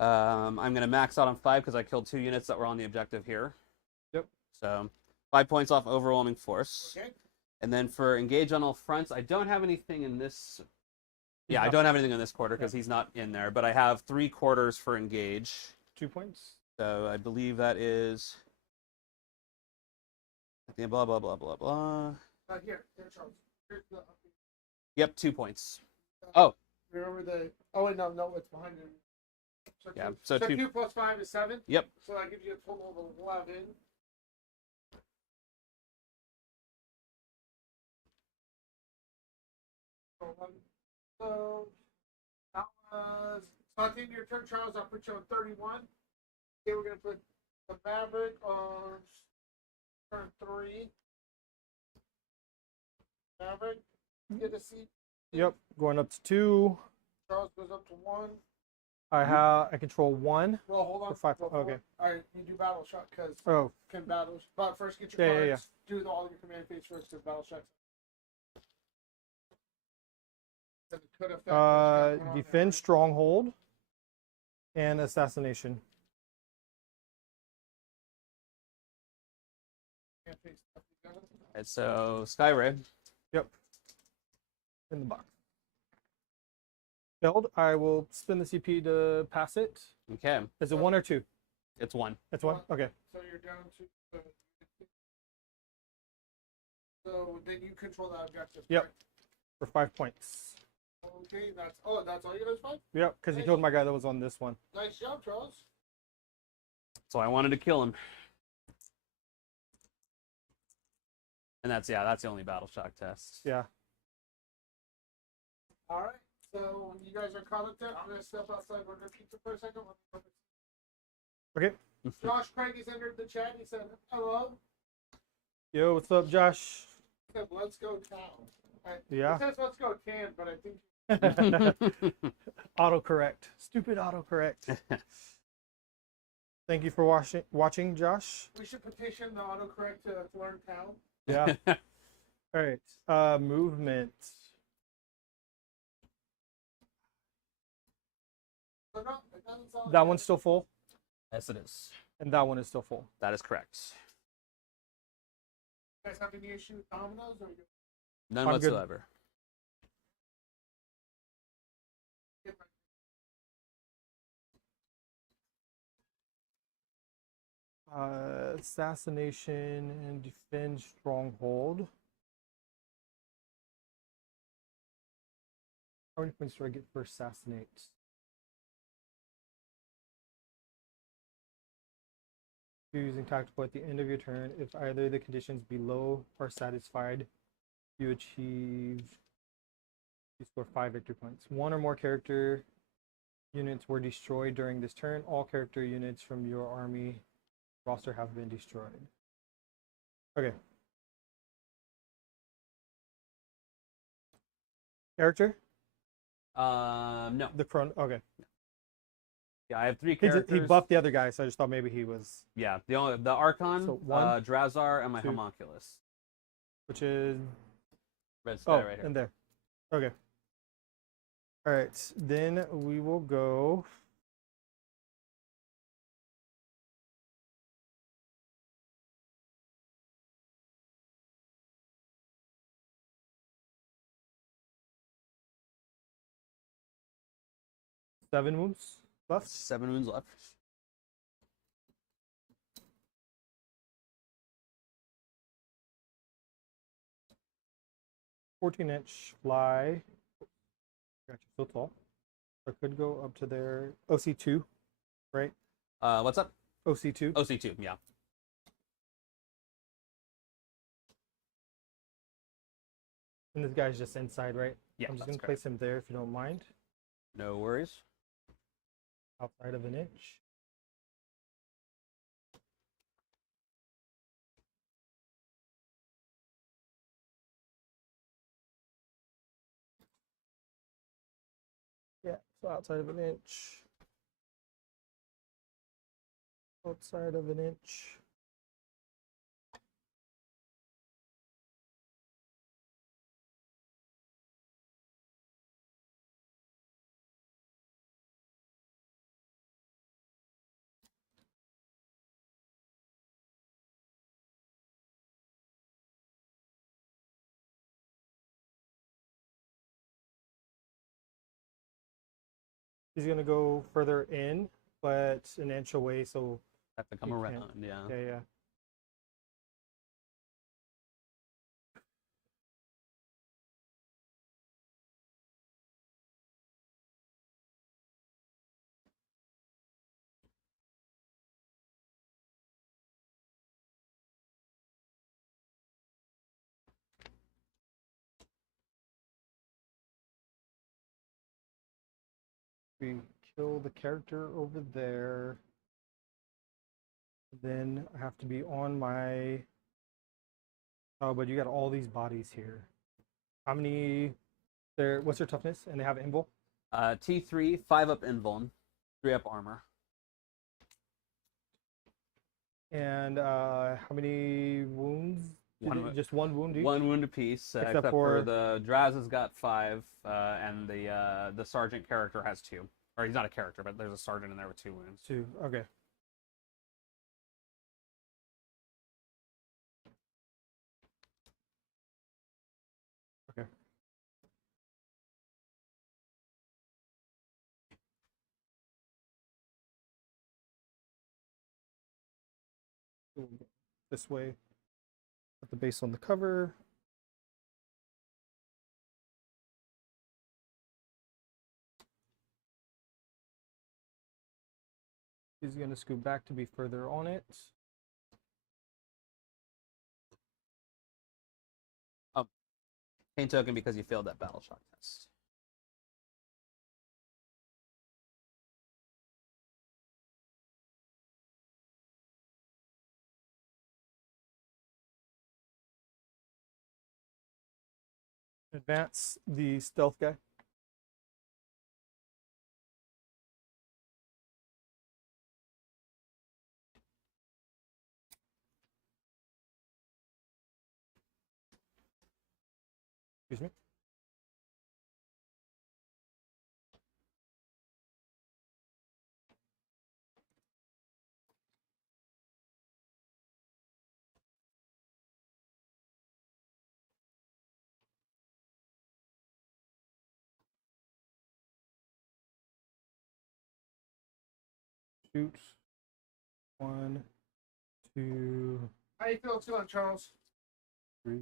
I'm going to max out on 5 because I killed 2 units that were on the objective here. Yep. So 5 points off overwhelming force. Okay. And then for engage on all fronts, I don't have anything in this. Yeah, I don't have anything in this quarter because he's not in there, but I have 3 quarters for engage. 2 points. So I believe that is. Blah, blah, blah, blah, blah. Here, Charles. Here's the. Yep, 2 points. Oh. Remember the. Oh, wait, no, it's behind him. So yeah, 2, so 2 2 plus 5 is 7? Yep. So that gives you a total of 11. So that was. So at the end of your turn, Charles, I'll put you on 31. Okay, we're going to put the Maverick on turn 3. Maverick, get a seat. Yep, going up to 2. Charles goes up to 1. I control 1. Well, hold on. For 5. Well, Okay. All right, you do battle shot because Oh. can battle. But first, get your Yeah, cards. Do all your command phase first. Do battle shots. It could affect what you got going on Defend stronghold and assassination. there. Command phase stuff you got. And so Skyray. Yep. In the box. Failed. I will spin the CP to pass it. Okay, Is it 1 or 2? it's 1. It's 1? Okay. So you're down to. So then you control that objective. Yep. Correct? For 5 points. Okay, that's all you guys find? Yep, because he killed my guy that was on this one. Nice job, Charles. So I wanted to kill him. And that's the only battle shock test. Yeah. All right. So when you guys are caught up there, I'm gonna step outside. We're gonna keep it for a second. Okay. Josh Craig has entered the chat. He said, "Hello." Yo, what's up, Josh? He said, "Let's go town." Yeah. It says, "Let's go tan," but I think Autocorrect. Stupid autocorrect. Thank you for watching, Josh. we should petition the autocorrect to learn town. Yeah. All right. Movement. So no, it doesn't sound That like one's still full, Yes, it is. and that one is still full. That is correct. You guys have any issue with dominoes? Or None I'm good. whatsoever. Assassination and defend stronghold. How many points do I get for assassinate? Using tactical at the end of your turn. If either of the conditions below are satisfied, you score 5 victory points. 1 or more character units were destroyed during this turn. All character units from your army roster have been destroyed. Okay. Character? No. The chron. Okay. Yeah, I have 3 He characters. buffed the other guy, so I just thought maybe he was, Yeah, the Archon, So, 1, Drazar, and my 2. Homunculus. which is Red sky right here. in there. Okay. All right. Then we will go. Seven wounds left. 7 wounds left. $14-inch fly. Gotcha. So tall. I could go up to their OC2, right? What's up? OC2. OC2, yeah. And this guy's just inside, right? Yeah, I'm just that's gonna correct. place him there if you don't mind. No worries. Outside of an inch. Yeah, so outside of an inch. Outside of an inch. He's gonna go further in, but an inch away, so Have to come You around, can't- yeah. yeah. We kill the character over there. Then I have to be on my. Oh, but you got all these bodies here. How many? What's their toughness? And they have invul. T3, 5 up invuln, 3 up armor. And how many wounds? Just 1 wound each. 1 wound apiece, except for the Draz has got 5, and the sergeant character has 2. Or he's not a character, but there's a sergeant in there with 2 wounds. 2. Okay. Okay. this way. Put the base on the cover. He's going to scoot back to be further on it. Pain token because you failed that battle shock test. Advance the stealth guy. Excuse me. Shoot. 1, 2, How you feeling, Charles? 3.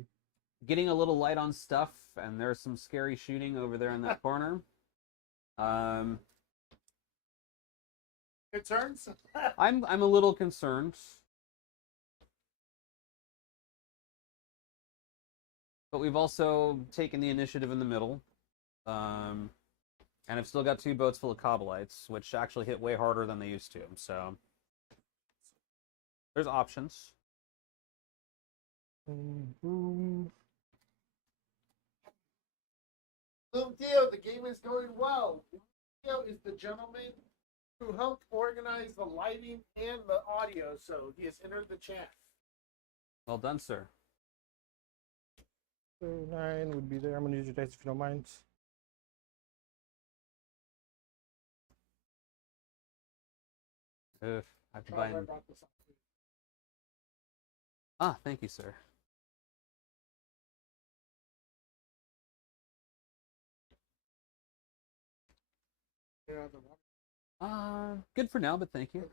Getting a little light on stuff, and there's some scary shooting over there in that corner. Concerns? I'm a little concerned. But we've also taken the initiative in the middle. And I've still got 2 boats full of Kabbalites, which actually hit way harder than they used to. So there's options. Boom, boom. Little Dio, the game is going well. Dio is the gentleman who helped organize the lighting and the audio, so he has entered the chat. Well done, sir. So 9 would be there. I'm going to use your dice if you don't mind. I have to buy Charles, I in. brought this up to you. Ah, thank you, sir. Yeah, the water. Good for now, but thank you.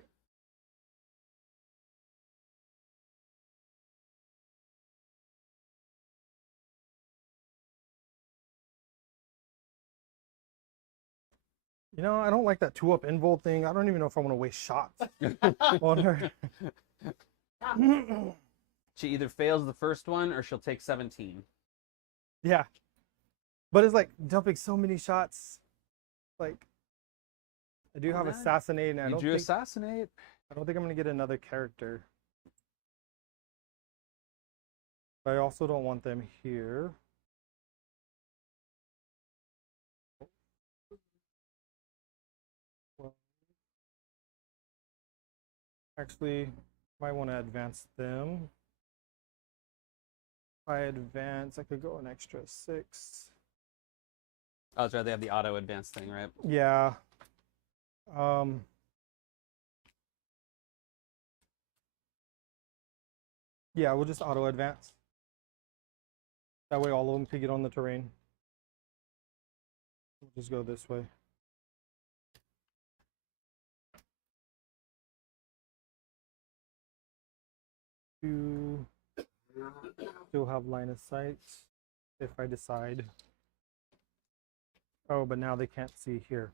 You know, I don't like that 2-up involt thing. I don't even know if I want to waste shots on her. She either fails the first one or she'll take 17. Yeah. But it's like dumping so many shots. Like, I do have man. assassinate, and I You don't drew think assassinate. I'm gonna get another character. But I also don't want them here. Well, actually, might want to advance them. If I advance, I could go an extra 6. Oh, that's right. They have the auto advance thing, right? Yeah. Yeah, we'll just auto advance. That way all of them could get on the terrain. We'll just go this way. To still have line of sight if I decide. Oh, but now they can't see here.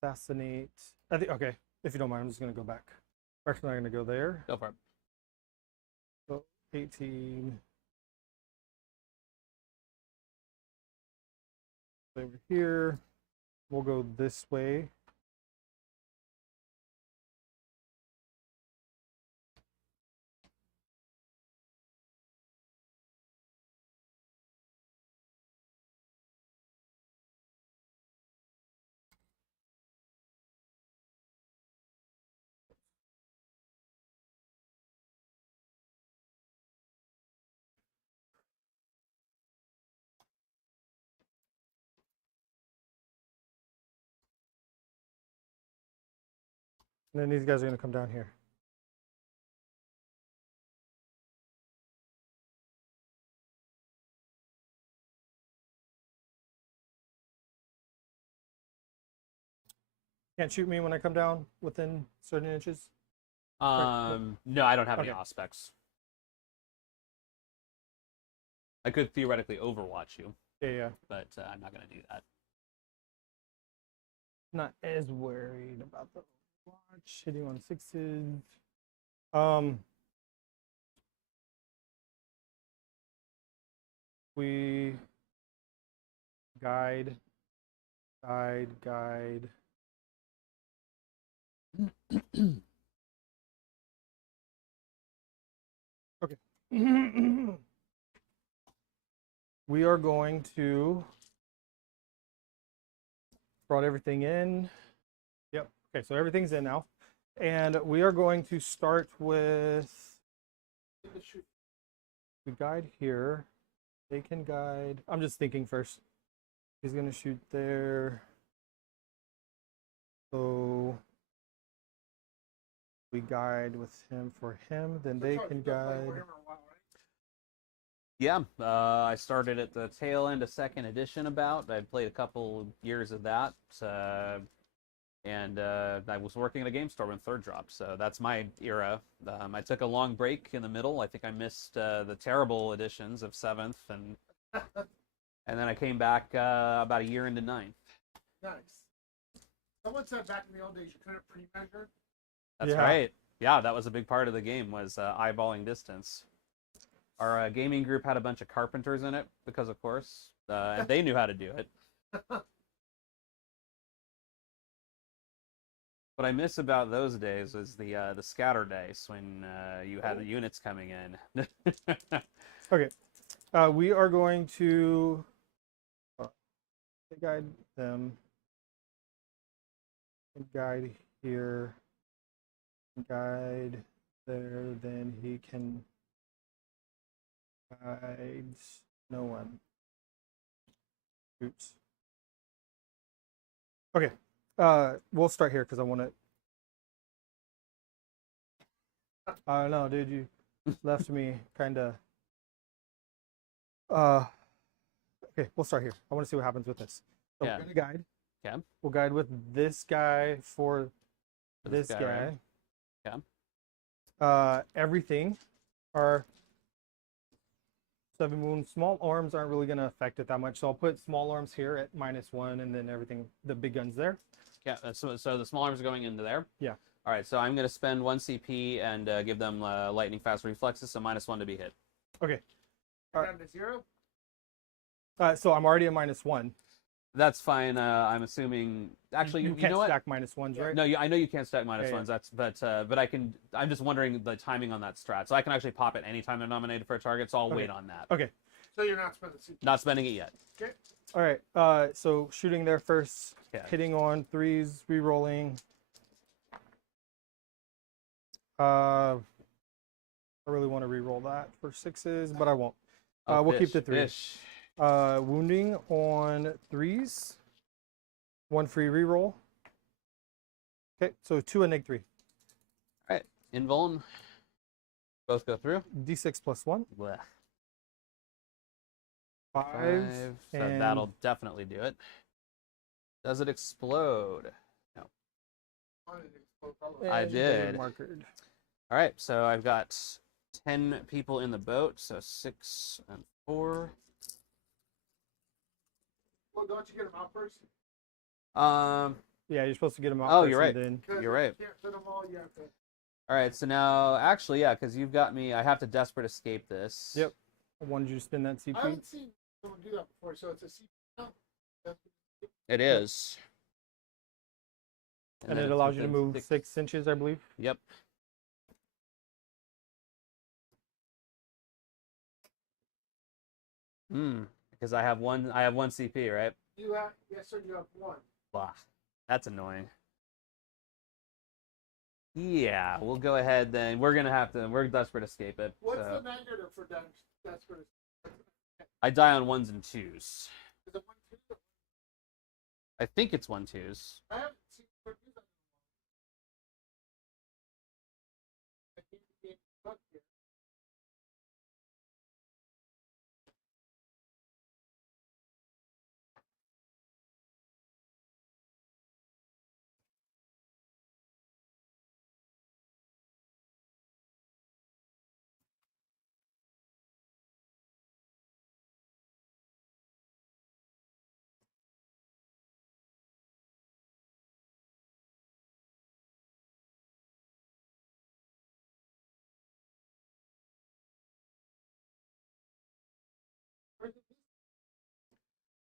Assassinate. I think okay. If you don't mind, I'm just gonna go back. We're actually not gonna go there. Go for it. So 18. Over here. We'll go this way. And then these guys are going to come down here. Can't shoot me when I come down within certain inches? No, I don't have any Okay. aspects. I could theoretically overwatch you, Yeah. but I'm not going to do that. Not as worried about the watch hitting on 6s. We guide. Okay. We are going to brought everything in. Yep. Okay, so everything's in now. And we are going to start with we guide here. They can guide. I'm just thinking first. He's gonna shoot there. So we guide with him for him, then they can guide. Yeah, I started at the tail end of 2nd edition about. I played a couple years of that, and I was working at a game store when 3rd dropped, so that's my era. I took a long break in the middle. I think I missed the terrible editions of 7th, and then I came back about a year into 9th. Nice. Someone said back in the old days you couldn't pre-measure. That's right. Yeah, that was a big part of the game, was eyeballing distance. Our gaming group had a bunch of carpenters in it, because of course, and they knew how to do it. What I miss about those days is the scatter dice when you had the units coming in. Okay. We are going to guide them. Guide here. Guide there. Then he can guide no one. Oops. Okay. We'll start here because I want to. I don't know, dude. You left me kind of. Okay, we'll start here. I want to see what happens with this. So Yeah. we're gonna guide. Yeah. We'll guide with this guy for this guy, guy. right? Yeah. Everything are 7 wounds. Small arms aren't really gonna affect it that much, so I'll put small arms here at -1, and then everything, the big guns there. Yeah. So the small arms are going into there. Yeah. All right. So I'm going to spend 1 CP and give them lightning fast reflexes, so -1 to be hit. Okay. Down to 0. So I'm already at -1. That's fine. I'm assuming. Actually, you you can't know what? stack -1s, right? No, I know you can't stack minus Yeah, ones. That's but I can. I'm just wondering the timing on that strat. So I can actually pop it anytime they're nominated for a target. So I'll wait on that. Okay. So you're not spending CP. Not spending it yet. Okay. All right. So shooting there first, Okay. hitting on 3s, re-rolling. I really want to re-roll that for 6s, but I won't. Oh, we'll keep fish, the 3. fish. Wounding on 3s. 1 free re-roll. Okay, so 2 and -3. All right. Invuln. Both go through. D6 + 1. Blech. 5. So and that'll definitely do it. Does it explode? No. I and did. Markered. All right. So I've got 10 people in the boat. So 6 and 4. Well, don't you get them out first? Yeah, you're supposed to get them out. Oh, first you're right. and then... You're right. You can't fit them all. You have to. All right, so now, actually, yeah, because you've got me. I have to desperate escape this. Yep. I wanted you to spend that I CP. haven't seen someone do that before, so it's a CP. now. It is. And then it it's allows you to within move 6 inches, I believe. Yep. Because I have one. I have 1 CP, right? You have, yes, sir. You have 1. Blah. That's annoying. Yeah, we'll go ahead then. We're gonna have to. We're desperate escape it. What's so. the negative for that's for? I die on 1s and 2s. Is it 1, 2? I think it's 1, 2s. I haven't seen.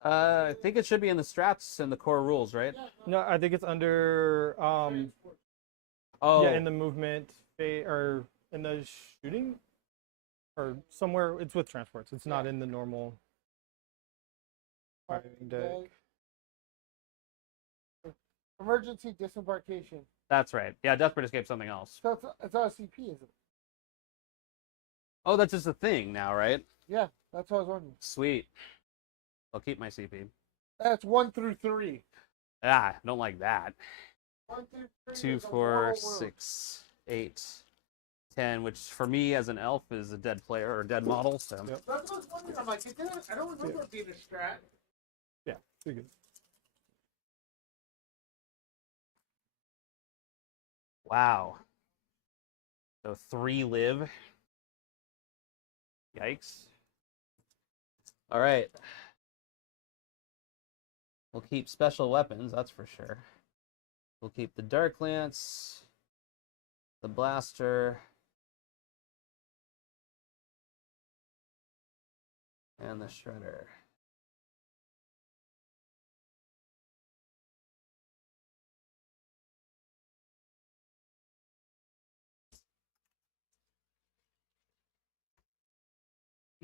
I think it should be in the strats and the core rules, right? No, I think it's under Oh, yeah, in the movement or in the shooting or somewhere. It's with transports. It's not in the normal firing deck. Emergency disembarkation. that's right. Yeah, Desperate Escape's something else. So it's not a CP, is it? Oh, that's just a thing now, right? Yeah, that's what I was wondering. Sweet. I'll keep my CP. That's 1 through 3. Ah, don't like that. 1 through 3. 2, is a 4, moral 6, 8, 10, which for me as an elf is a dead player or dead model. So Yep. That's what I was wondering. I'm like, I don't remember it being a strat. Yeah, pretty good. wow. So 3 live. Yikes. All right. We'll keep special weapons, that's for sure. We'll keep the Dark Lance, the Blaster, and the Shredder.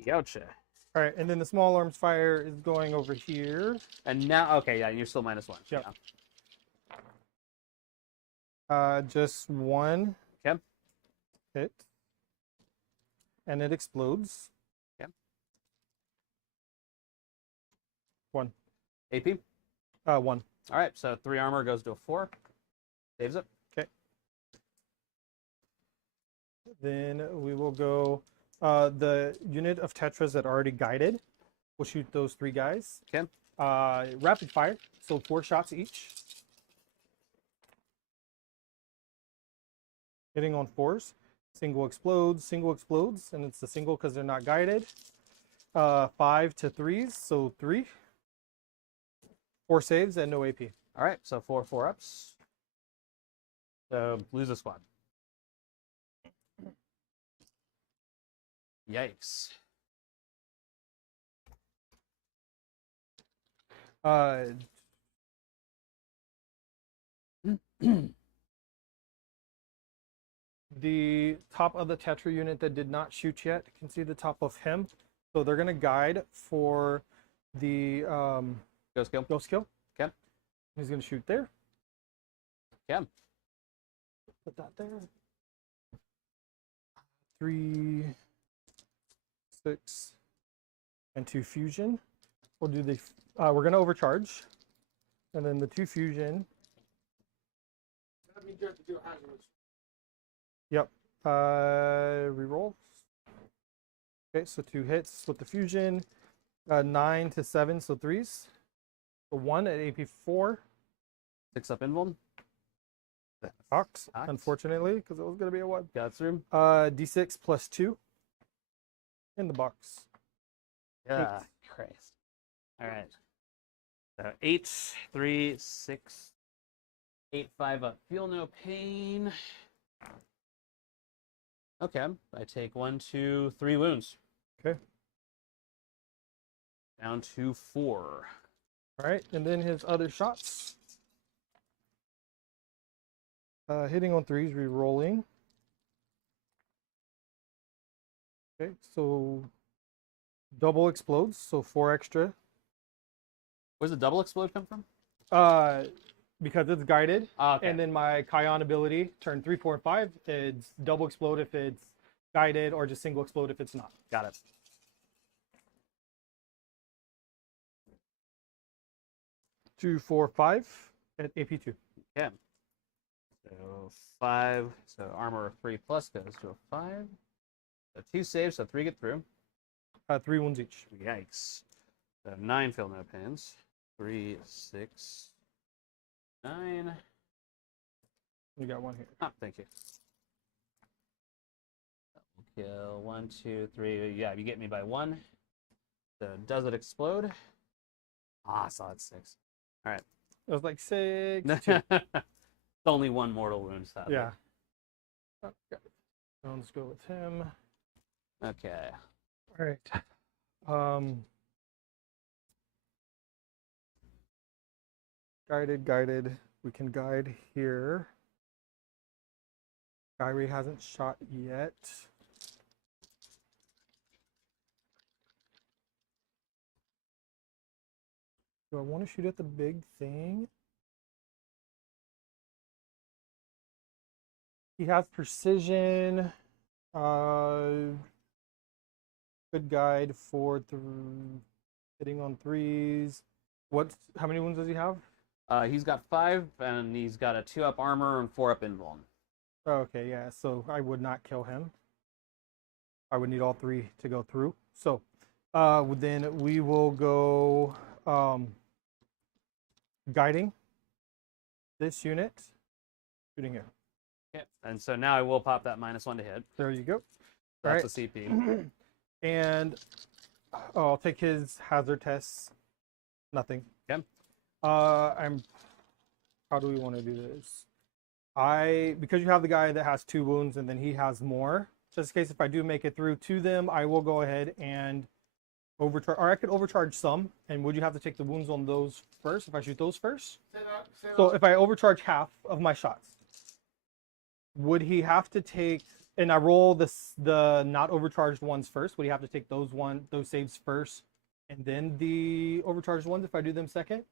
Yowcha. All right, and then the small arms fire is going over here. And now, okay, yeah, you're still -1. Yep. Yeah. Just one Okay. hit, and it explodes. Okay. 1. AP. 1. All right, so 3 armor goes to a 4. Saves it. Okay. Then we will go. The unit of Tetras that already guided will shoot those 3 guys. Okay. Rapid fire, so 4 shots each. Hitting on 4s. Single explodes, and it's a single because they're not guided. 5 to 3s, so 3. 4 saves and no AP. All right, so 4 4-ups. So lose a squad. Yikes. The top of the Tetra unit that did not shoot yet, you can see the top of him. So they're going to guide for the Ghost kill. ghost kill. Okay. He's going to shoot there. Yeah. Put that there. 3, 6, and 2 fusion. We'll do the. We're going to overcharge, and then the 2 fusion. That means you have to do hazards. Yep. Reroll. Okay, so 2 hits with the fusion. 9 to 7, so 3s. So 1 at AP 4. 6 up invuln. Ox, Ox. unfortunately, because it was going to be a 1. Got through. D6 plus 2 in the box. Yeah. Christ. All right. So 8, 3, 6, 8, 5 up. Feel no pain. Okay. I take 1, 2, 3 wounds. Okay. Down to 4. All right, and then his other shots. Hitting on 3s, re-rolling. Okay, so double explodes, so 4 extra. Where's the double explode come from? Because it's guided, Okay. and then my Kion ability, turn 3, 4, and 5, it's double explode if it's guided, or just single explode if it's not. Got it. 2, 4, 5 at AP 2. Okay. So 5. So armor of 3 plus goes to a 5. So 2 saves, so 3 get through. 3 wounds each. Yikes. So 9 feel no pains. 3, 6, 9. You got 1 here. Ah, thank you. Kill 1, 2, 3. Yeah, you get me by 1. So does it explode? Ah, solid 6. All right. It was like 6. It's only 1 mortal wound, sadly. Yeah. Okay. So let's go with him. Okay. All right. Guided. We can guide here. Kyrie hasn't shot yet. Do I want to shoot at the big thing? He has precision. Good guide for hitting on 3s. How many wounds does he have? He's got 5, and he's got a 2-up armor and 4-up invuln. Okay, yeah. So I would not kill him. I would need all 3 to go through. So then we will go guiding this unit, shooting here. Okay. And so now I will pop that -1 to hit. There you go. That's Right. a CP. And I'll take his hazard tests. Nothing. Okay. How do we want to do this? Because you have the guy that has 2 wounds and then he has more. Just in case if I do make it through to them, I will go ahead and overcharge, or I could overcharge some. And would you have to take the wounds on those first if I shoot those first? So if I overcharge half of my shots, would he have to take, and I roll the not overcharged ones first, would he have to take those saves first and then the overcharged ones if I do them second?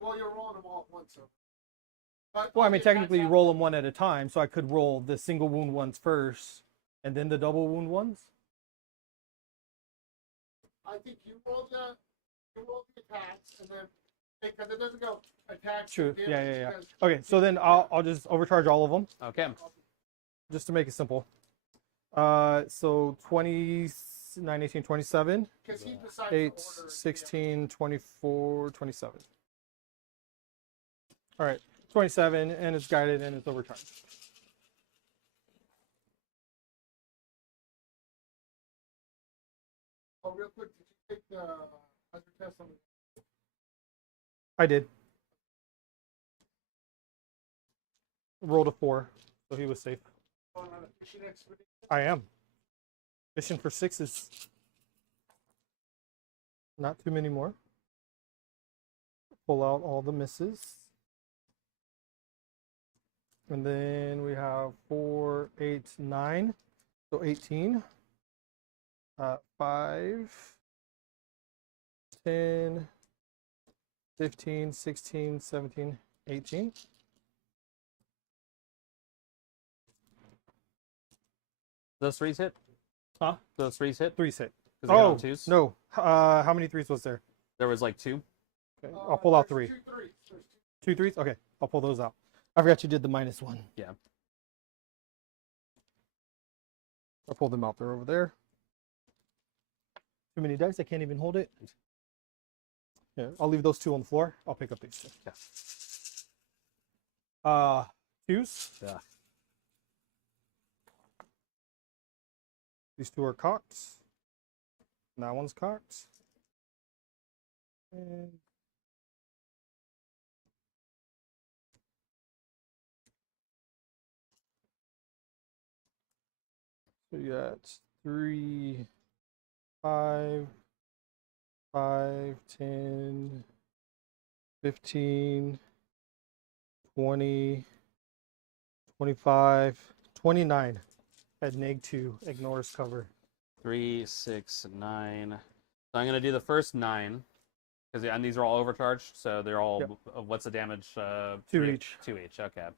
Well, you're rolling them all at once, so. Well, I mean, technically you roll them one at a time, so I could roll the single wound ones first and then the double wound ones. I think you roll the attacks, and then because it doesn't go attacks. True. Damage, Yeah. Okay, so then I'll just overcharge all of them Okay. just to make it simple. So 29, 18, 27, Because he decides 8, the order. 16, 24, 27. All right, 27, and it's guided and it's overcharged. Oh, real quick, did you take the hazard test on the? I did. Rolled a 4, so he was safe. On a fishing expedition? I am. Mission for 6 is not too many more. Pull out all the misses. And then we have 4, 8, 9. So 18. 5, 10, 15, 16, 17, 18. Those 3s hit? Huh? Those 3s hit? 3s hit. 'Cause I got Oh, on 2s? no. How many 3s was there? There was like 2. Okay, I'll pull out there's 3. 2 threes. There's 2 3s? Okay, I'll pull those out. I forgot you did the -1. Yeah. I'll pull them out. They're over there. Too many dice. I can't even hold it. Yeah, I'll leave those 2 on the floor. I'll pick up these 2. Yeah. 2s. Yeah. These 2 are cocked. And that one's cocked. And so you got 3, 5, 5, 10, 15, 20, 25, 29. At -2, ignores cover. 3, 6, 9. So I'm going to do the first 9. And these are all overcharged, so they're all. Yep. What's the damage? 2 each. 2 each. Okay. All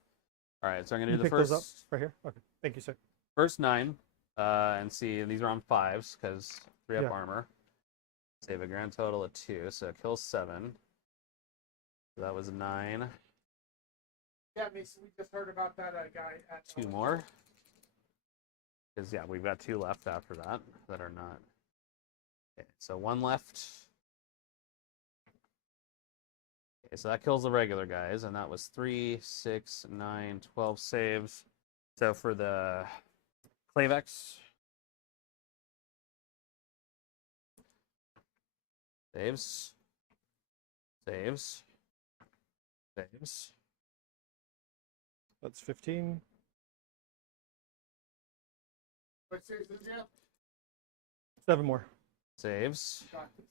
right. So I'm going to You do the pick first. those up right here. Okay, thank you, sir. First 9. And see, these are on 5s because 3-up Yeah. armor. Save a grand total of 2, so kill 7. So that was 9. Yeah, Mason, we just heard about that guy at 2 more. Because, yeah, we've got 2 left after that that are not. Okay, so 1 left. Okay, so that kills the regular guys, and that was 3, 6, 9, 12 saves. So for the Clavex, saves, saves, saves. That's 15. What saves is it? 7 more. Saves. Got this.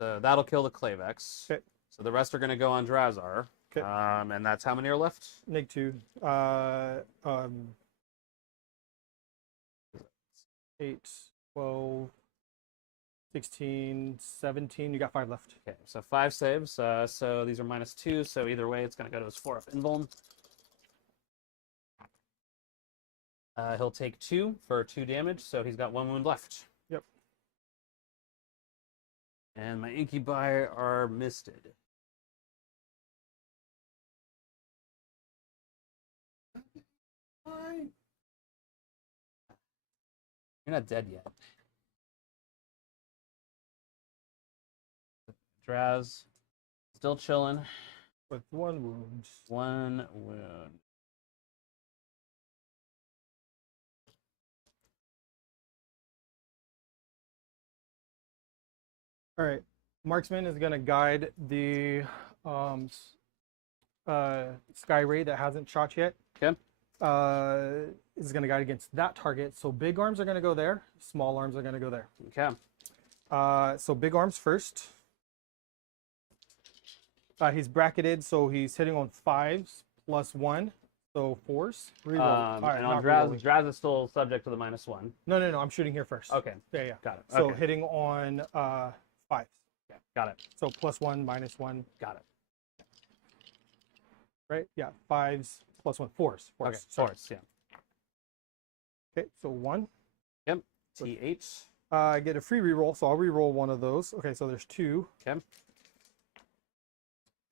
So that'll kill the Clavex. Okay. So the rest are going to go on Drazar. Okay. And that's how many are left? Neg 2. 8, 12, 16, 17. You got 5 left. Okay, so 5 saves. So these are -2. So either way, it's going to go to his 4 up invuln. He'll take 2 for 2 damage, so he's got 1 wound left. Yep. And my incubi are misted. Fine. You're not dead yet. Draz, still chilling. With 1 wound. 1 wound. All right. Marksman is going to guide the Sky Ray that hasn't shot yet. Okay. Is going to guide against that target. So big arms are going to go there. Small arms are going to go there. Okay. So big arms first. He's bracketed, so he's hitting on 5s plus 1. So 4s. Reroll. All right, and on not rerolling. Draz is still subject to the -1. No. I'm shooting here first. Okay. Yeah. Got it. So Okay. hitting on 5s. Okay. Got it. So +1, -1. Got it. Right? Yeah. 5s plus 1. 4s. Okay. Sorry. Force, yeah. Okay. So 1. Yep. T8. I get a free reroll, so I'll reroll one of those. Okay. So there's 2. Okay.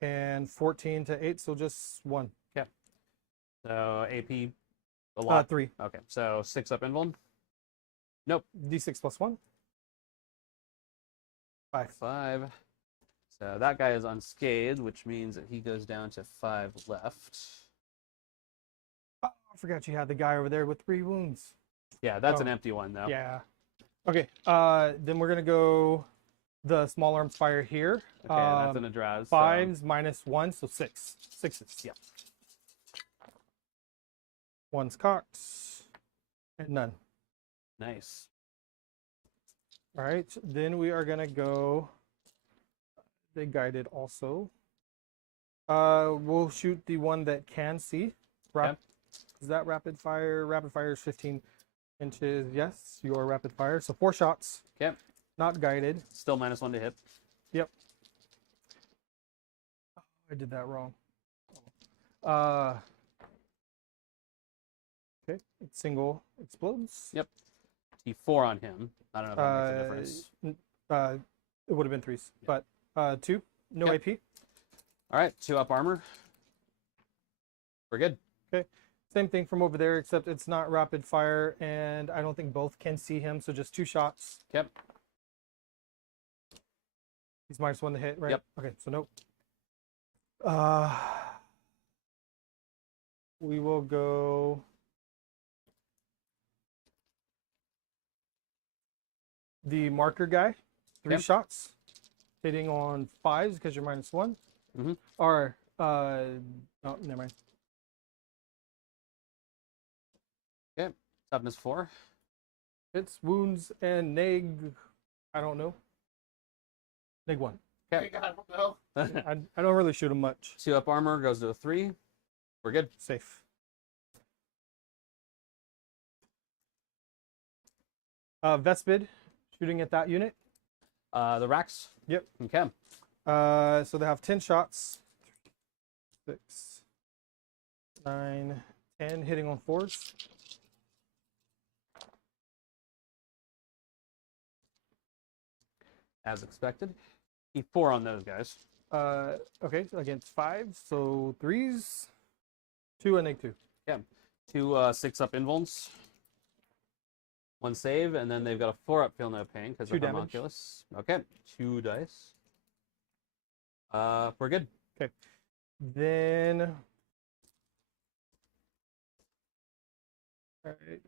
And 14 to 8, so just 1. Okay. So AP a lot. 3. Okay. So 6 up invuln. Nope. D6 plus 1. 5. 5. So that guy is unscathed, which means that he goes down to 5 left. Oh, I forgot you had the guy over there with 3 wounds. Yeah, that's an Oh. empty one though. Yeah. Okay. Then we're gonna go the small arms fire here. Okay, that's an Adraz. 5s -1, so 6. 6s. Yeah. 1's cocked. And none. Nice. All right. Then we are gonna go. They guided also. We'll shoot the one that can see. Is that rapid fire? Rapid fire is 15 inches. Yes, your rapid fire. So 4 shots. Okay. Not guided. Still -1 to hit. Yep. Oh, I did that wrong. Okay. Single explodes. Yep. T4 on him. I don't know if that makes a difference. It would have been 3s, but 2. No Yep. AP. All right, 2 up armor. We're good. Okay. Same thing from over there, except it's not rapid fire, and I don't think both can see him, so just 2 shots. Yep. He's -1 to hit, right? Yep. Okay, so nope. We will go. The marker guy, 3 Yep. shots, hitting on 5s because you're -1. Mhm. Or no, never mind. Okay. Toughness 4. It's wounds and neg. I don't know. Neg 1. I don't know. I don't really shoot him much. 2 up armor goes to a 3. We're good. Safe. Vespid, shooting at that unit. The racks. Yep. Okay. So they have 10 shots. 6, 9, 10, hitting on 4s. As expected. T4 on those guys. Okay, so against 5, so 3s, 2 and -2. Yeah. 2 6-up invulns. 1 save, and then they've got a 4-up feel no pain because 2 of damage. homunculus. Okay, 2 dice. We're good. Okay. Then alright.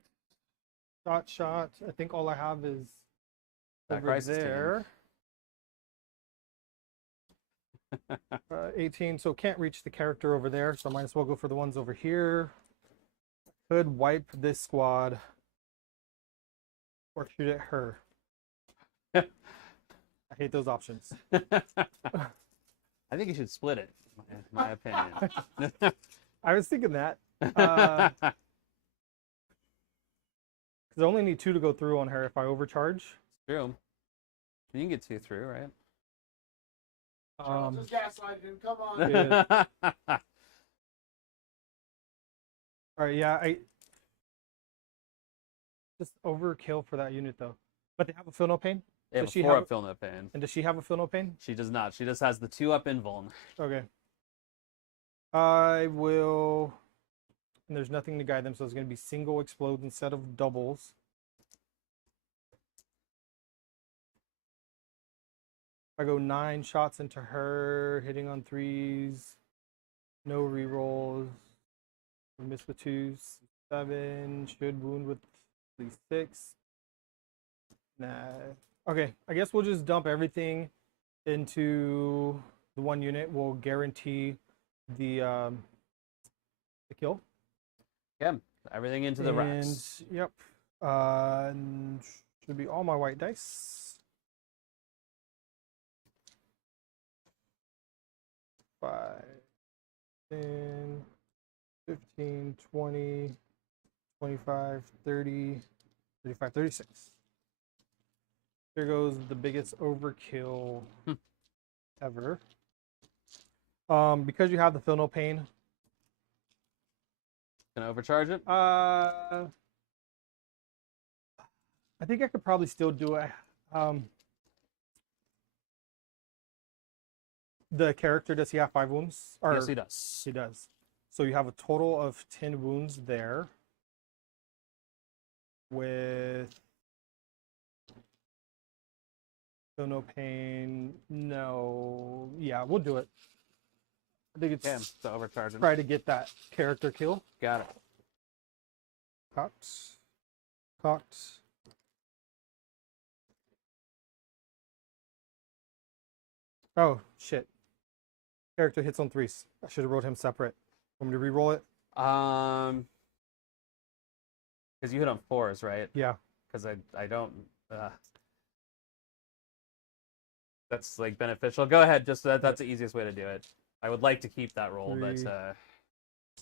Shot. I think all I have is That over crisis there. 18, so can't reach the character over there, so I might as well go for the ones over here. Could wipe this squad or shoot at her. I hate those options. I think you should split it, in my opinion. I was thinking that. Because I only need 2 to go through on her if I overcharge. True. You can get 2 through, right? Charles is gaslighting him. Come on. Yeah. Alright, yeah, I just overkill for that unit though. But they have a feel no pain? They have Does a she 4-up have- feel no pain. And does she have a feel no pain? She does not. She just has the 2-up invuln. Okay. I will, and there's nothing to guide them, so it's going to be single explode instead of doubles. I go 9 shots into her, hitting on 3s, no rerolls, miss with 2s, 7, should wound with at least 6. Nah. Okay, I guess we'll just dump everything into the one unit. We'll guarantee the kill. Yeah, everything into the And racks. yep. And should be all my white dice. 5, 10, 15, 20, 25, 30, 35, 36. Here goes the biggest overkill ever. Because you have the feel no pain. Gonna overcharge it? I think I could probably still do it. The character, does he have 5 wounds? Or, Yes, he does. He does. So you have a total of 10 wounds there. With feel no pain. No. Yeah, we'll do it. I think it's Okay, so overcharging. try to get that character kill. Got it. Cocked. Cocked. Oh, shit. Character hits on 3s. I should have wrote him separate. Want me to re-roll it? Because you hit on 4s, right? Yeah. Because I don't. That's like beneficial. Go ahead. Just that's the easiest way to do it. I would like to keep that roll, 3, but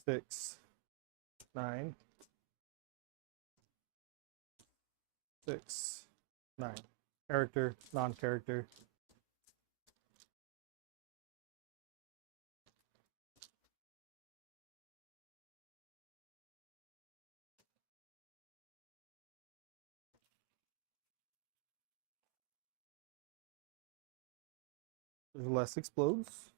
6, 9. 6, 9. Character, non-character. There's less explodes.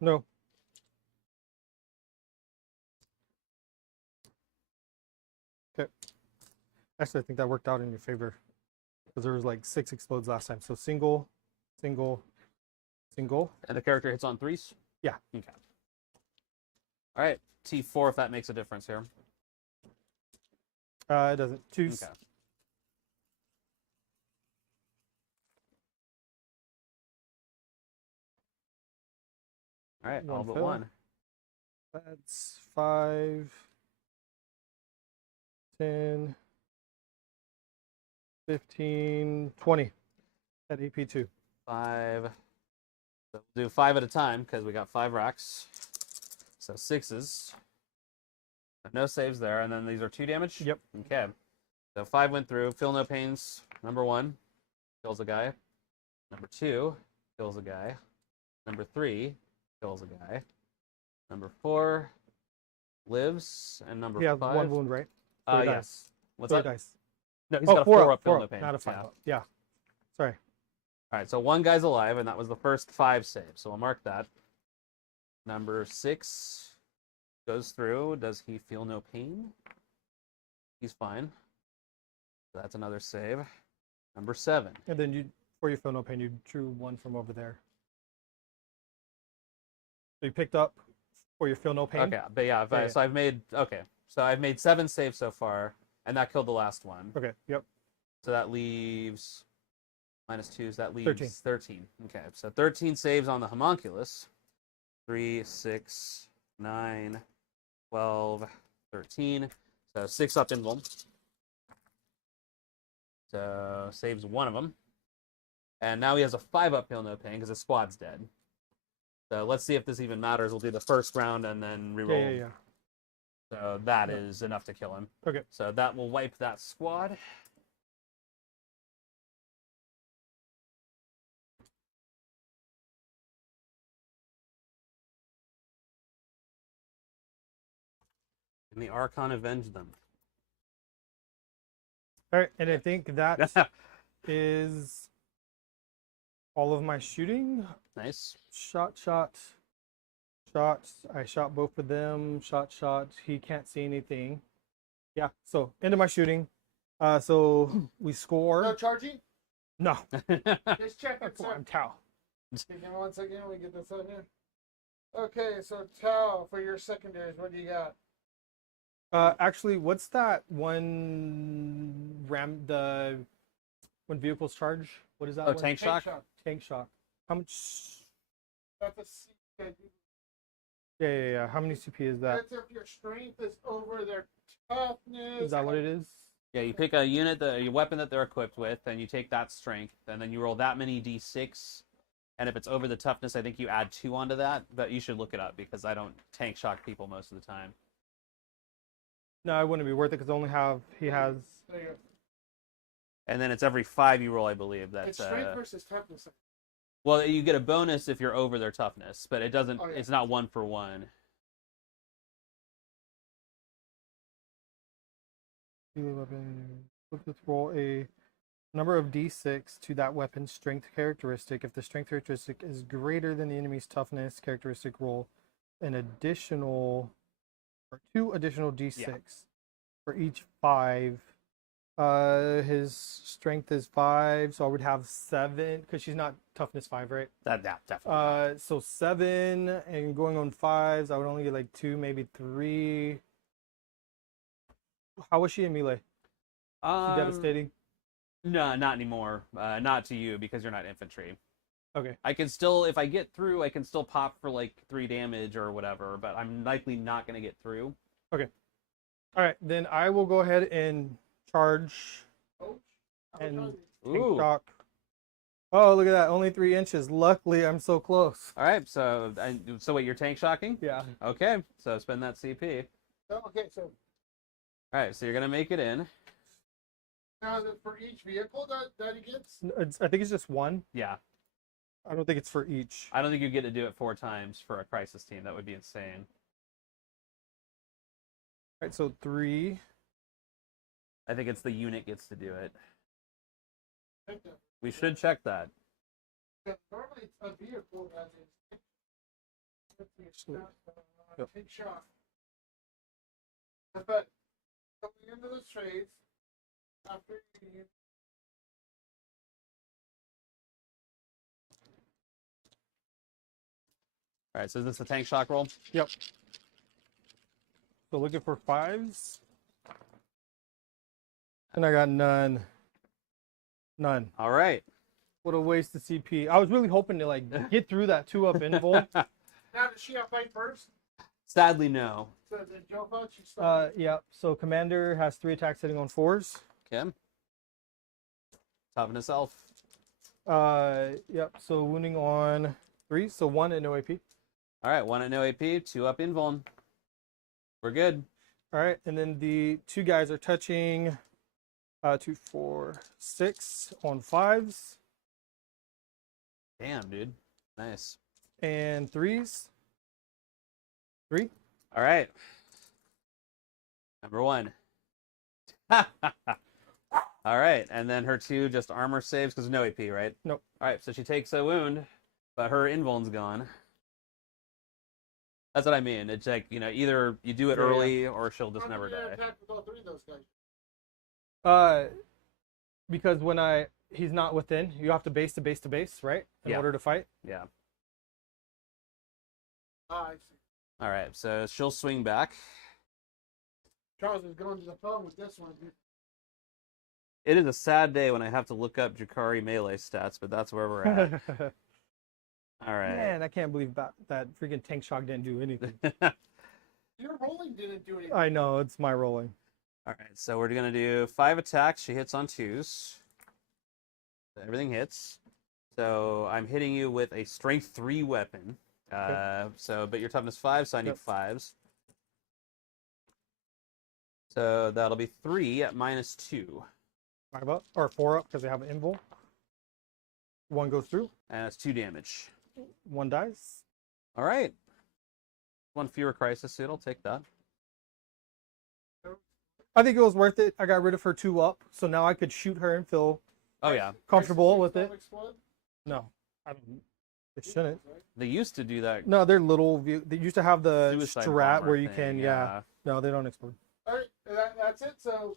No. Okay. Actually, I think that worked out in your favor. Because there was like 6 explodes last time. So single, single, single. and the character hits on 3s. Yeah. Okay. All right, T4 if that makes a difference here. It doesn't. 2s. Okay. All right, all One but fill. 1. That's 5, 10, 15, 20 at AP2. 5. So we'll do 5 at a time because we got 5 racks. So 6s. No saves there, and then these are 2 damage? Yep. Okay. So 5 went through. Feel no pains, number 1. Kills a guy. Number 2 kills a guy. Number 3 kills a guy. Number 4 lives, and number He has 5. 1 wound, right? 4 dice. Yes. What's 4 that? dice. No, he's Oh, got a 4 4 up, up, 4 feel no up, pain. not a 5 Yeah. up. Yeah. Sorry. All right, so 1 guy's alive, and that was the first 5 saves. So we'll mark that. Number 6 goes through. Does he feel no pain? He's fine. So that's another save. Number 7. And then you, for your feel no pain, you drew 1 from over there. So you picked up for your feel no pain. Okay, but yeah, Yeah. so I've made 7 saves so far, and that killed the last one. Okay. Yep. So that leaves -2s. That leaves 13. Okay, so 13 saves on the homunculus. 3, 6, 9, 12, 13. So 6 up invul. So saves 1 of them. And now he has a 5 up heal no pain because his squad's dead. So let's see if this even matters. We'll do the first round and then reroll. Yeah. So that is enough to kill him. Okay. So that will wipe that squad. And the Archon avenged them. All right, and I think that is all of my shooting. Nice. Shot. I shot both of them. Shot. He can't see anything. Yeah. So end of my shooting. So we score. No charging? No. Just check it. I'm Tau. Give me 1 second. We get this out here. Okay, so Tau, for your secondaries, what do you got? Actually, what's that one when vehicles charge? What is that? Oh, one? tank shock? Tank shock. How much? That's a CP. Yeah. How many CP is that? That's if your strength is over their toughness. Is that what it is? Yeah, you pick a unit, a weapon that they're equipped with, and you take that strength, and then you roll that many d6. And if it's over the toughness, I think you add 2 onto that. But you should look it up because I don't tank shock people most of the time. No, it wouldn't be worth it because he has. There you go. And then it's every 5 you roll, I believe. It's strength versus toughness. Well, you get a bonus if you're over their toughness, but it doesn't. Oh, yeah. It's not 1 for 1. Let's roll a number of d6 to that weapon's strength characteristic. If the strength characteristic is greater than the enemy's toughness characteristic, roll an additional or 2 additional d6 for each 5. His strength is 5, so I would have 7 because she's not toughness 5, right? That definitely. So 7 and going on 5s, I would only get like 2, maybe 3. How was she in melee? Devastating. No, not anymore. Not to you because you're not infantry. Okay. I can still, if I get through, I can still pop for like 3 damage or whatever, but I'm likely not going to get through. Okay. All right, then I will go ahead and charge and tank Ooh. shock. Oh, look at that! Only 3 inches. Luckily, I'm so close. All right, so wait, you're tank shocking? Yeah. Okay, so spend that CP. Okay, so All right, so you're gonna make it in. now is it for each vehicle that he gets? I think it's just 1. Yeah, I don't think it's for each. I don't think you get to do it 4 times for a crisis team. That would be insane. All right, so 3. I think it's the unit gets to do it. Take that. We should check that. Normally it's a vehicle that is Yep. take shot. But coming into the trades after you All right, so is this the tank shock roll? Yep. So looking for 5s. And I got none. None. All right. What a waste of CP. I was really hoping to like get through that 2 up invul. now does she have fight first? Sadly, no. So the Joe Fudge, she started. Yeah. So commander has 3 attacks hitting on 4s. Okay. Toughness elf. Yep. So wounding on 3. So 1 and no AP. All right, 1 at no AP, 2 up invuln. We're good. All right. And then the 2 guys are touching 2, 4, 6 on 5s. Damn, dude. Nice. And 3s. 3. All right. Number 1. All right, and then her 2 just armor saves because no AP, right? Nope. All right, so she takes a wound, but her invuln's gone. That's what I mean. It's like, either you do it early or she'll just never die. Attack with all 3 of those guys. Because when he's not within, you have to base to base to base, right? In order to fight. Yeah. I see. All right, so she'll swing back. Charles is going to the phone with this one. It is a sad day when I have to look up Drukhari melee stats, but that's where we're at. All right. Man, I can't believe that freaking tank shock didn't do anything. Your rolling didn't do anything. I know, it's my rolling. All right, so we're going to do 5 attacks. She hits on 2s. Everything hits. So I'm hitting you with a strength 3 weapon. But your toughness 5, so I need 5s. So that'll be 3 at -2. 5 up or 4 up because they have an invul. 1 goes through. And that's 2 damage. 1 dies. All right. 1 fewer crisis suit. I'll take that. I think it was worth it. I got rid of her 2 up, so now I could shoot her and feel Oh yeah. comfortable with it. Explode? No, I don't. They shouldn't. They used to do that. No, they're little. They used to have the Suicide strat bomber where you thing, can. Yeah. No, they don't explode. All right, that's it. So,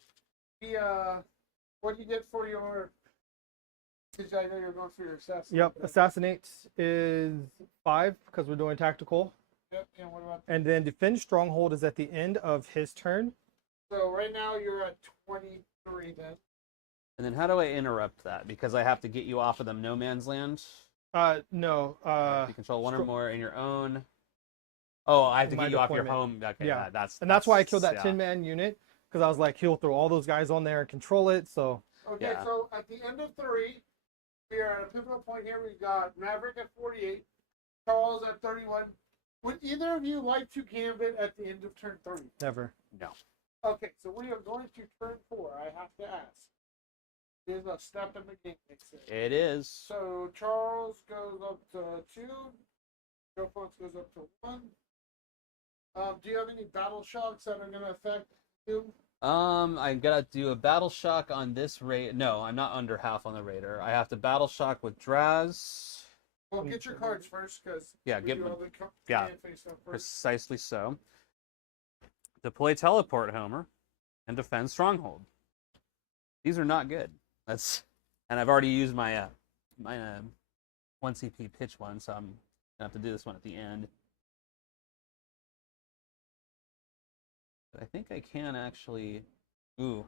what do you get for your? Because I know you're going for your assassin. Yep, assassinate is 5 because we're doing tactical, Yep. And what about? and then defend stronghold is at the end of his turn. So right now you're at 23 then. And then how do I interrupt that? Because I have to get you off of the no man's land. No. You control 1 or more in your own. Oh, I have to My get you off your deployment. home. Okay, Yeah. that's And that's why I killed that yeah. 10-man unit because I was like, he'll throw all those guys on there and control it. So Okay, Yeah. so at the end of 3, we are at a pivotal point here. We got Maverick at 48, Charles at 31. Would either of you like to gambit at the end of turn 3? never. No. Okay, so we are going to turn 4. I have to ask. There's a step in the game, they say. It is. So Charles goes up to 2. Joe Fox goes up to 1. Do you have any battle shocks that are going to affect you? I gotta do a battle shock on this raid. No, I'm not under half on the raider. I have to battle shock with Draz. Well, get your cards first, because Yeah, get do one. all the Yeah. command face stuff first. Precisely so. Deploy teleport homer and defend stronghold. These are not good. And I've already used my 1 CP pitch one, so I'm gonna have to do this one at the end. But I think I can actually. Ooh.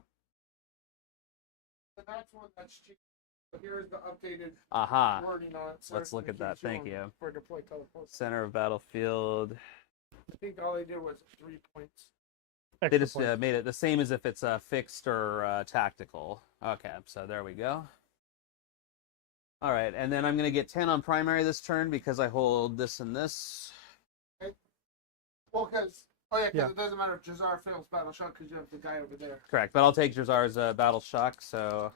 The next one that's cheap. So here's the updated Aha. wording on it. sir, Let's look in at that. case Thank want you. For deploy teleport. Center of battlefield. I think all they did was 3 points. They Extra just points. made it the same as if it's fixed or tactical. Okay, so there we go. All right, and then I'm going to get 10 on primary this turn because I hold this and this. Well, because Yeah. it doesn't matter if Jazar fails battle shot because you have the guy over there. Correct, but I'll take Jazar's battle shock, so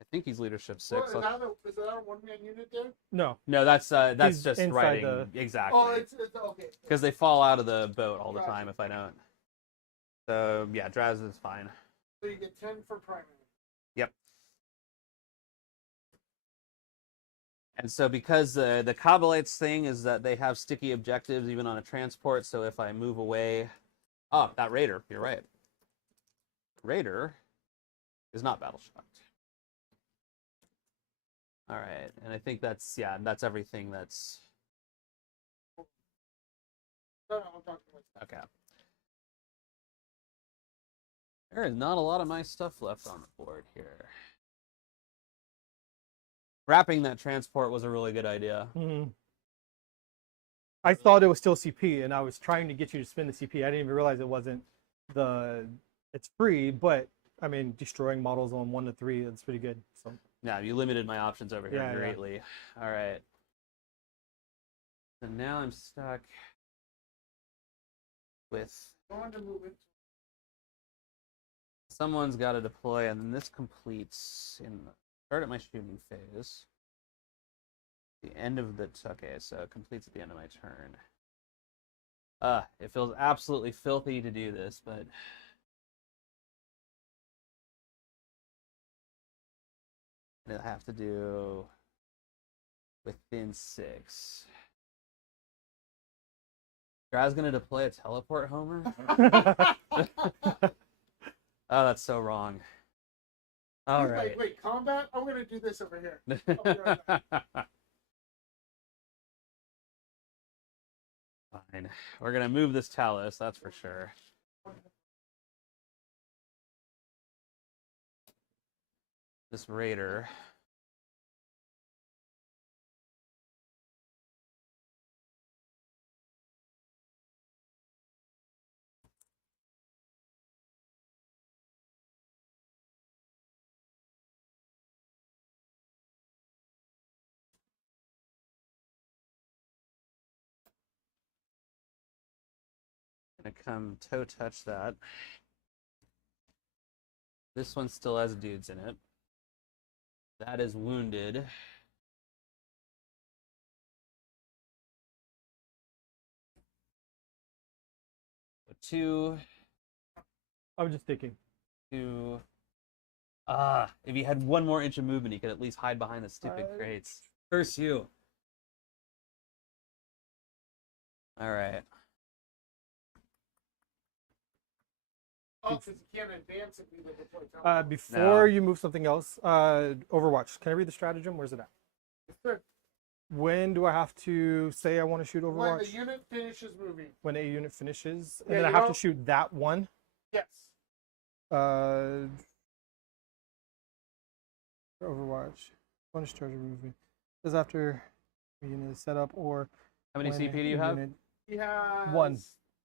I think he's leadership 6. Well, is that a 1-man unit there? No. No, that's He's just inside writing the- exactly. Oh, it's okay. Because they fall out of the boat all the Gotcha. time if I don't. So yeah, Draz is fine. So you get 10 for primary. Yep. And so because the Kabbalites thing is that they have sticky objectives even on a transport, so if I move away... Oh, that Raider, you're right. Raider is not battle shocked. All right, and I think that's everything that's... No, I'm talking about. Okay. There is not a lot of my stuff left on the board here. Wrapping that transport was a really good idea. Mhm. I thought it was still CP, and I was trying to get you to spend the CP. I didn't even realize it wasn't it's free, but I mean, destroying models on 1 to 3, that's pretty good. So Yeah, you limited my options over here Yeah, yeah. greatly. All right. So now I'm stuck with Going to move it. someone's got to deploy, and this completes in start at my shooting phase. The end of the okay, so it completes at the end of my turn. It feels absolutely filthy to do this, but it'll have to do within 6. Guy's gonna deploy a teleport homer? Oh, that's so wrong. All He's right. like, wait, combat? I'm gonna do this over here. I'll be right back. Fine. We're gonna move this Talos, that's for sure. This Raider. Gonna come toe touch that. This one still has dudes in it. That is wounded. So 2, I'm just thinking. 2. If he had 1 more inch of movement, he could at least hide behind the stupid crates. Curse you. All right. Oh, because you can't advance if you live before teleport. Before No. you move something else, Overwatch. Can I read the stratagem? Where's it at? Sure. When do I have to say I want to shoot When Overwatch? the unit finishes moving. When a unit finishes, and Yeah, then I you have don't- to shoot that one. Yes. Overwatch. Bonus charge moving. Says after a unit is set up or. How many when CP do a you have? unit- He has 1.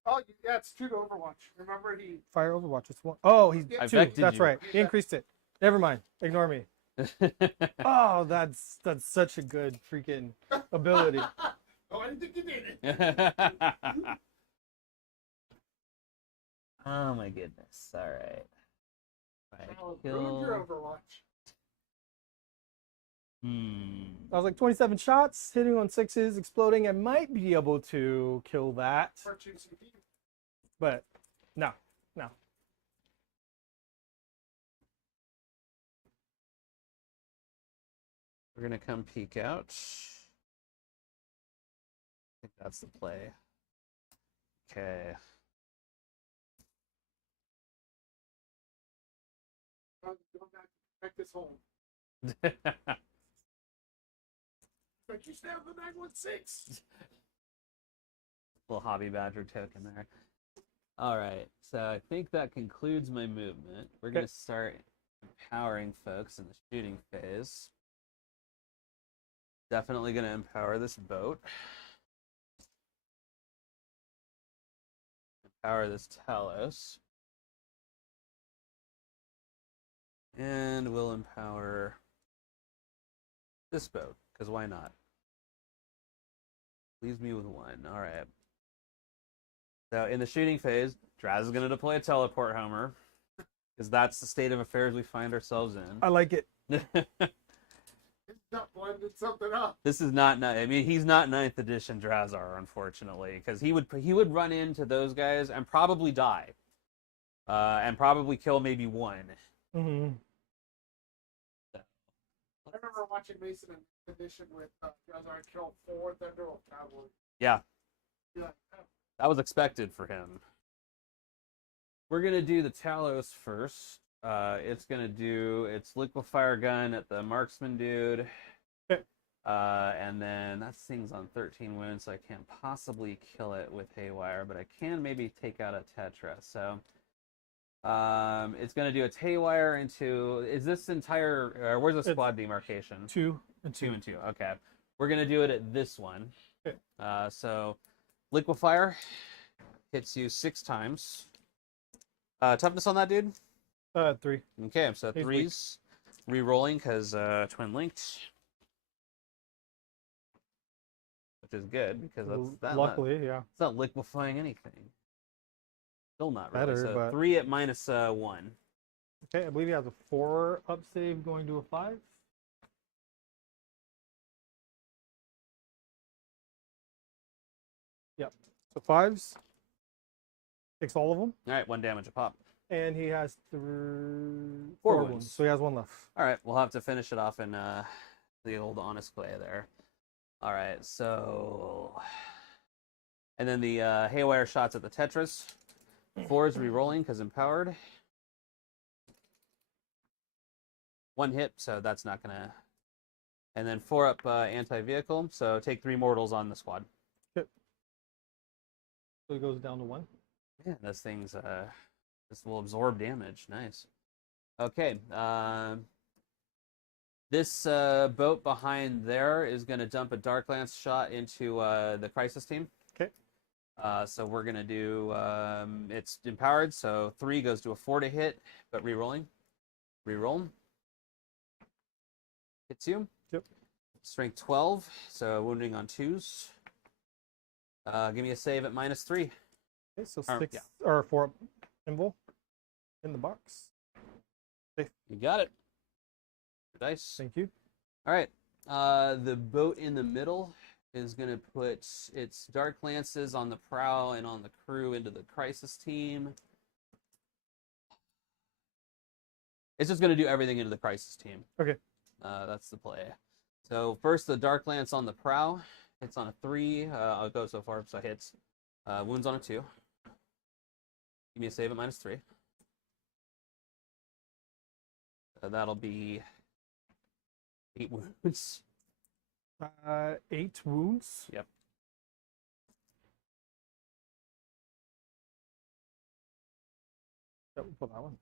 Oh, yeah, it's 2 to Overwatch. Remember, he. Fire Overwatch. It's 1. Oh, he's I 2. vected That's you. right. He increased it. Never mind. Ignore me. Oh, that's such a good freaking ability. Oh, I didn't think you did it. Oh my goodness. All right. I'll Kill. ruin your Overwatch. I was like 27 shots, hitting on 6s, exploding. I might be able to kill that, For 2 CP. but no. We're gonna come peek out. I think that's the play. Okay. I'm going back this home. Like, you stand the 916. Little hobby badger token there. All right, so I think that concludes my movement. We're gonna start empowering folks in the shooting phase. Definitely gonna empower this boat. Empower this Talos. And we'll empower this boat, because why not? Leaves me with 1. All right. So in the shooting phase, Draz is going to deploy a teleport homer, because that's the state of affairs we find ourselves in. I like it. It's not blended something up. This is not. I mean, he's not 9th edition Drazar, unfortunately, because he would run into those guys and probably die, and probably kill maybe 1. Mm-hmm. I remember watching Mason in edition with Drazar kill 4 Thunderbolt Cavalry. Yeah, You're like, oh. that was expected for him. We're gonna do the Talos first. It's gonna do its liquefier gun at the marksman dude. And then that thing's on 13 wounds, so I can't possibly kill it with Haywire, but I can maybe take out a Tetra. So it's going to do its Haywire into... Is this entire... where's the squad demarcation? 2 and 2. 2 and 2. Okay. We're going to do it at this one. Okay. So liquefier hits you 6 times. Toughness on that dude? 3. Okay, so He's 3s. Re-rolling because twin linked. Which is good because that's Luckily, yeah. it's not liquefying anything. Still not really. Better, So but- 3 at minus 1. Okay, I believe he has a 4 up save going to a 5. So 5s. Takes all of them. All right, 1 damage a pop. And he has Four 4 wounds. wounds. So he has 1 left. All right, we'll have to finish it off in the old honest clay there. All right, so, and then the haywire shots at the Tetris. 4s re-rolling because empowered. 1 hit, so that's not gonna. And then 4 up anti-vehicle, so take 3 mortals on the squad. Yep. So he goes down to 1. Yeah, this thing's this will absorb damage. Nice. Okay. This boat behind there is going to dump a Dark Lance shot into the Crisis team. Okay. So we're going to do, it's empowered, so 3 goes to a 4 to hit, but re-rolling. Re-roll. Hits you. Yep. Strength 12, so wounding on 2s. Give me a save at -3. Okay, so 6 or 4 symbol in the box. Safe. You got it. Good dice. Thank you. All right. The boat in the middle is going to put its Dark Lances on the prow and on the crew into the Crisis team. It's just going to do everything into the Crisis team. Okay. That's the play. So first, the Dark Lance on the prow. Hits on a 3. I'll go so far, so hits. Wounds on a 2. Give me a save at -3. That'll be 8 wounds. 8 wounds. Yep. Yep, we'll pull that one.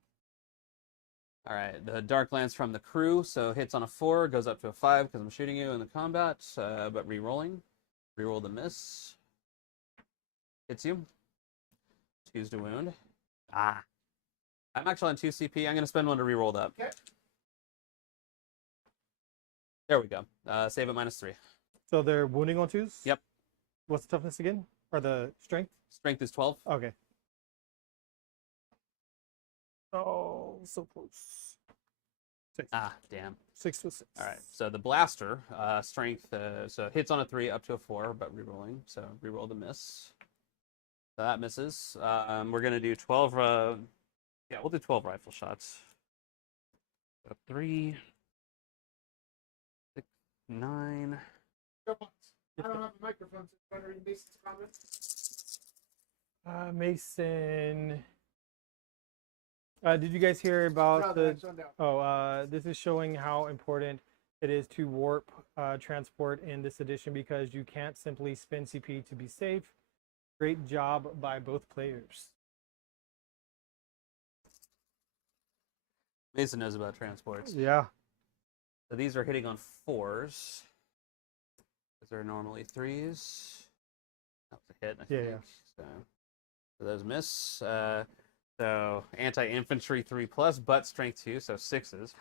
All right, the Dark Lance from the crew, so hits on a 4, goes up to a 5 because I'm shooting you in the combat, but re-rolling. Re-roll the miss. Hits you. 2s to wound. Ah. I'm actually on 2 CP. I'm going to spend 1 to re-roll that. Okay. There we go. Save at -3. So they're wounding on 2s? Yep. What's the toughness again? Or the strength? Strength is 12. Okay. Oh, so close. 6. Ah, damn. 6 to 6. All right, so the blaster, strength, so hits on a 3 up to a 4, but re-rolling, so re-roll the miss. So that misses. We're going to do 12, yeah, we'll do 12 rifle shots. So 3, 6, 9. I don't have a microphone, so I'm wondering Mason's comments. Mason. Did you guys hear about this is showing how important it is to warp transport in this edition because you can't simply spend CP to be safe. Great job by both players. Mason knows about transports. Yeah. So these are hitting on 4s. Because they're normally 3s. That was a hit, I think. Yeah. So those miss. So anti-infantry 3+, but strength 2, so 6s.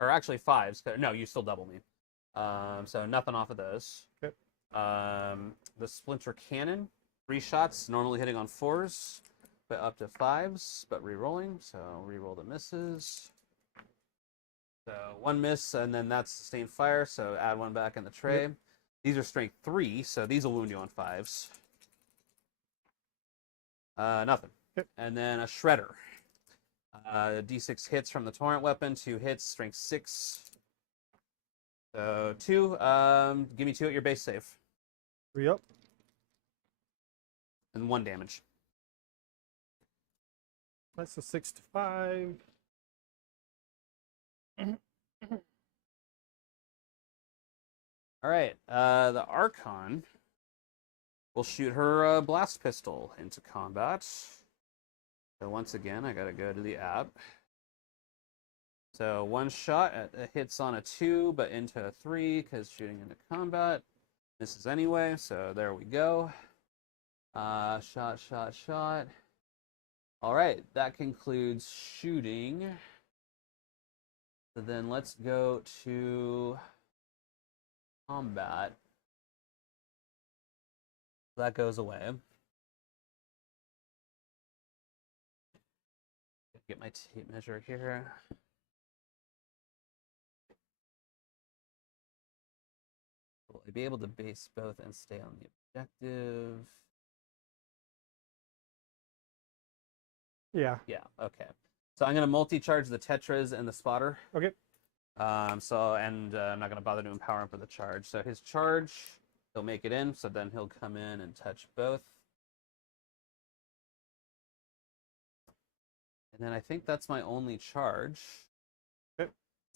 Or actually 5s. No, you still double me. So nothing off of those. Okay. The splinter cannon, 3 shots, normally hitting on 4s, but up to 5s, but re-rolling. So re-roll the misses. So 1 miss, and then that's sustained fire. So add 1 back in the tray. Yep. These are strength 3, so these will wound you on 5s. Nothing. Yep. And then a shredder. D6 hits from the torrent weapon, 2 hits, strength 6. So 2. Give me 2 at your base save. 3 up. And 1 damage. That's a 6 to 5. All right. The Archon will shoot her blast pistol into combat. So once again, I gotta go to the app. So 1 shot hits on a 2, but into a 3 because shooting into combat. Misses anyway, so there we go. Shot. All right, that concludes shooting. So then let's go to combat. That goes away. Get my tape measure here. To be able to base both and stay on the objective. Yeah. Yeah, okay. So I'm going to multi-charge the Tetras and the Spotter. Okay. I'm not going to bother to empower him for the charge. So his charge, he'll make it in, so then he'll come in and touch both. And then I think that's my only charge. Okay.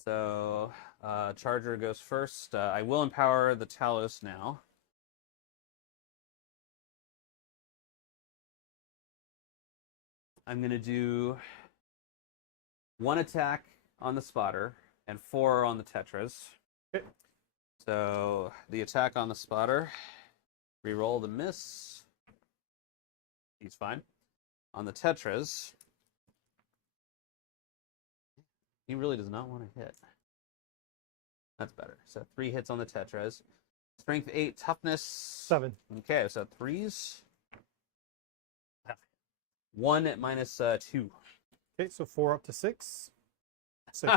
So Charger goes first. I will empower the Talos now. I'm going to do 1 attack on the Spotter and 4 on the Tetras. Okay. So the attack on the Spotter, reroll the miss. He's fine. On the Tetras, he really does not want to hit. That's better. So 3 hits on the Tetras. Strength 8, toughness 7. Okay, so 3s. 1 at -2. Okay, so 4 up to 6. 6.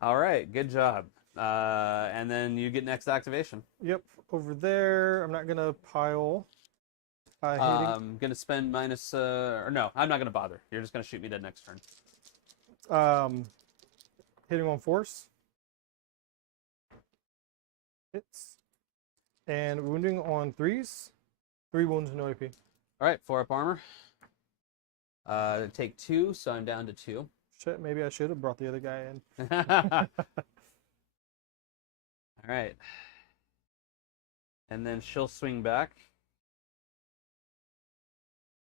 All right, good job. And then you get next activation. Yep, over there. I'm not gonna pile. I'm gonna spend or no, I'm not gonna bother. You're just gonna shoot me dead next turn. Hitting on force. Hits. And wounding on 3s. 3 wounds, no AP. All right, 4 up armor. Take 2, so I'm down to 2. Shit, maybe I should have brought the other guy in. All right. And then she'll swing back.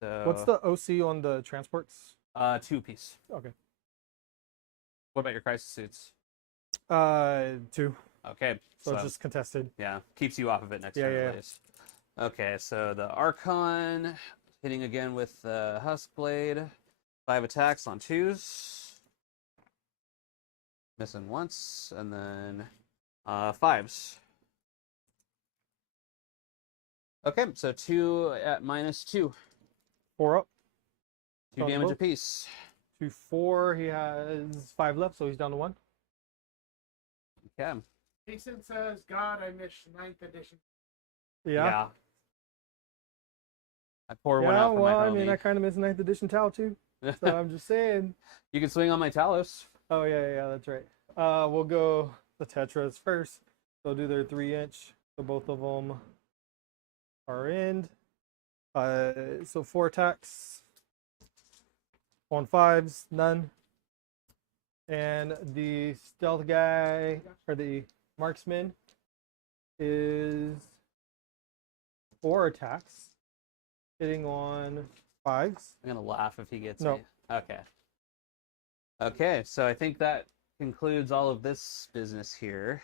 So, What's the OC on the transports? 2 piece. Okay. What about your crisis suits? 2. Okay. So it's just contested. Yeah, keeps you off of it next Yeah, turn yeah. at least. Okay, so the Archon hitting again with the Husk Blade. 5 attacks on 2s. Missing once, and then 5s. Okay, so 2 at -2. 4 up. 2 damage apiece. 2, 4. He has 5 left, so he's down to 1. Okay. Jason says, God, I miss 9th edition. Yeah. I pour one out for my homie. I mean, I kind of miss 9th edition Tau too. So I'm just saying. You can swing on my Talos. Oh, yeah, that's right. We'll go the Tetras first. They'll do their 3-inch. So both of them are in. So 4 attacks. On 5s, none. And the stealth guy, or the marksman, is 4 attacks. Hitting on 5s. I'm gonna laugh if he gets No. me. Okay. Okay, so I think that concludes all of this business here.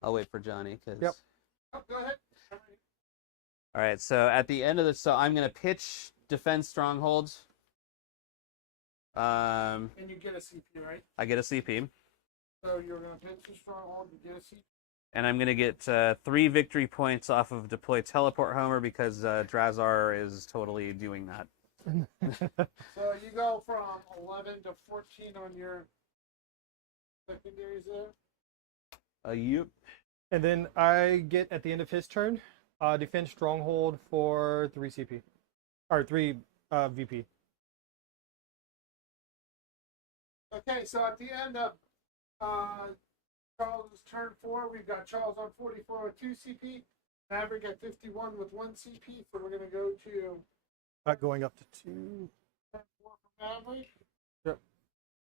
I'll wait for Johnny because. Yep. Oh, go ahead. All right, so at the end of this, so I'm gonna pitch defense strongholds. And you get a CP, right? I get a CP, So you're gonna pitch the stronghold, you get a CP. and I'm gonna get 3 victory points off of deploy teleport Homer because Drazar is totally doing that. So you go from 11 to 14 on your secondaries there. Yep. And then I get, at the end of his turn, defend stronghold for 3 CP. Or 3 VP. Okay, so at the end of Charles' turn 4, we've got Charles on 44 with 2 CP, Maverick at 51 with 1 CP. So we're going to go to Going up to 2. turn 4 for Maverick. Yep.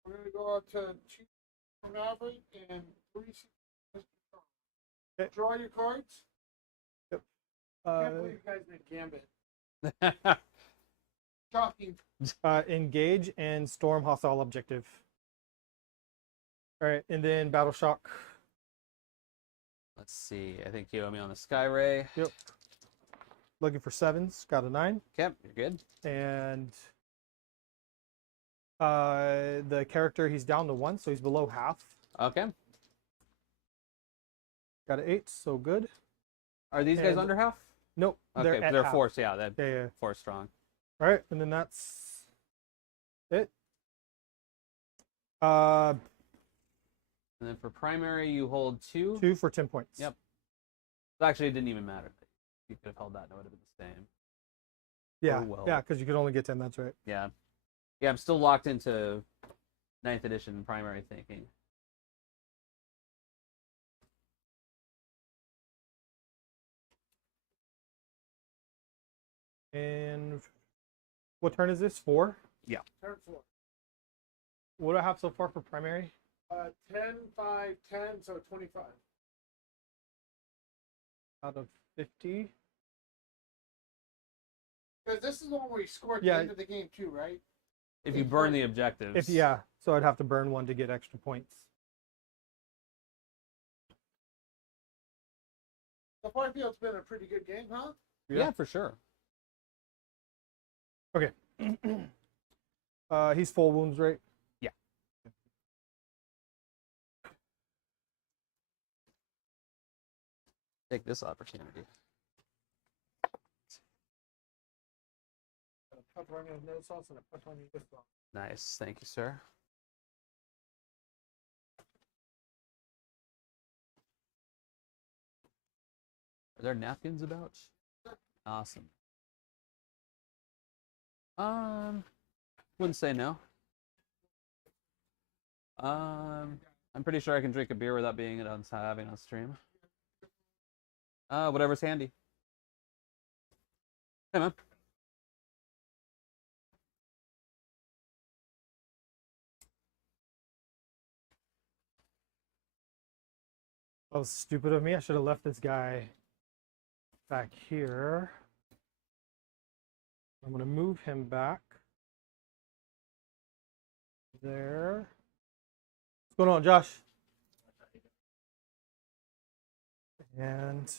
We're going to go up to 2 for Maverick and 3 CP. Okay. Draw your cards. Yep. Can't believe you guys did Gambit. Shocking. Engage and storm hostile objective. All right, and then battle shock. Let's see. I think you owe me on the Sky Ray. Yep. Looking for 7s. Got a 9. Okay, you're good. And the character, he's down to 1, so he's below half. Okay. Got an 8, so good. Are these guys And- under half? Nope. Okay, at they're half. 4. So yeah, they're Yeah. 4 strong. All right, and then that's it. And then for primary, you hold 2. 2 for 10 points. Yep. So actually, it didn't even matter. You could have held that and it would have been the same. Yeah, Oh, well. yeah, because you could only get 10, that's right. Yeah. Yeah, I'm still locked into 9th edition primary thinking. And what turn is this? 4? Yeah. Turn 4. What do I have so far for primary? 10, 5, 10, so 25. Out of 50? Because this is the one where you score at Yeah. the end of the game too, right? If you burn the objectives. Yeah, so I'd have to burn 1 to get extra points. So far, I feel it's been a pretty good game, huh? Yeah, for sure. Okay. He's full wounds, right? Yeah. Take this opportunity. Pepperoni with no sauce and a pepperoni with sauce. Nice. Thank you, sir. Are there napkins about? Awesome. Wouldn't say no. I'm pretty sure I can drink a beer without being it on having on stream. Whatever's handy. Hey, man. That was stupid of me. I should have left this guy back here. I'm going to move him back. There. What's going on, Josh? And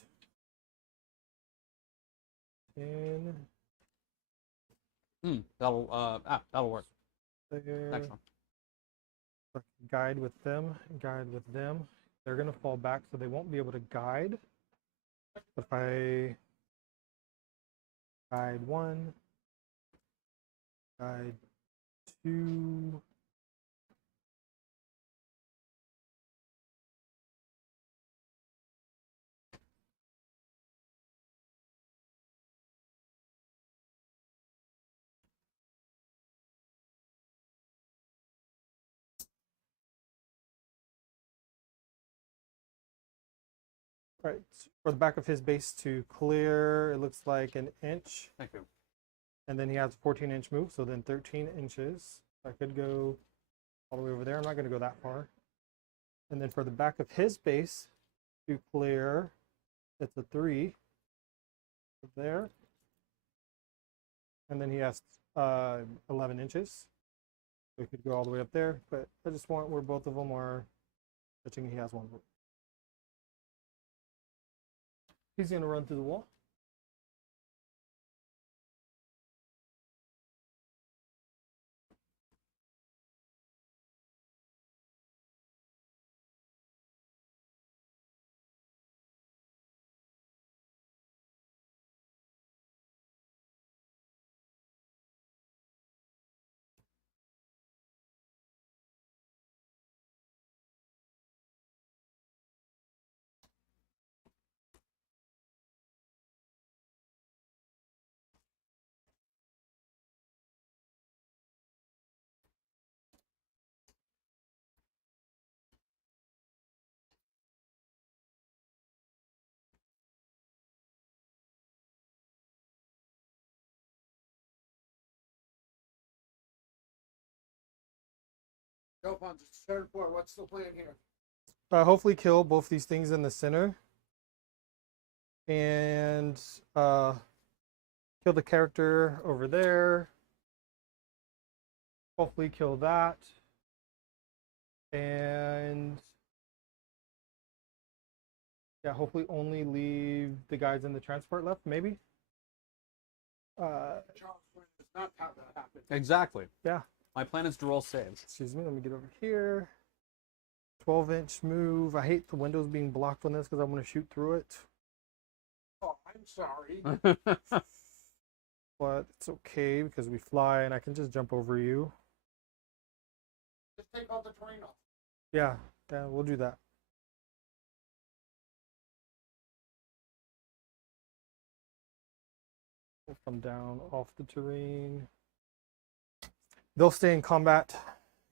10 That'll work. there. Next one. Guide with them. Guide with them. They're going to fall back, so they won't be able to guide. But if I guide 1, guide 2, right, for the back of his base to clear, it looks like an inch. Thank you. And then he has a 14-inch move, so then 13 inches. I could go all the way over there. I'm not going to go that far. And then for the back of his base to clear, it's a 3 there. And then he has 11 inches. We could go all the way up there, but I just want where both of them are touching. He has 1 move. He's going to run through the wall. Go on to turn 4. What's the plan here? Hopefully kill both these things in the center. And kill the character over there. Hopefully kill that. And yeah, hopefully only leave the guys in the transport left, maybe. Charles is not how that happened. Exactly. Yeah. My plan is to roll saves. Excuse me, let me get over here. 12-inch move. I hate the windows being blocked on this because I want to shoot through it. Oh, I'm sorry. But it's okay because we fly and I can just jump over you. Just take all the terrain off. Yeah, Yeah, we'll do that. We'll come down off the terrain. They'll stay in combat.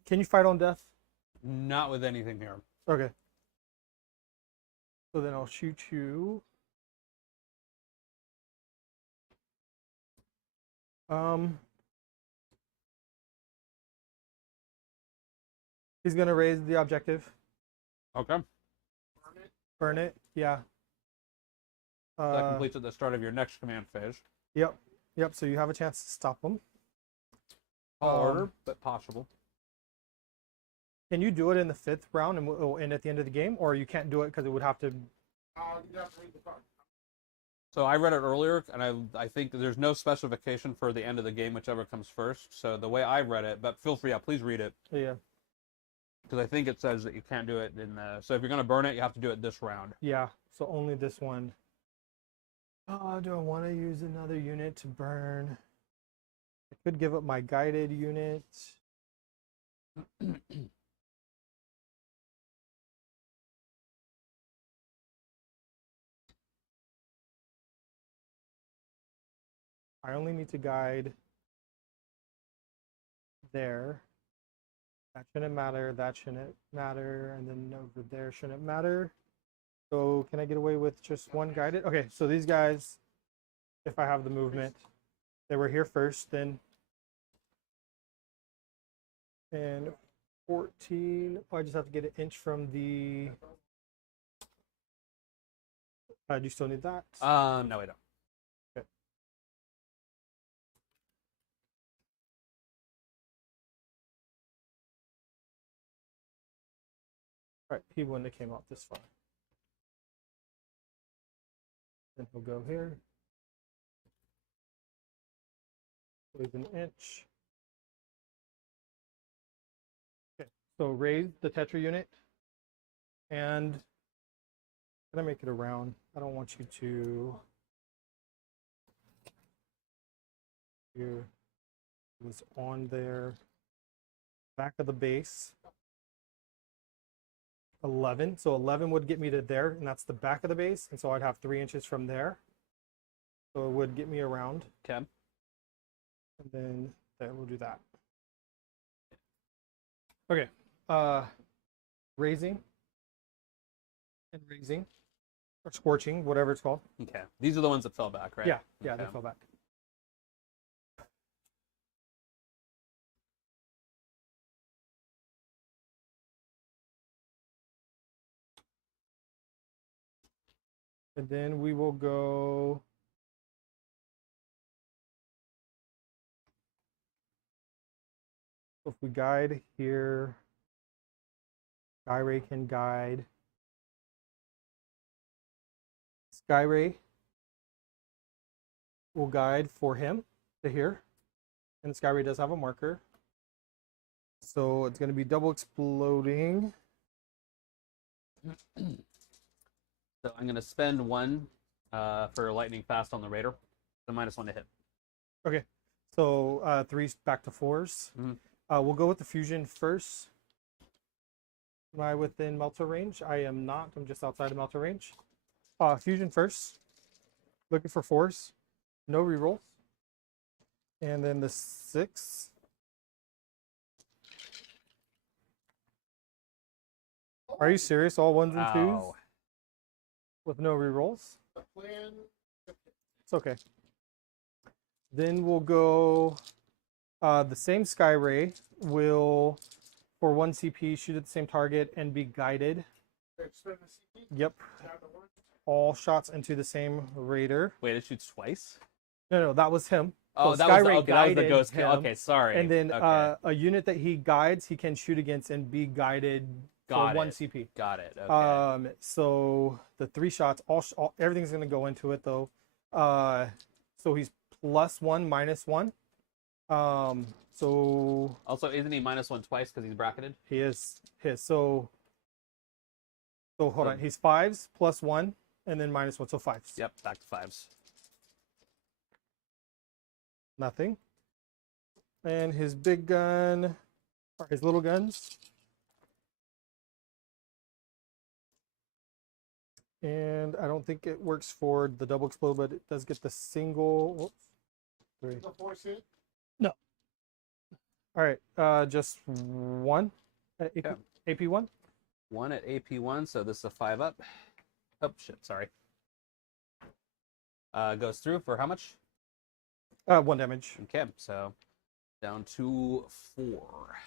Can you fight on death? Not with anything here. Okay. So then I'll shoot you. He's gonna raise the objective. Okay. Burn it. Yeah. That completes at the start of your next command phase. Yep. Yep. So you have a chance to stop him. Tall order, but possible. Can you do it in the 5th round and it'll end at the end of the game, or you can't do it because it would have to? You'd have to read the card. So I read it earlier, and I think that there's no specification for the end of the game, whichever comes first. So the way I read it, but feel free, please read it. Yeah. Because I think it says that you can't do it in the. So if you're going to burn it, you have to do it this round. Yeah. So only this one. Do I want to use another unit to burn? I could give up my guided unit. I only need to guide there. That shouldn't matter, that shouldn't matter, and then over there shouldn't matter. So can I get away with just one guided? Okay, so these guys, if I have the movement, they were here first, then and 14. Oh, I just have to get an inch from the. Do you still need that? No, I don't. Okay. All right, he wouldn't have came out this far. Then he'll go here. With an inch. Okay, so raise the Tetra unit. And I'm gonna make it around. I don't want you to. Here. It was on there. Back of the base. 11. So 11 would get me to there, and that's the back of the base. And so I'd have 3 inches from there. So it would get me around. Okay. And then there, we'll do that. Okay. Raising. And raising. Or scorching, whatever it's called. Okay. These are the ones that fell back, right? Yeah, yeah, Okay. they fell back. And then we will go. If we guide here, Skyray can guide. Skyray will guide for him to here. And Skyray does have a marker. So it's going to be double exploding. So I'm going to spend 1 for lightning fast on the Raider. So -1 to hit. Okay. So 3's back to 4s. Mhm. We'll go with the fusion first. Am I within melter range? I am not. I'm just outside of melter range. Fusion first. Looking for 4s. No rerolls. And then the 6. Are you serious? All 1s and 2s? Ow. With no rerolls? The plan. It's okay. Then we'll go the same Skyray will, for 1 CP, shoot at the same target and be guided. Spend the CP. Yep. Have the one. All shots into the same Raider. Wait, it shoots twice? No, that was him. Oh, So that was, Skyray okay, that was the guided ghost kill. him, Okay, sorry. And then Okay. a unit that he guides, he can shoot against and be guided Got for 1 it. CP. Got it. Okay. So the 3 shots, all everything's gonna go into it though. So he's +1, -1. So Also, isn't he -1 twice because he's bracketed? he is his. So hold on, he's 5s +1 and then -1, so 5s. Yep, back to 5s. Nothing. And his big gun, or his little guns. And I don't think it works for the double explode, but it does get the single. Whoops, 3. The 4C? No. All right, just 1 at AP, Yeah. AP1. 1 at AP1, so this is a 5 up. Oh shit, sorry. Goes through for how much? 1 damage. Okay, so down to 4.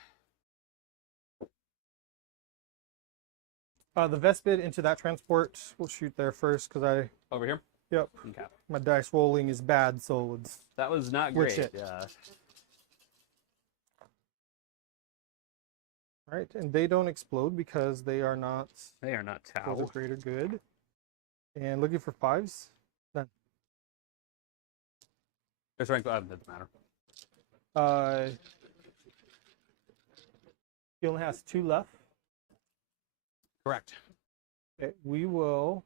The Vespid into that transport. We'll shoot there first because I. Over here? Yep. Okay. My dice rolling is bad, so it's. That was not Switch great. it. Yeah. All right, and they don't explode because they are not They are not for the Tau. greater good. And looking for 5s. None. There's rank, doesn't matter. He only has 2 left. Correct. Okay, we will.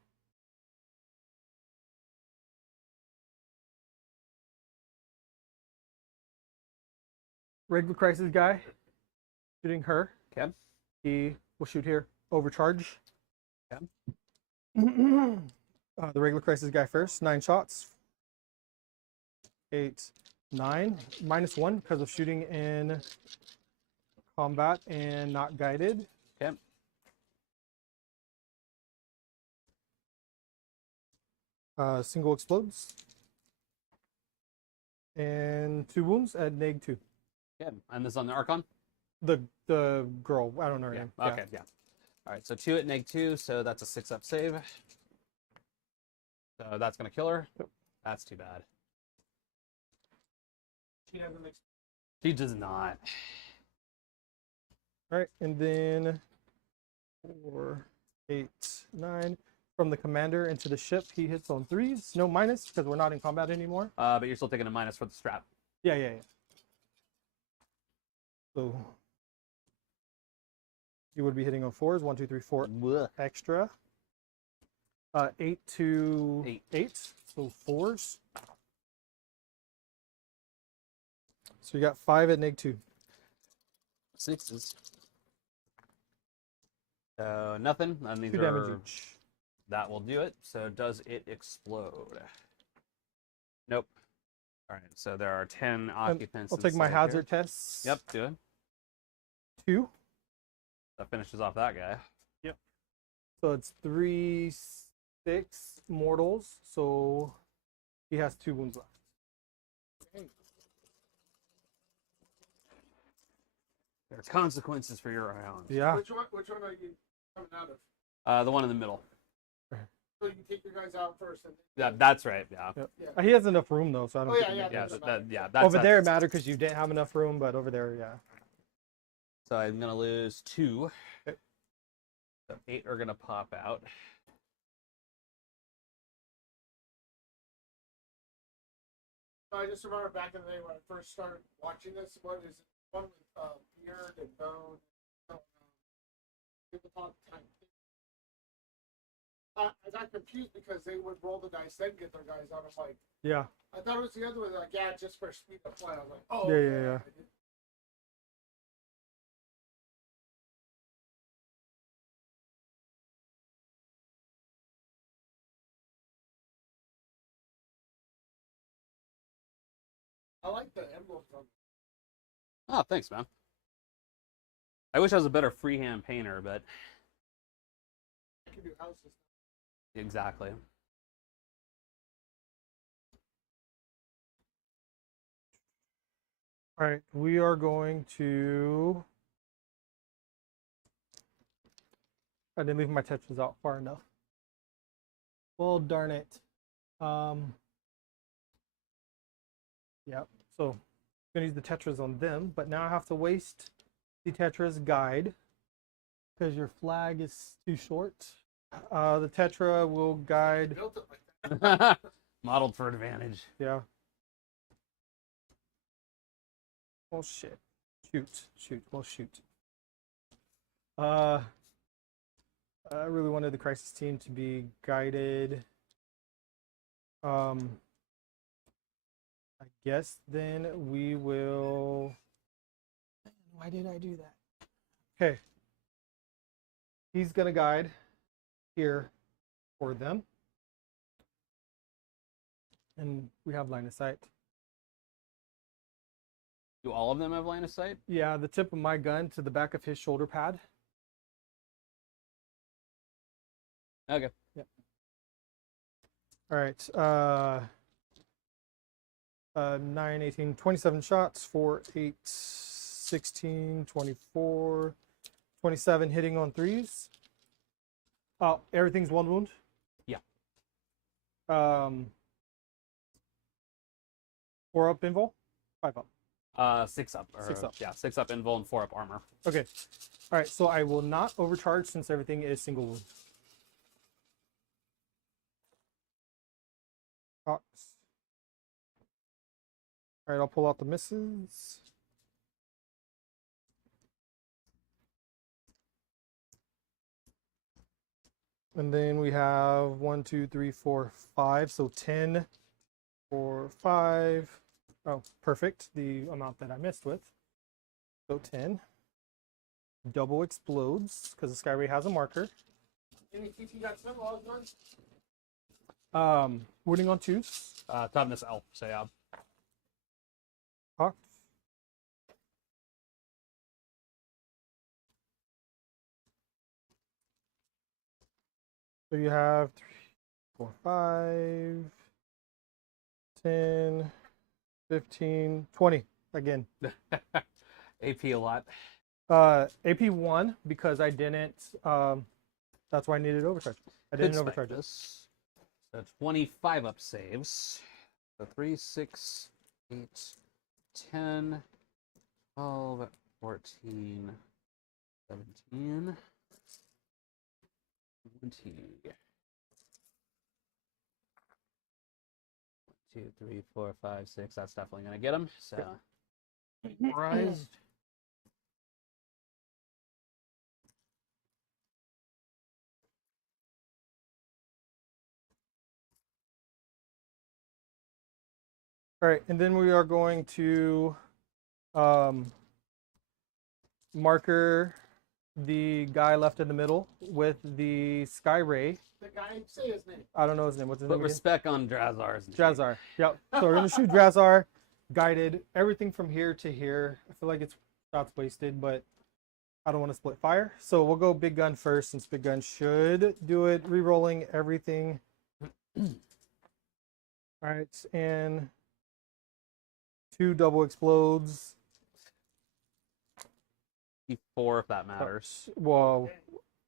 Regular crisis guy shooting her. Okay. He will shoot here. Overcharge. Okay. The regular crisis guy first. 9 shots. 8, 9. -1 because of shooting in combat and not guided. Okay. Single explodes. And 2 wounds at -2. Okay. And this is on the Archon? The girl, I don't know her Yeah. name. Okay, yeah. All right, so 2 at -2, so that's a 6 up save. So that's going to kill her. Yep. That's too bad. She doesn't make She does not. All right, and then 4, 8, 9. From the commander into the ship, he hits on 3s. No minus because we're not in combat anymore. But you're still taking a minus for the strap. Yeah. So you would be hitting on 4s. 1, 2, 3, 4 Blech. extra. 8 to 8. 8. So 4s. So you got 5 at -2. 6s. So nothing. And these 2 are damage each. that will do it. So does it explode? Nope. All right. So there are 10 occupants. I'll take my inside hazard here. tests. Yep. Do it. 2. That finishes off that guy. So it's 3, 6 mortals. So he has 2 wounds left. There are consequences for your round. Yeah. Which one are you coming out of? The one in the middle. So you take your guys out first. And That's right. Yeah. Yep. Yeah. He has enough room though, so I don't. Oh, think yeah, it yeah, matters. That's Over there it mattered because you didn't have enough room, but over there, yeah. So I'm gonna lose 2. Okay. So 8 are gonna pop out. I just remember back in the day when I first started watching this. What is it? One with beard and bone. People talk time. I got confused because they would roll the dice, then get their guys out. I'm like, Yeah. I thought it was the other one. Like, yeah, just for speed of play. I was like, oh, Yeah. I like the emblems on. Oh, thanks, man. I wish I was a better freehand painter, but I can do houses. exactly. All right, we are going to. I didn't leave my Tetras out far enough. Well, darn it. Yep. So, I'm gonna use the Tetras on them, but now I have to waste the Tetras guide because your flag is too short. The Tetra will guide. Built it like that. Modeled for advantage. Yeah. Oh shit. Shoot. Well, shoot. I really wanted the crisis team to be guided. I guess then we will. Why did I do that? Okay. He's gonna guide here. for them. And we have line of sight. Do all of them have line of sight? Yeah, the tip of my gun to the back of his shoulder pad. Okay. Yep. All right. 9, 18, 27 shots, 4, 8, 16, 24, 27 hitting on threes. Oh, everything's 1 wound? Yeah. 4 up invul? 5 up? 6 up. 6 up. Yeah, 6 up invul and 4 up armor. Okay. All right, so I will not overcharge since everything is single wound. Cox. All right, I'll pull out the misses. And then we have 1, 2, 3, 4, 5. So 10, 4, 5. Oh, perfect. The amount that I missed with. So 10. Double explodes because the Skyway has a marker. Any CP got some all done? Wounding on 2s. Toughness L, so yeah. Cocked. So you have 3, 4, 5, 10, 15, 20 again. AP a lot. AP 1 because I didn't. That's why I needed overcharge. I didn't overcharge this. So 25 up saves. So 3, 6, 8, 10, 12, 14, 17, 20. 1, 2, 3, 4, 5, 6. That's definitely gonna get him. So Rise. All right, and then we are going to marker the guy left in the middle with the Sky Ray. The guy, say his name. I don't know his name. What's his put name again? respect on Drazar's name. Drazar. Yep. So we're gonna shoot Drazar, guided, everything from here to here. I feel like it's shots wasted, but I don't want to split fire. So we'll go big gun first, since big gun should do it. Rerolling everything. All right, and 2 double explodes. 4 if that matters. Whoa.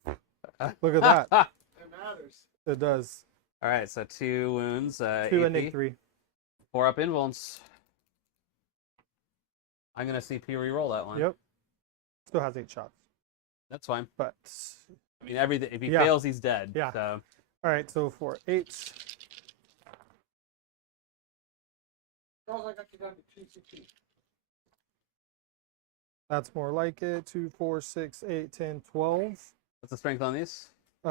Look at that. It matters. It does. All right, so 2 wounds. 2 AP, and 3. 4 up invulns. I'm gonna CP reroll that one. Yep. Still has 8 shots. That's fine. But I mean, everything. If he Yeah. fails, he's dead. Yeah. So all right, so for 8. Sounds like I could down to 2 CP. That's more like it. 2, 4, 6, 8, 10, 12. what's the strength on these?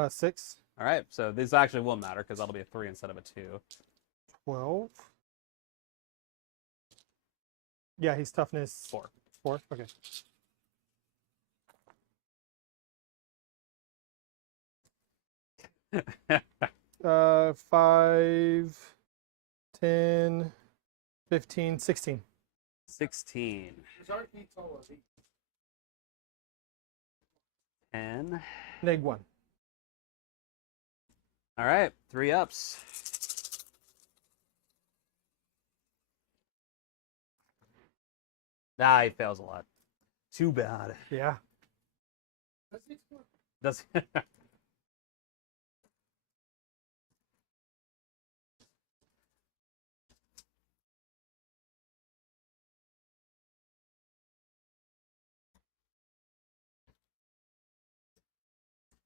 6. All right, so this actually will matter because that'll be a 3 instead of a 2. 12. Yeah, he's toughness 4. 4. Okay. Uh, 5, 10, 15, 16. 16. His heart beats all of these. 10. Neg 1. All right, 3 ups. He fails a lot. Too bad. Yeah. Let's explore. Does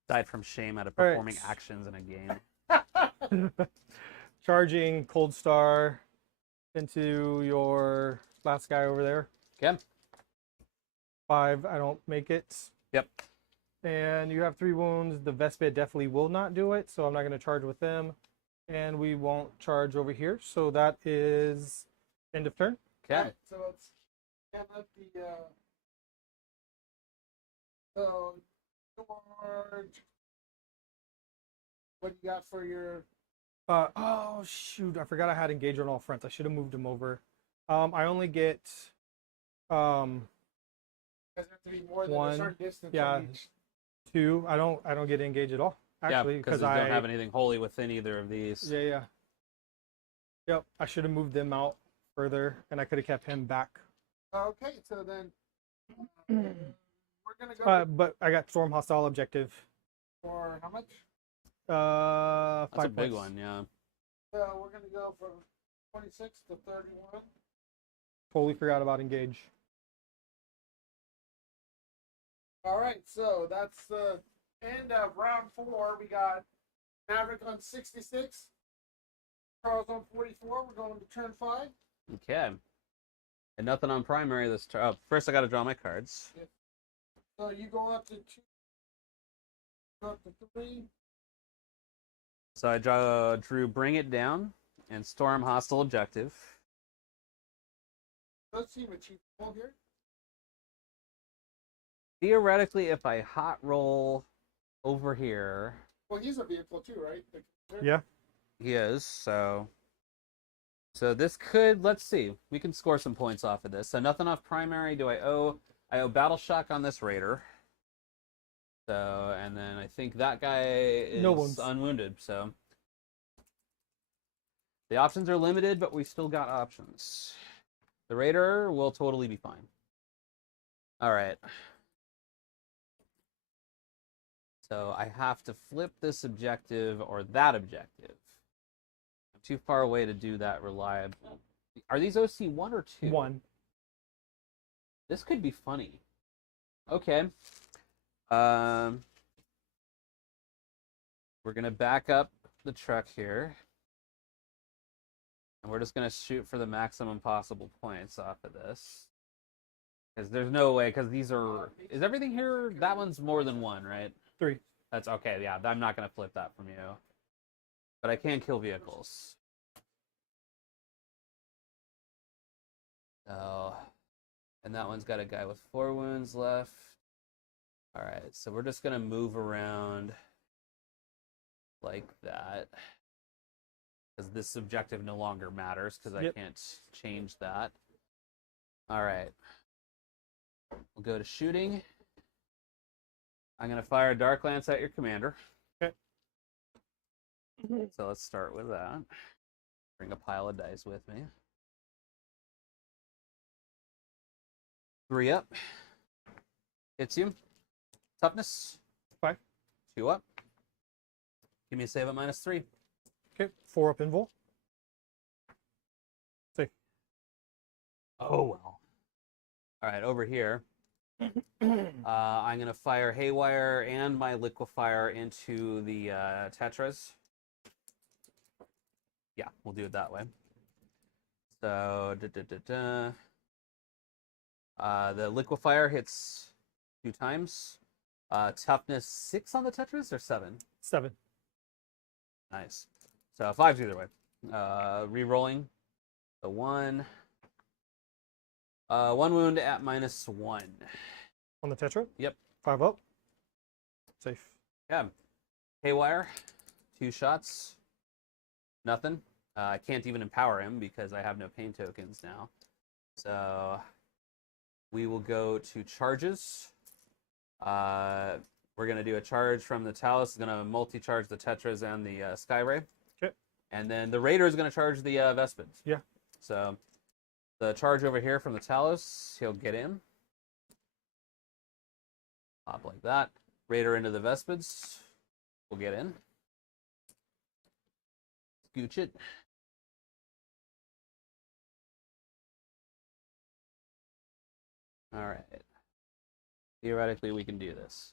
died from shame out of All right. performing actions in a game. Charging Cold Star into your last guy over there. Okay. 5, I don't make it. Yep. And you have 3 wounds. The Vespid definitely will not do it, so I'm not going to charge with them. And we won't charge over here. So that is end of turn. Okay. Right, so let's get up the so George What you got for your? Oh shoot! I forgot I had engage on all fronts. I should have moved him over. I only get Does it have to be more than one, a certain distance? yeah. From each? 2. I don't get engage at all. Actually, because I don't have anything holy within either of these. Yeah. Yep. I should have moved them out further, and I could have kept him back. Okay, so then we're gonna go But I got storm hostile objective. for how much? 5 That's a big points. one, yeah. So we're gonna go from 26 to 31. Totally forgot about engage. All right, so that's the end of round 4. We got Maverick on 66, Charles on 44. We're going to turn 5. Okay. And nothing on primary this turn. Oh, first I got to draw my cards. So you go up to 2, go up to 3. So I drew Bring It Down and Storm Hostile Objective. Let's see what you pull here. Theoretically, if I hot roll over here, Well, he's a vehicle too, right? Yeah. he is, so this could, let's see, we can score some points off of this. So nothing off primary. I owe Battle Shock on this Raider. So, and then I think that guy is No wounds. unwounded, so the options are limited, but we still got options. The Raider will totally be fine. All right. So I have to flip this objective or that objective. I'm too far away to do that reliably. Are these OC 1 or 2? 1. This could be funny. Okay. We're gonna back up the truck here. And we're just gonna shoot for the maximum possible points off of this. Because there's no way, because these are... Is everything here... That one's more than 1, right? 3. That's okay, yeah. I'm not gonna flip that from you. But I can kill vehicles. So... And that one's got a guy with 4 wounds left. Alright, so we're just gonna move around like that. Because this objective no longer matters, because I can't change that. Alright. We'll go to shooting. I'm going to fire a Dark Lance at your commander. Okay. So let's start with that. Bring a pile of dice with me. 3 up. Hits you. Toughness. 5. 2 up. Give me a save at -3. Okay. 4 up invul. Safe. Oh, well. All right, over here. I'm going to fire Haywire and my Liquefier into the Tetras. Yeah, we'll do it that way. So, the Liquefier hits 2 times. Toughness 6 on the Tetras or 7? 7. Nice. So 5's either way. Re-rolling. So 1. 1 wound at -1. On the Tetra? Yep. 5 up. Safe. Yeah. Haywire. 2 shots. Nothing. I can't even empower him because I have no pain tokens now. So we will go to charges. We're going to do a charge from the Talus. It's going to multi-charge the Tetras and the Skyray. Okay. And then the Raider is going to charge the Vespids. Yeah. So the charge over here from the Talus, he'll get in. Pop like that. Raider into the Vespids. We'll get in. Scooch it. All right. Theoretically, we can do this.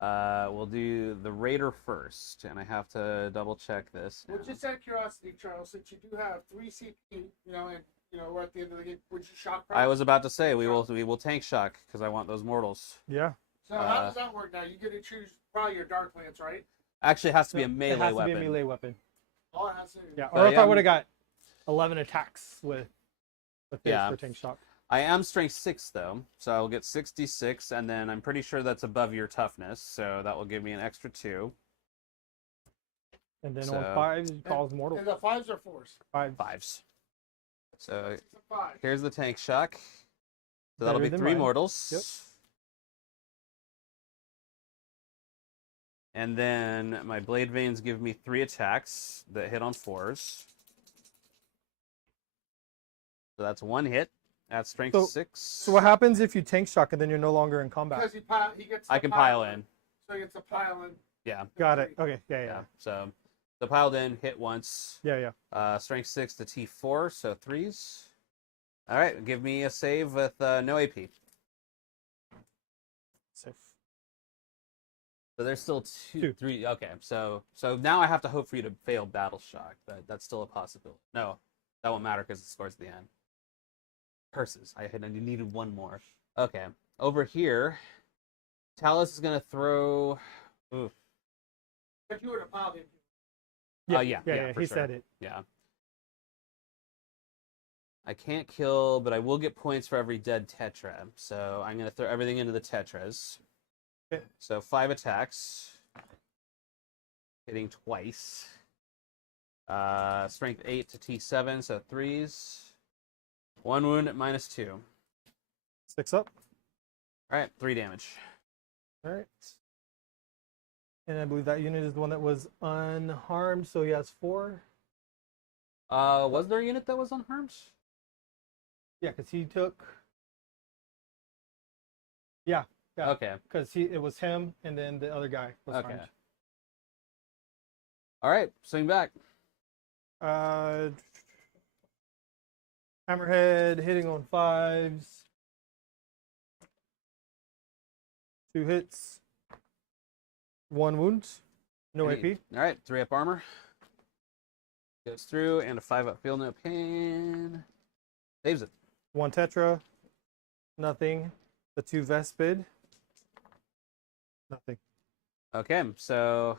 We'll do the Raider first, and I have to double check this now. Well, just out of curiosity, Charles, since you do have 3 CP, and we're at the end of the game, would you shock? I was about to say we will tank shock because I want those mortals. Yeah. So how does that work now? You get to choose probably your Dark Lance, right? Actually, it has to be a It melee has to weapon. be a melee weapon. Oh, it has to. Yeah. So Or if yeah, I would have got 11 attacks with this Yeah. for tank shock. I am strength 6 though, so I'll get 66, and then I'm pretty sure that's above your toughness, so that will give me an extra 2. And then So- on 5s, he calls mortal. And the 5s or 4s? 5. 5s. So It's a 5. here's the tank shock. So that'll be Better than 3 mine. mortals. Yep. And then my blade veins give me 3 attacks that hit on 4s. So that's 1 hit. That's strength So- 6. So what happens if you tank shock and then you're no longer in combat? Because he gets. I the can pile in. So he gets a pile in. Yeah. Got it. Okay. Yeah. Yeah. So the piled in, hit once. Yeah. Strength 6 to T4, so 3s. All right, give me a save with no AP. Safe. So there's still 2. 3. Okay, so now I have to hope for you to fail battle shock. That's still a possibility. No, that won't matter because it scores at the end. Curses. I needed 1 more. Okay, over here, Talus is gonna throw. Oof. But you would have piled in. Yeah, for He sure. said it. Yeah. I can't kill, but I will get points for every dead Tetra. So I'm going to throw everything into the Tetras. Okay. So 5 attacks. Hitting twice. Strength 8 to T7, so 3s. 1 wound at -2. 6 up. All right, 3 damage. All right. And I believe that unit is the one that was unharmed, so he has 4. Was there a unit that was unharmed? Yeah, because he took. Yeah, Okay. because it was him and then the other guy was Okay. harmed. All right, swing back. Hammerhead hitting on 5s. 2 hits. 1 wound. No AP. All right, 3 up armor. Goes through, and a 5 up feel no pain. Saves it. 1 Tetra. Nothing. The 2 Vespid. Nothing. Okay, so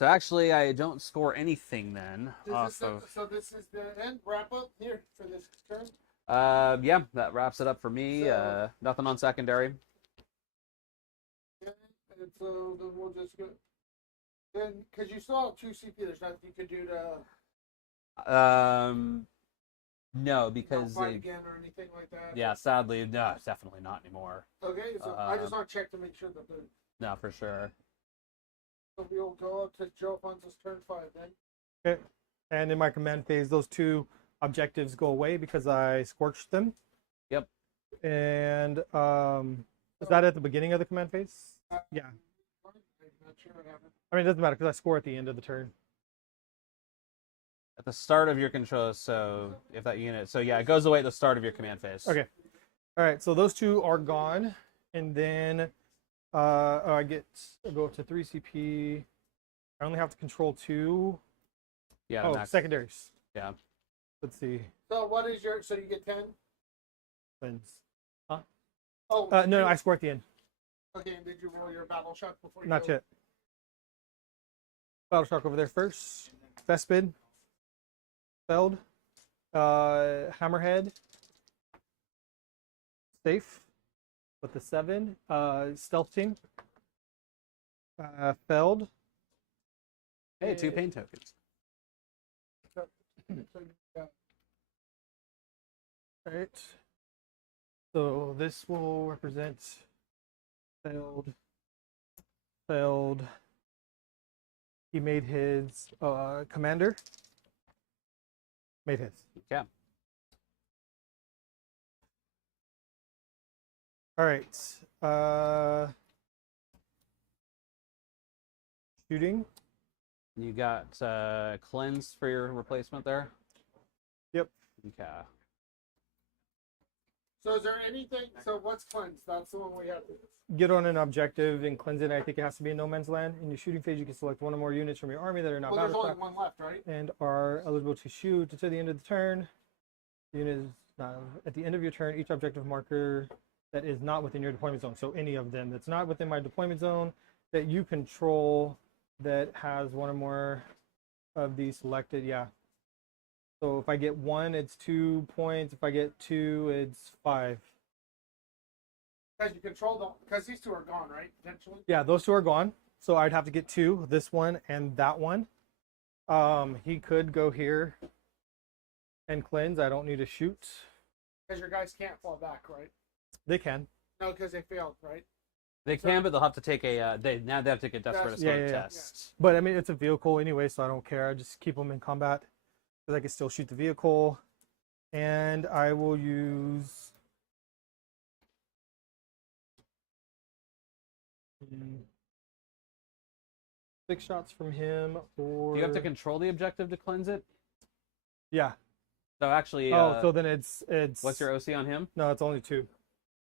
actually I don't score anything then off of. So this is the end wrap up here for this turn. Yeah, that wraps it up for me. So- Nothing on secondary. Okay, and so then we'll just go. Then, because you still have 2 CP, there's nothing you could do to No, because fight again or anything like that. yeah, sadly, no, definitely not anymore. Okay, so I just want to check to make sure that the. No, for sure. So we'll go up to Joe Fonz's turn 5 then. Okay. And in my command phase, those 2 objectives go away because I scorched them. Yep. And is that at the beginning of the command phase? Yeah. I'm not sure what happened. I mean, it doesn't matter because I score at the end of the turn. At the start of your control, so if that unit, so yeah, it goes away at the start of your command phase. Okay. All right. So those 2 are gone, and then I go up to 3 CP. I only have to control 2. Yeah. Oh, max. secondaries. Yeah. Let's see. So what is your? So you get 10. Wins. Oh No, I score at the end. Okay, and did you roll your battle shot before you? Not go? yet. Battle shock over there first. Vespid. Feld. Hammerhead. Safe. With the 7. Stealth team. Feld. Hey, 2 pain tokens. So you got- Alright. So this will represent Feld. He made his commander. Made his. Yeah. Alright. Shooting. You got cleanse for your replacement there. Yep. Okay. So is there anything? So what's cleanse? That's the one we have to. Get on an objective and cleanse it. I think it has to be in no man's land. In your shooting phase, you can select 1 or more units from your army that are not Well, there's only battle one left, right? and are eligible to shoot until the end of the turn. The unit is not, at the end of your turn, each objective marker that is not within your deployment zone. So any of them that's not within my deployment zone that you control that has 1 or more of these selected, yeah. So if I get 1, it's 2 points. If I get 2, it's 5. Because you control them. Because these 2 are gone, right? Potentially. Yeah, those 2 are gone. So I'd have to get 2, this one and that one. He could go here and cleanse. I don't need to shoot. Because your guys can't fall back, right? They can. No, because they failed, right? They can, but they'll have to take a. They have to take a desperate Yeah. test. But I mean, it's a vehicle anyway, so I don't care. I just keep them in combat because I can still shoot the vehicle. And I will use. 6 shots from him, or Do you have to control the objective to cleanse it? yeah. So actually, So then it's what's your OC on him? No, it's only 2.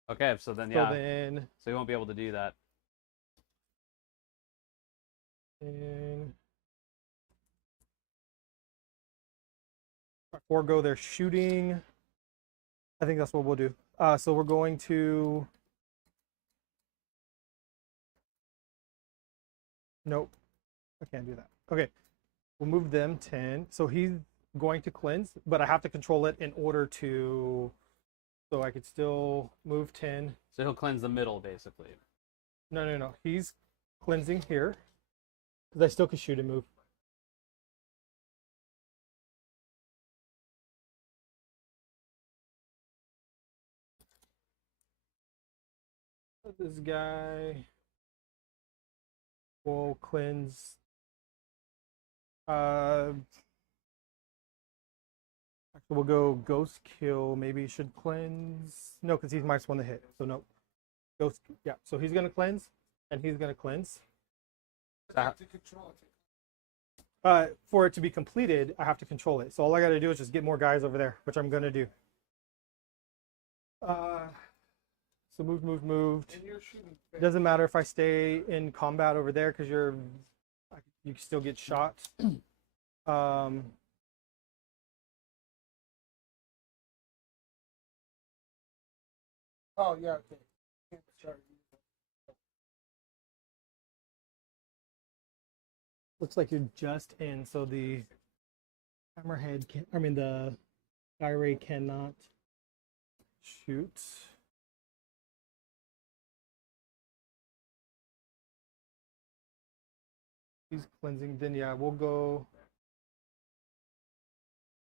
Okay, so then So yeah, then so you won't be able to do that. and forego their shooting. I think that's what we'll do. So we're going to. Nope, I can't do that. Okay, we'll move them 10. So he's going to cleanse, but I have to control it in order to. So I could still move 10. So he'll cleanse the middle, basically. No. He's cleansing here. Because I still can shoot and move. This guy will cleanse. Actually, we'll go ghost kill. Maybe he should cleanse. No, because he's -1 to hit. So no. Ghost. Yeah. So he's gonna cleanse, and he's gonna cleanse. I have to control it. For it to be completed, I have to control it. So all I got to do is just get more guys over there, which I'm gonna do. So moved. And you're shooting. It doesn't matter if I stay in combat over there because you can still get shot. Oh yeah, okay. Sorry. Looks like you're just in, so the hammerhead can. I mean the guy ray cannot shoot. He's cleansing. Then yeah, we'll go.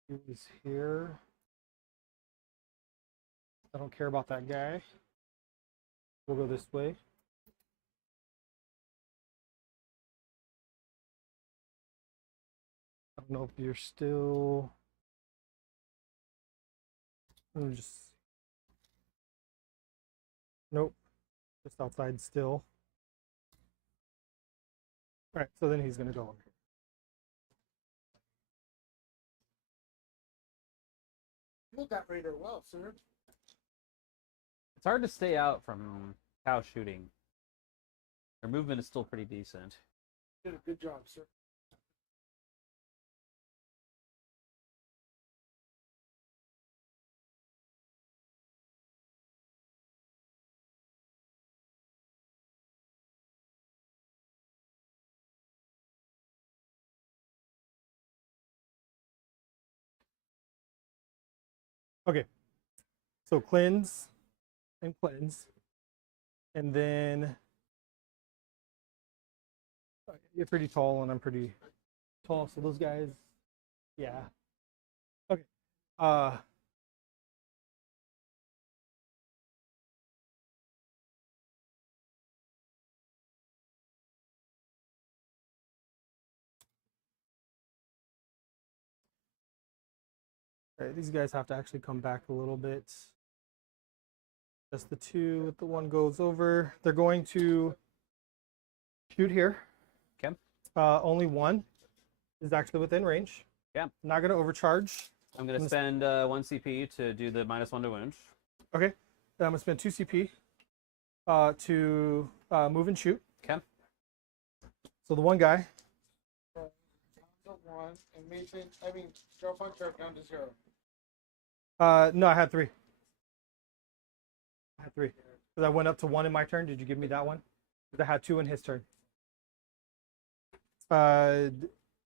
He was here. I don't care about that guy. We'll go this way. I don't know if you're still. I'm just. Nope. Just outside still. All right, so then he's going to go over here. You did that radar well, sir. It's hard to stay out from cow shooting. Their movement is still pretty decent. You did a good job, sir. Okay, so cleanse and cleanse, and then you're pretty tall and I'm pretty tall, so those guys, yeah. Okay, all right, these guys have to actually come back a little bit. Just the 2, the 1 goes over. They're going to shoot here. Okay. Only 1 is actually within range. Yeah. Not going to overcharge. I'm going to spend 1 CP to do the -1 to wound. Okay. Then I'm going to spend 2 CP to move and shoot. Okay. So the 1 guy. Down to 1, and Mason, Joe Puncher down to 0. No, I had 3. Because I went up to 1 in my turn. Did you give me that one? Because I had 2 in his turn.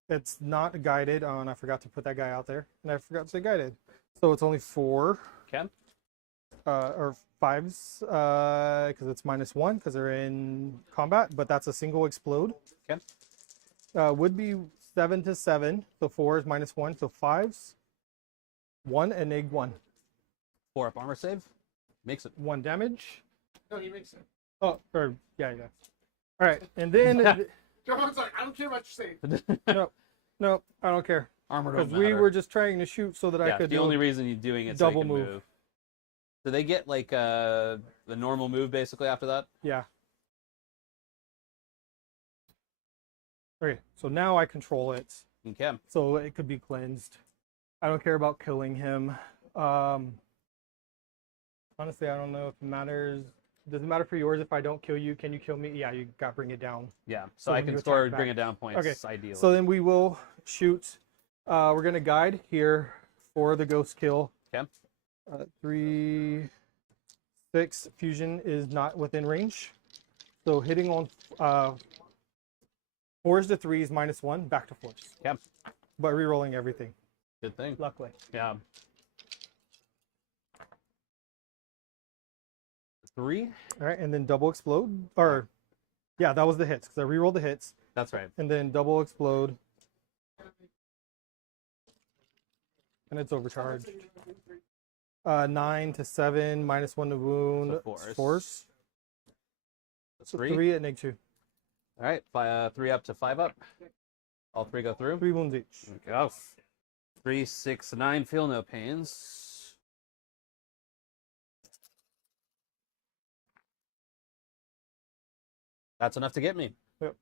It's not guided. Oh, and I forgot to put that guy out there. And I forgot to say guided. So it's only 4. Okay. Or 5s. Because it's -1 because they're in combat. But that's a single explode. Okay. Would be 7 to 7. So 4 is -1. So 5s, 1 and egg 1. 4 up armor save. Makes it. 1 damage. No, he makes it. Oh, or yeah. All right, and then John's like, I don't care what you say. no, I don't care. Armor don't Because we matter. were just trying to shoot so that I could the do only reason you're doing it double so you can move. Do they get like the normal move basically after that? Yeah. Okay, so now I control it. Okay. So it could be cleansed. I don't care about killing him. Honestly, I don't know if it matters. Does it matter for yours if I don't kill you? Can you kill me? Yeah, you got to bring it down. Yeah. So So I when can you store attack bring back- it down points. Okay, Ideally. So then we will shoot. We're going to guide here for the ghost kill. Okay. 3, 6. Fusion is not within range. So hitting on 4s to 3s -1, back to 4s. Okay. But re-rolling everything, Good thing. luckily. Yeah. 3. All right, and then double explode. Or, yeah, that was the hits, because I re-rolled the hits. That's right. And then double explode. And it's overcharged. 9 to 7, -1 to wound. So force. Force. So 3. 3 at -2. All right. 3 up to 5 up. All 3 go through. 3 wounds each. Go. 3, 6, 9. Feel no pains. That's enough to get me. Yep.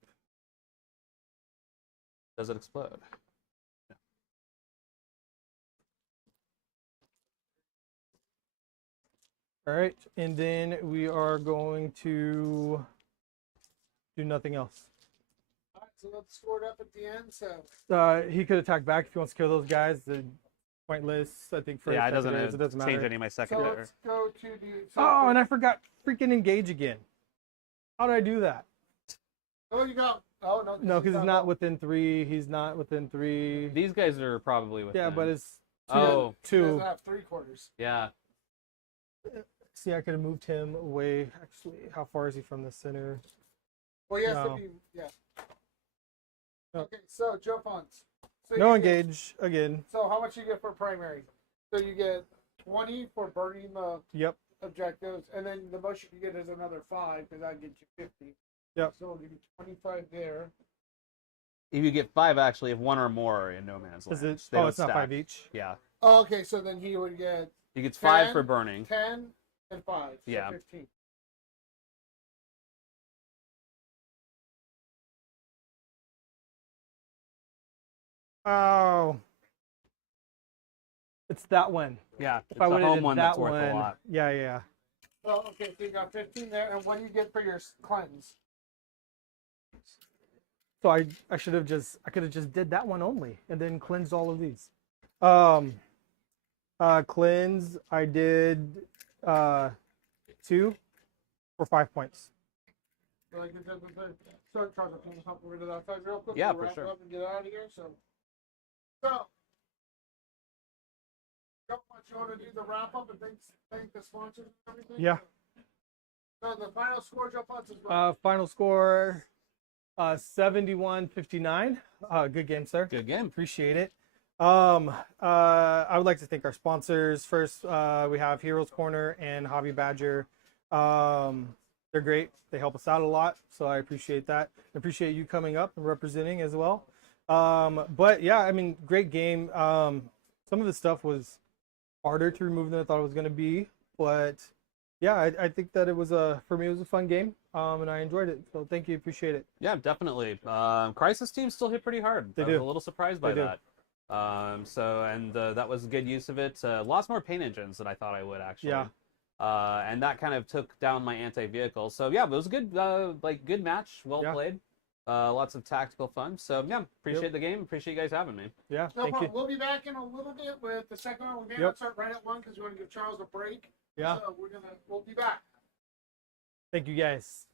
Does it explode? All right, and then we are going to do nothing else. All right, so let's score it up at the end. So He could attack back if he wants to kill those guys. They're pointless, I think. For Yeah, it secondaries. doesn't matter. change any of my so secondary. let's go to the. Oh, and I forgot freaking engage again. How did I do that? Oh, you got. Oh no. No, because he's not within 3. He's not within 3. These guys are probably with Yeah, but it's two. Oh. He doesn't 2. have 3/4. Yeah. See, I could have moved him away. Actually, how far is he from the center? Well, he has No. to be. Yeah. No. Okay, so Joe Fonts. So No you get- engage again. So how much you get for primary? So you get 20 for burning the Yep. objectives, and then the most you can get is another 5 because that gets you 50. Yep. So it'll give you 25 there. If you get 5, actually, if 1 or more are in no man's land. Is it? They Oh, don't it's not stack. 5 each. Yeah. Oh, okay, so then he would get He gets 5 10, for burning. 10 and 5. So Yeah. 15. Oh. It's that one. Yeah. If It's I a would have home did one that that's worth one. a lot. Yeah. Well, okay, so you got 15 there, and what do you get for your cleanse? So I should have just I could have just did that one only and then cleansed all of these. Cleanse I did 2 for 5 points. So I can start trying to hop over to that side real quick. Yeah, We'll for wrap sure. Up and get out of here. So, you want to do the wrap up and thank the sponsors and everything? Yeah. So the final score, Joe Fonts, is what? Final score 71-59. Good game, sir. Good game. Appreciate it. I would like to thank our sponsors. First, we have Heroes Corner and Hobby Badger. They're great. They help us out a lot, so I appreciate that. I appreciate you coming up and representing as well. But yeah, I mean, great game. Some of the stuff was harder to remove than I thought it was going to be, but yeah, I think that it was for me, it was a fun game, and I enjoyed it. So thank you, appreciate it. Yeah, definitely. Crisis teams still hit pretty hard. They I was do. a little surprised by They do. that. That was good use of it. Lots more paint engines than I thought I would actually. Yeah. And that kind of took down my anti-vehicle. So yeah, it was a good, good match. Well Yeah. played. Lots of tactical fun. So yeah, appreciate the game. Appreciate you guys having me. Yeah, No thank problem. you. We'll be back in a little bit with the second one. We're going to start right at 1 because we want to give Charles a break. Yeah, So we'll be back. thank you guys.